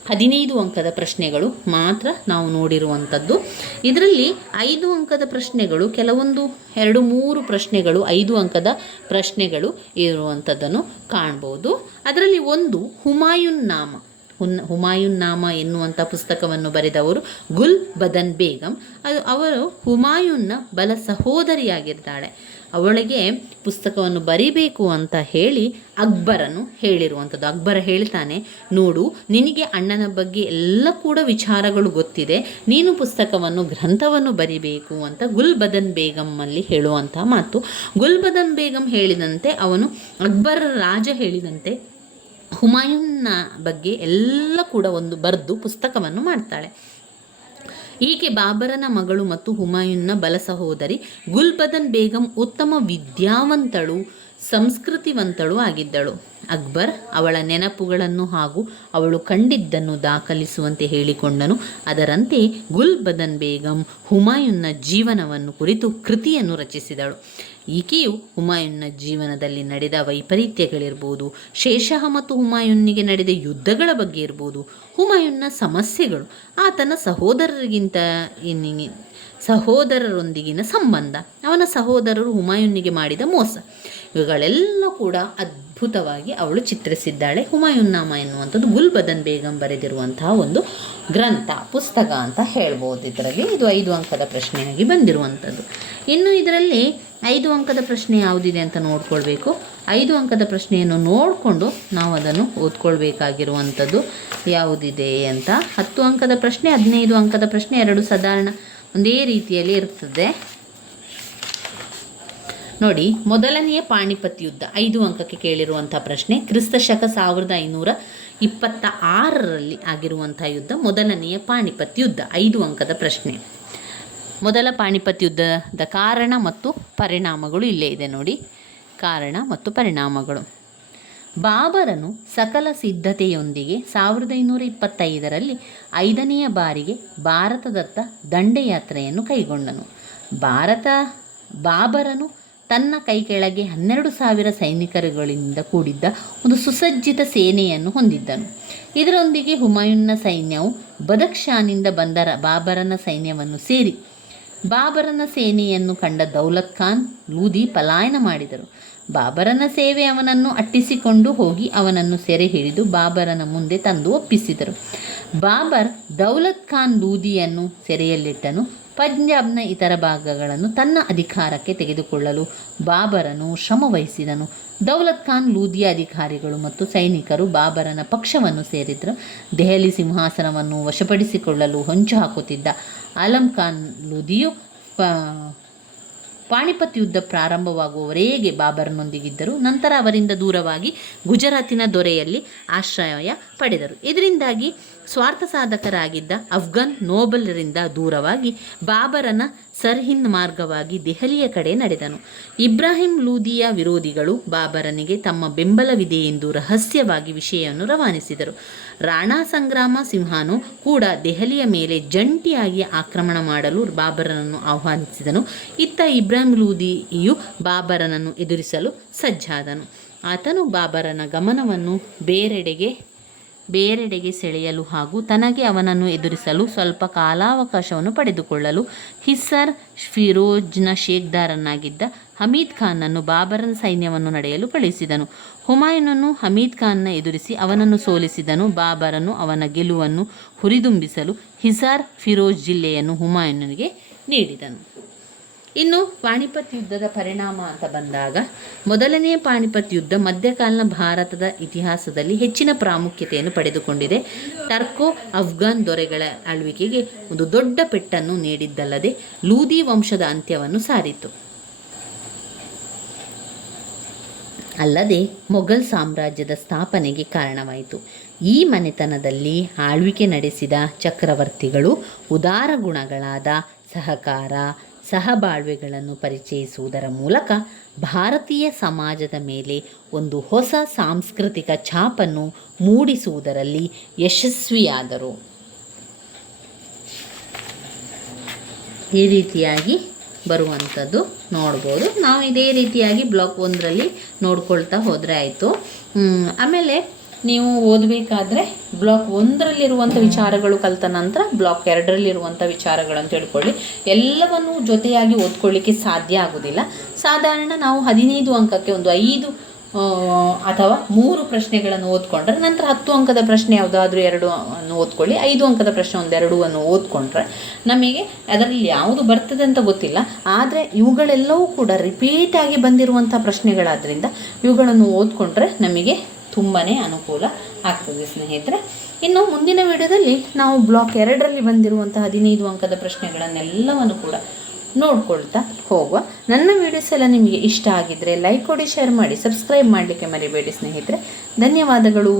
15 ಅಂಕದ ಪ್ರಶ್ನೆಗಳು ಮಾತ್ರ ನಾವು ನೋಡಿರುವಂಥದ್ದು. ಇದರಲ್ಲಿ 5 ಅಂಕದ ಪ್ರಶ್ನೆಗಳು, ಕೆಲವೊಂದು 2-3 ಪ್ರಶ್ನೆಗಳು 5 ಅಂಕದ ಪ್ರಶ್ನೆಗಳು ಇರುವಂಥದ್ದನ್ನು ಕಾಣ್ಬೋದು. ಅದರಲ್ಲಿ ಒಂದು ಹುಮಾಯೂನ್ ನಾಮ ಎನ್ನುವಂಥ ಪುಸ್ತಕವನ್ನು ಬರೆದವರು ಗುಲ್ ಬದನ್ ಬೇಗಂ. ಅವರು ಹುಮಾಯೂನ್ನ ಬಲ ಸಹೋದರಿಯಾಗಿದ್ದಾಳೆ. ಅವಳಿಗೆ ಪುಸ್ತಕವನ್ನು ಬರೀಬೇಕು ಅಂತ ಹೇಳಿ ಅಕ್ಬರನು ಹೇಳಿರುವಂಥದ್ದು. ಅಕ್ಬರ ಹೇಳ್ತಾನೆ, ನೋಡು, ನಿನಗೆ ಅಣ್ಣನ ಬಗ್ಗೆ ಎಲ್ಲ ಕೂಡ ವಿಚಾರಗಳು ಗೊತ್ತಿದೆ, ನೀನು ಗ್ರಂಥವನ್ನು ಬರಿಬೇಕು ಅಂತ ಗುಲ್ ಬದನ್ ಬೇಗಮ್ಮಲ್ಲಿ ಹೇಳುವಂಥ ಮಾತು. ಗುಲ್ ಬದನ್ ಬೇಗಂ ಹೇಳಿದಂತೆ, ಅಕ್ಬರ ರಾಜ ಹೇಳಿದಂತೆ ಹುಮಾಯೂನ್ನ ಬಗ್ಗೆ ಎಲ್ಲ ಕೂಡ ಬರೆದು ಪುಸ್ತಕವನ್ನು ಮಾಡ್ತಾಳೆ. ಈಕೆ ಬಾಬರನ ಮಗಳು ಮತ್ತು ಹುಮಾಯೂನ್ನ ಬಲ ಸಹೋದರಿ. ಗುಲ್ಬದನ್ ಬೇಗಂ ಉತ್ತಮ ವಿದ್ಯಾವಂತಳು, ಸಂಸ್ಕೃತಿವಂತಳು ಆಗಿದ್ದಳು. ಅಕ್ಬರ್ ಅವಳ ನೆನಪುಗಳನ್ನು ಹಾಗೂ ಅವಳು ಕಂಡಿದ್ದನ್ನು ದಾಖಲಿಸುವಂತೆ ಹೇಳಿಕೊಂಡನು. ಅದರಂತೆ ಗುಲ್ಬದನ್ ಬೇಗಂ ಹುಮಾಯೂನ್ನ ಜೀವನವನ್ನು ಕುರಿತು ಕೃತಿಯನ್ನು ರಚಿಸಿದಳು. ಈಕೆಯು ಹುಮಾಯೂನ್ನ ಜೀವನದಲ್ಲಿ ನಡೆದ ವೈಪರೀತ್ಯಗಳಿರ್ಬೋದು, ಶೇಷಃ ಮತ್ತು ಹುಮಾಯೂನ್ನಿಗೆ ನಡೆದ ಯುದ್ಧಗಳ ಬಗ್ಗೆ ಇರ್ಬೋದು, ಹುಮಾಯೂನ್ನ ಸಮಸ್ಯೆಗಳು, ಆತನ ಸಹೋದರರೊಂದಿಗಿನ ಸಂಬಂಧ, ಅವನ ಸಹೋದರರು ಹುಮಾಯೂನ್ನಿಗೆ ಮಾಡಿದ ಮೋಸ, ಇವುಗಳೆಲ್ಲ ಕೂಡ ಅದ್ಭುತವಾಗಿ ಅವಳು ಚಿತ್ರಿಸಿದ್ದಾಳೆ. ಹುಮಾಯೂನ್ ನಾಮ ಎನ್ನುವಂಥದ್ದು ಗುಲ್ಬದನ್ ಬೇಗಂ ಬರೆದಿರುವಂತಹ ಒಂದು ಗ್ರಂಥ, ಪುಸ್ತಕ ಅಂತ ಹೇಳ್ಬೋದು. ಇದರಲ್ಲಿ ಇದು 5 ಅಂಕದ ಪ್ರಶ್ನೆಯಾಗಿ ಬಂದಿರುವಂಥದ್ದು. ಇನ್ನು ಇದರಲ್ಲಿ 5 ಅಂಕದ ಪ್ರಶ್ನೆ ಯಾವುದಿದೆ ಅಂತ ನೋಡ್ಕೊಳ್ಬೇಕು. 5 ಅಂಕದ ಪ್ರಶ್ನೆಯನ್ನು ನೋಡಿಕೊಂಡು ನಾವು ಅದನ್ನು ಓದ್ಕೊಳ್ಬೇಕಾಗಿರುವಂಥದ್ದು ಯಾವುದಿದೆ ಅಂತ. 10 ಅಂಕದ ಪ್ರಶ್ನೆ, 15 ಅಂಕದ ಪ್ರಶ್ನೆ ಎರಡು ಸಾಧಾರಣ ಒಂದೇ ರೀತಿಯಲ್ಲಿ ಇರ್ತದೆ. ನೋಡಿ, ಮೊದಲನೆಯ ಪಾಣಿಪತ್ ಯುದ್ಧ 5 ಅಂಕಕ್ಕೆ ಕೇಳಿರುವಂಥ ಪ್ರಶ್ನೆ. ಕ್ರಿಸ್ತ ಶಕ 1526ರಲ್ಲಿ ಆಗಿರುವಂಥ ಯುದ್ಧ ಮೊದಲನೆಯ ಪಾಣಿಪತ್ ಯುದ್ಧ, 5 ಅಂಕದ ಪ್ರಶ್ನೆ. ಮೊದಲ ಪಾಣಿಪತ್ ಯುದ್ಧದ ಕಾರಣ ಮತ್ತು ಪರಿಣಾಮಗಳು ಇಲ್ಲೇ ಇದೆ ನೋಡಿ, ಕಾರಣ ಮತ್ತು ಪರಿಣಾಮಗಳು. ಬಾಬರನು ಸಕಲ ಸಿದ್ಧತೆಯೊಂದಿಗೆ 1525ರಲ್ಲಿ 5ನೆಯ ಬಾರಿಗೆ ಭಾರತದತ್ತ ದಂಡಯಾತ್ರೆಯನ್ನು ಕೈಗೊಂಡನು. ಬಾಬರನು ತನ್ನ ಕೈ ಕೆಳಗೆ 12,000 ಸೈನಿಕರುಗಳಿಂದ ಕೂಡಿದ್ದ ಒಂದು ಸುಸಜ್ಜಿತ ಸೇನೆಯನ್ನು ಹೊಂದಿದ್ದನು. ಇದರೊಂದಿಗೆ ಹುಮಾಯೂನ್ನ ಸೈನ್ಯವು ಬದಕ್ಷಾನಿಂದ ಬಂದ ಬಾಬರನ ಸೈನ್ಯವನ್ನು ಸೇರಿ ಬಾಬರನ ಸೇನೆಯನ್ನು ಕಂಡ ದೌಲತ್ ಖಾನ್ ಲೂದಿ ಪಲಾಯನ ಮಾಡಿದರು. ಬಾಬರನ ಸೇವೆ ಅವನನ್ನು ಅಟ್ಟಿಸಿಕೊಂಡು ಹೋಗಿ ಅವನನ್ನು ಸೆರೆ ಹಿಡಿದು ಬಾಬರನ ಮುಂದೆ ತಂದು ಒಪ್ಪಿಸಿದರು. ಬಾಬರ್ ದೌಲತ್ ಖಾನ್ ಲೂದಿಯನ್ನು ಸೆರೆಯಲ್ಲಿಟ್ಟನು. ಪಂಜಾಬ್ನ ಇತರ ಭಾಗಗಳನ್ನು ತನ್ನ ಅಧಿಕಾರಕ್ಕೆ ತೆಗೆದುಕೊಳ್ಳಲು ಬಾಬರನು ಶ್ರಮವಹಿಸಿದನು. ದೌಲತ್ ಖಾನ್ ಲೂದಿಯ ಅಧಿಕಾರಿಗಳು ಮತ್ತು ಸೈನಿಕರು ಬಾಬರನ ಪಕ್ಷವನ್ನು ಸೇರಿದರು. ದೆಹಲಿ ಸಿಂಹಾಸನವನ್ನು ವಶಪಡಿಸಿಕೊಳ್ಳಲು ಹೊಂಚು ಹಾಕುತ್ತಿದ್ದ ಆಲಂ ಖಾನ್ ಲೂದಿಯು ಪಾಣಿಪತ್ ಯುದ್ಧ ಪ್ರಾರಂಭವಾಗುವವರೆಗೆ ಬಾಬರ್ನೊಂದಿಗಿದ್ದರು. ನಂತರ ಅವರಿಂದ ದೂರವಾಗಿ ಗುಜರಾತಿನ ದೊರೆಯಲ್ಲಿ ಆಶ್ರಯ ಪಡೆದರು. ಇದರಿಂದಾಗಿ ಸ್ವಾರ್ಥ ಸಾಧಕರಾಗಿದ್ದ ಅಫ್ಘಾನ್ ನೋಬಲರಿಂದ ದೂರವಾಗಿ ಬಾಬರನ ಸರ್ಹಿಂದ್ ಮಾರ್ಗವಾಗಿ ದೆಹಲಿಯ ಕಡೆ ನಡೆದನು. ಇಬ್ರಾಹಿಂ ಲೂದಿಯ ವಿರೋಧಿಗಳು ಬಾಬರನಿಗೆ ತಮ್ಮ ಬೆಂಬಲವಿದೆ ಎಂದು ರಹಸ್ಯವಾಗಿ ವಿಷಯವನ್ನು ರವಾನಿಸಿದರು. ರಾಣಾ ಸಂಗ್ರಾಮ ಸಿಂಹನು ಕೂಡ ದೆಹಲಿಯ ಮೇಲೆ ಜಂಟಿಯಾಗಿ ಆಕ್ರಮಣ ಮಾಡಲು ಬಾಬರನನ್ನು ಆಹ್ವಾನಿಸಿದನು. ಇತ್ತ ಇಬ್ರಾಹಿಂ ಲೂದಿಯು ಬಾಬರನನ್ನು ಎದುರಿಸಲು ಸಜ್ಜಾದನು. ಆತನು ಬಾಬರನ ಗಮನವನ್ನು ಬೇರೆಡೆಗೆ ಸೆಳೆಯಲು ಹಾಗೂ ತನಗೆ ಅವನನ್ನು ಎದುರಿಸಲು ಸ್ವಲ್ಪ ಕಾಲಾವಕಾಶವನ್ನು ಪಡೆದುಕೊಳ್ಳಲು ಹಿಸ್ಸರ್ ಫಿರೋಜ್ನ ಶೇಖ್ದಾರನಾಗಿದ್ದ ಹಮೀದ್ ಖಾನ್ನನ್ನು ಬಾಬರನ ಸೈನ್ಯವನ್ನು ನಡೆಯಲು ಕಳುಹಿಸಿದನು. ಹುಮಾಯೂನನು ಹಮೀದ್ ಖಾನ್ನ ಎದುರಿಸಿ ಅವನನ್ನು ಸೋಲಿಸಿದನು. ಬಾಬರನು ಅವನ ಗೆಲುವನ್ನು ಹುರಿದುಂಬಿಸಲು ಹಿಸಾರ್ ಫಿರೋಜ್ ಜಿಲ್ಲೆಯನ್ನು ಹುಮಾಯೂನನಿಗೆ ನೀಡಿದನು. ಇನ್ನು ಪಾಣಿಪತ್ ಯುದ್ಧದ ಪರಿಣಾಮ ಅಂತ ಬಂದಾಗ, ಮೊದಲನೆಯ ಪಾಣಿಪತ್ ಯುದ್ಧ ಮಧ್ಯಕಾಲೀನ ಭಾರತದ ಇತಿಹಾಸದಲ್ಲಿ ಹೆಚ್ಚಿನ ಪ್ರಾಮುಖ್ಯತೆಯನ್ನು ಪಡೆದುಕೊಂಡಿದೆ. ಟರ್ಕೋ ಅಫ್ಘಾನ್ ದೊರೆಗಳ ಆಳ್ವಿಕೆಗೆ ಒಂದು ದೊಡ್ಡ ಪೆಟ್ಟನ್ನು ನೀಡಿದ್ದಲ್ಲದೆ ಲೂದಿ ವಂಶದ ಅಂತ್ಯವನ್ನು ಸಾರಿತು. ಅಲ್ಲದೆ ಮೊಘಲ್ ಸಾಮ್ರಾಜ್ಯದ ಸ್ಥಾಪನೆಗೆ ಕಾರಣವಾಯಿತು. ಈ ಮನೆತನದಲ್ಲಿ ಆಳ್ವಿಕೆ ನಡೆಸಿದ ಚಕ್ರವರ್ತಿಗಳು ಉದಾರ ಗುಣಗಳಾದ ಸಹಕಾರ, ಸಹಬಾಳ್ವೆಗಳನ್ನು ಪರಿಚಯಿಸುವುದರ ಮೂಲಕ ಭಾರತೀಯ ಸಮಾಜದ ಮೇಲೆ ಒಂದು ಹೊಸ ಸಾಂಸ್ಕೃತಿಕ ಛಾಪನ್ನು ಮೂಡಿಸುವುದರಲ್ಲಿ ಯಶಸ್ವಿಯಾದರು. ಈ ರೀತಿಯಾಗಿ ಬರುವಂಥದ್ದು ನೋಡ್ಬೋದು. ನಾವು ಇದೇ ರೀತಿಯಾಗಿ ಬ್ಲಾಕ್ 1ರಲ್ಲಿ ನೋಡ್ಕೊಳ್ತಾ ಹೋದರೆ ಆಯಿತು. ಆಮೇಲೆ ನೀವು ಓದಬೇಕಾದ್ರೆ ಬ್ಲಾಕ್ 1ರಲ್ಲಿರುವಂಥ ವಿಚಾರಗಳು ಕಲಿತ ನಂತರ ಬ್ಲಾಕ್ 2ರಲ್ಲಿರುವಂಥ ವಿಚಾರಗಳನ್ನು ತಿಳ್ಕೊಳ್ಳಿ. ಎಲ್ಲವನ್ನೂ ಜೊತೆಯಾಗಿ ಓದ್ಕೊಳ್ಳಿಕ್ಕೆ ಸಾಧ್ಯ ಆಗೋದಿಲ್ಲ. ಸಾಧಾರಣ ನಾವು 15 ಅಂಕಕ್ಕೆ ಒಂದು 5 ಅಥವಾ 3 ಪ್ರಶ್ನೆಗಳನ್ನು ಓದ್ಕೊಂಡ್ರೆ ನಂತರ 10 ಅಂಕದ ಪ್ರಶ್ನೆ ಯಾವುದಾದ್ರೂ 2 ಅನ್ನು ಓದ್ಕೊಳ್ಳಿ. 5 ಅಂಕದ ಪ್ರಶ್ನೆ 1-2 ಅನ್ನು ಓದ್ಕೊಂಡ್ರೆ ನಮಗೆ ಅದರಲ್ಲಿ ಯಾವುದು ಬರ್ತದೆ ಅಂತ ಗೊತ್ತಿಲ್ಲ. ಆದರೆ ಇವುಗಳೆಲ್ಲವೂ ಕೂಡ ರಿಪೀಟಾಗಿ ಬಂದಿರುವಂಥ ಪ್ರಶ್ನೆಗಳಾದ್ದರಿಂದ ಇವುಗಳನ್ನು ಓದ್ಕೊಂಡ್ರೆ ನಮಗೆ ತುಂಬಾ ಅನುಕೂಲ ಆಗ್ತದೆ ಸ್ನೇಹಿತರೆ. ಇನ್ನು ಮುಂದಿನ ವಿಡಿಯೋದಲ್ಲಿ ನಾವು ಬ್ಲಾಕ್ 2ರಲ್ಲಿ ಬಂದಿರುವಂಥ 15 ಅಂಕದ ಪ್ರಶ್ನೆಗಳನ್ನೆಲ್ಲವನ್ನು ಕೂಡ ನೋಡ್ಕೊಳ್ತಾ ಹೋಗುವ. ನನ್ನ ವಿಡಿಯೋಸ್ ಎಲ್ಲ ನಿಮಗೆ ಇಷ್ಟ ಆಗಿದ್ದರೆ ಲೈಕ್ ಕೊಡಿ, ಶೇರ್ ಮಾಡಿ, ಸಬ್ಸ್ಕ್ರೈಬ್ ಮಾಡಲಿಕ್ಕೆ ಮರಿಬೇಡಿ ಸ್ನೇಹಿತರೆ. ಧನ್ಯವಾದಗಳು.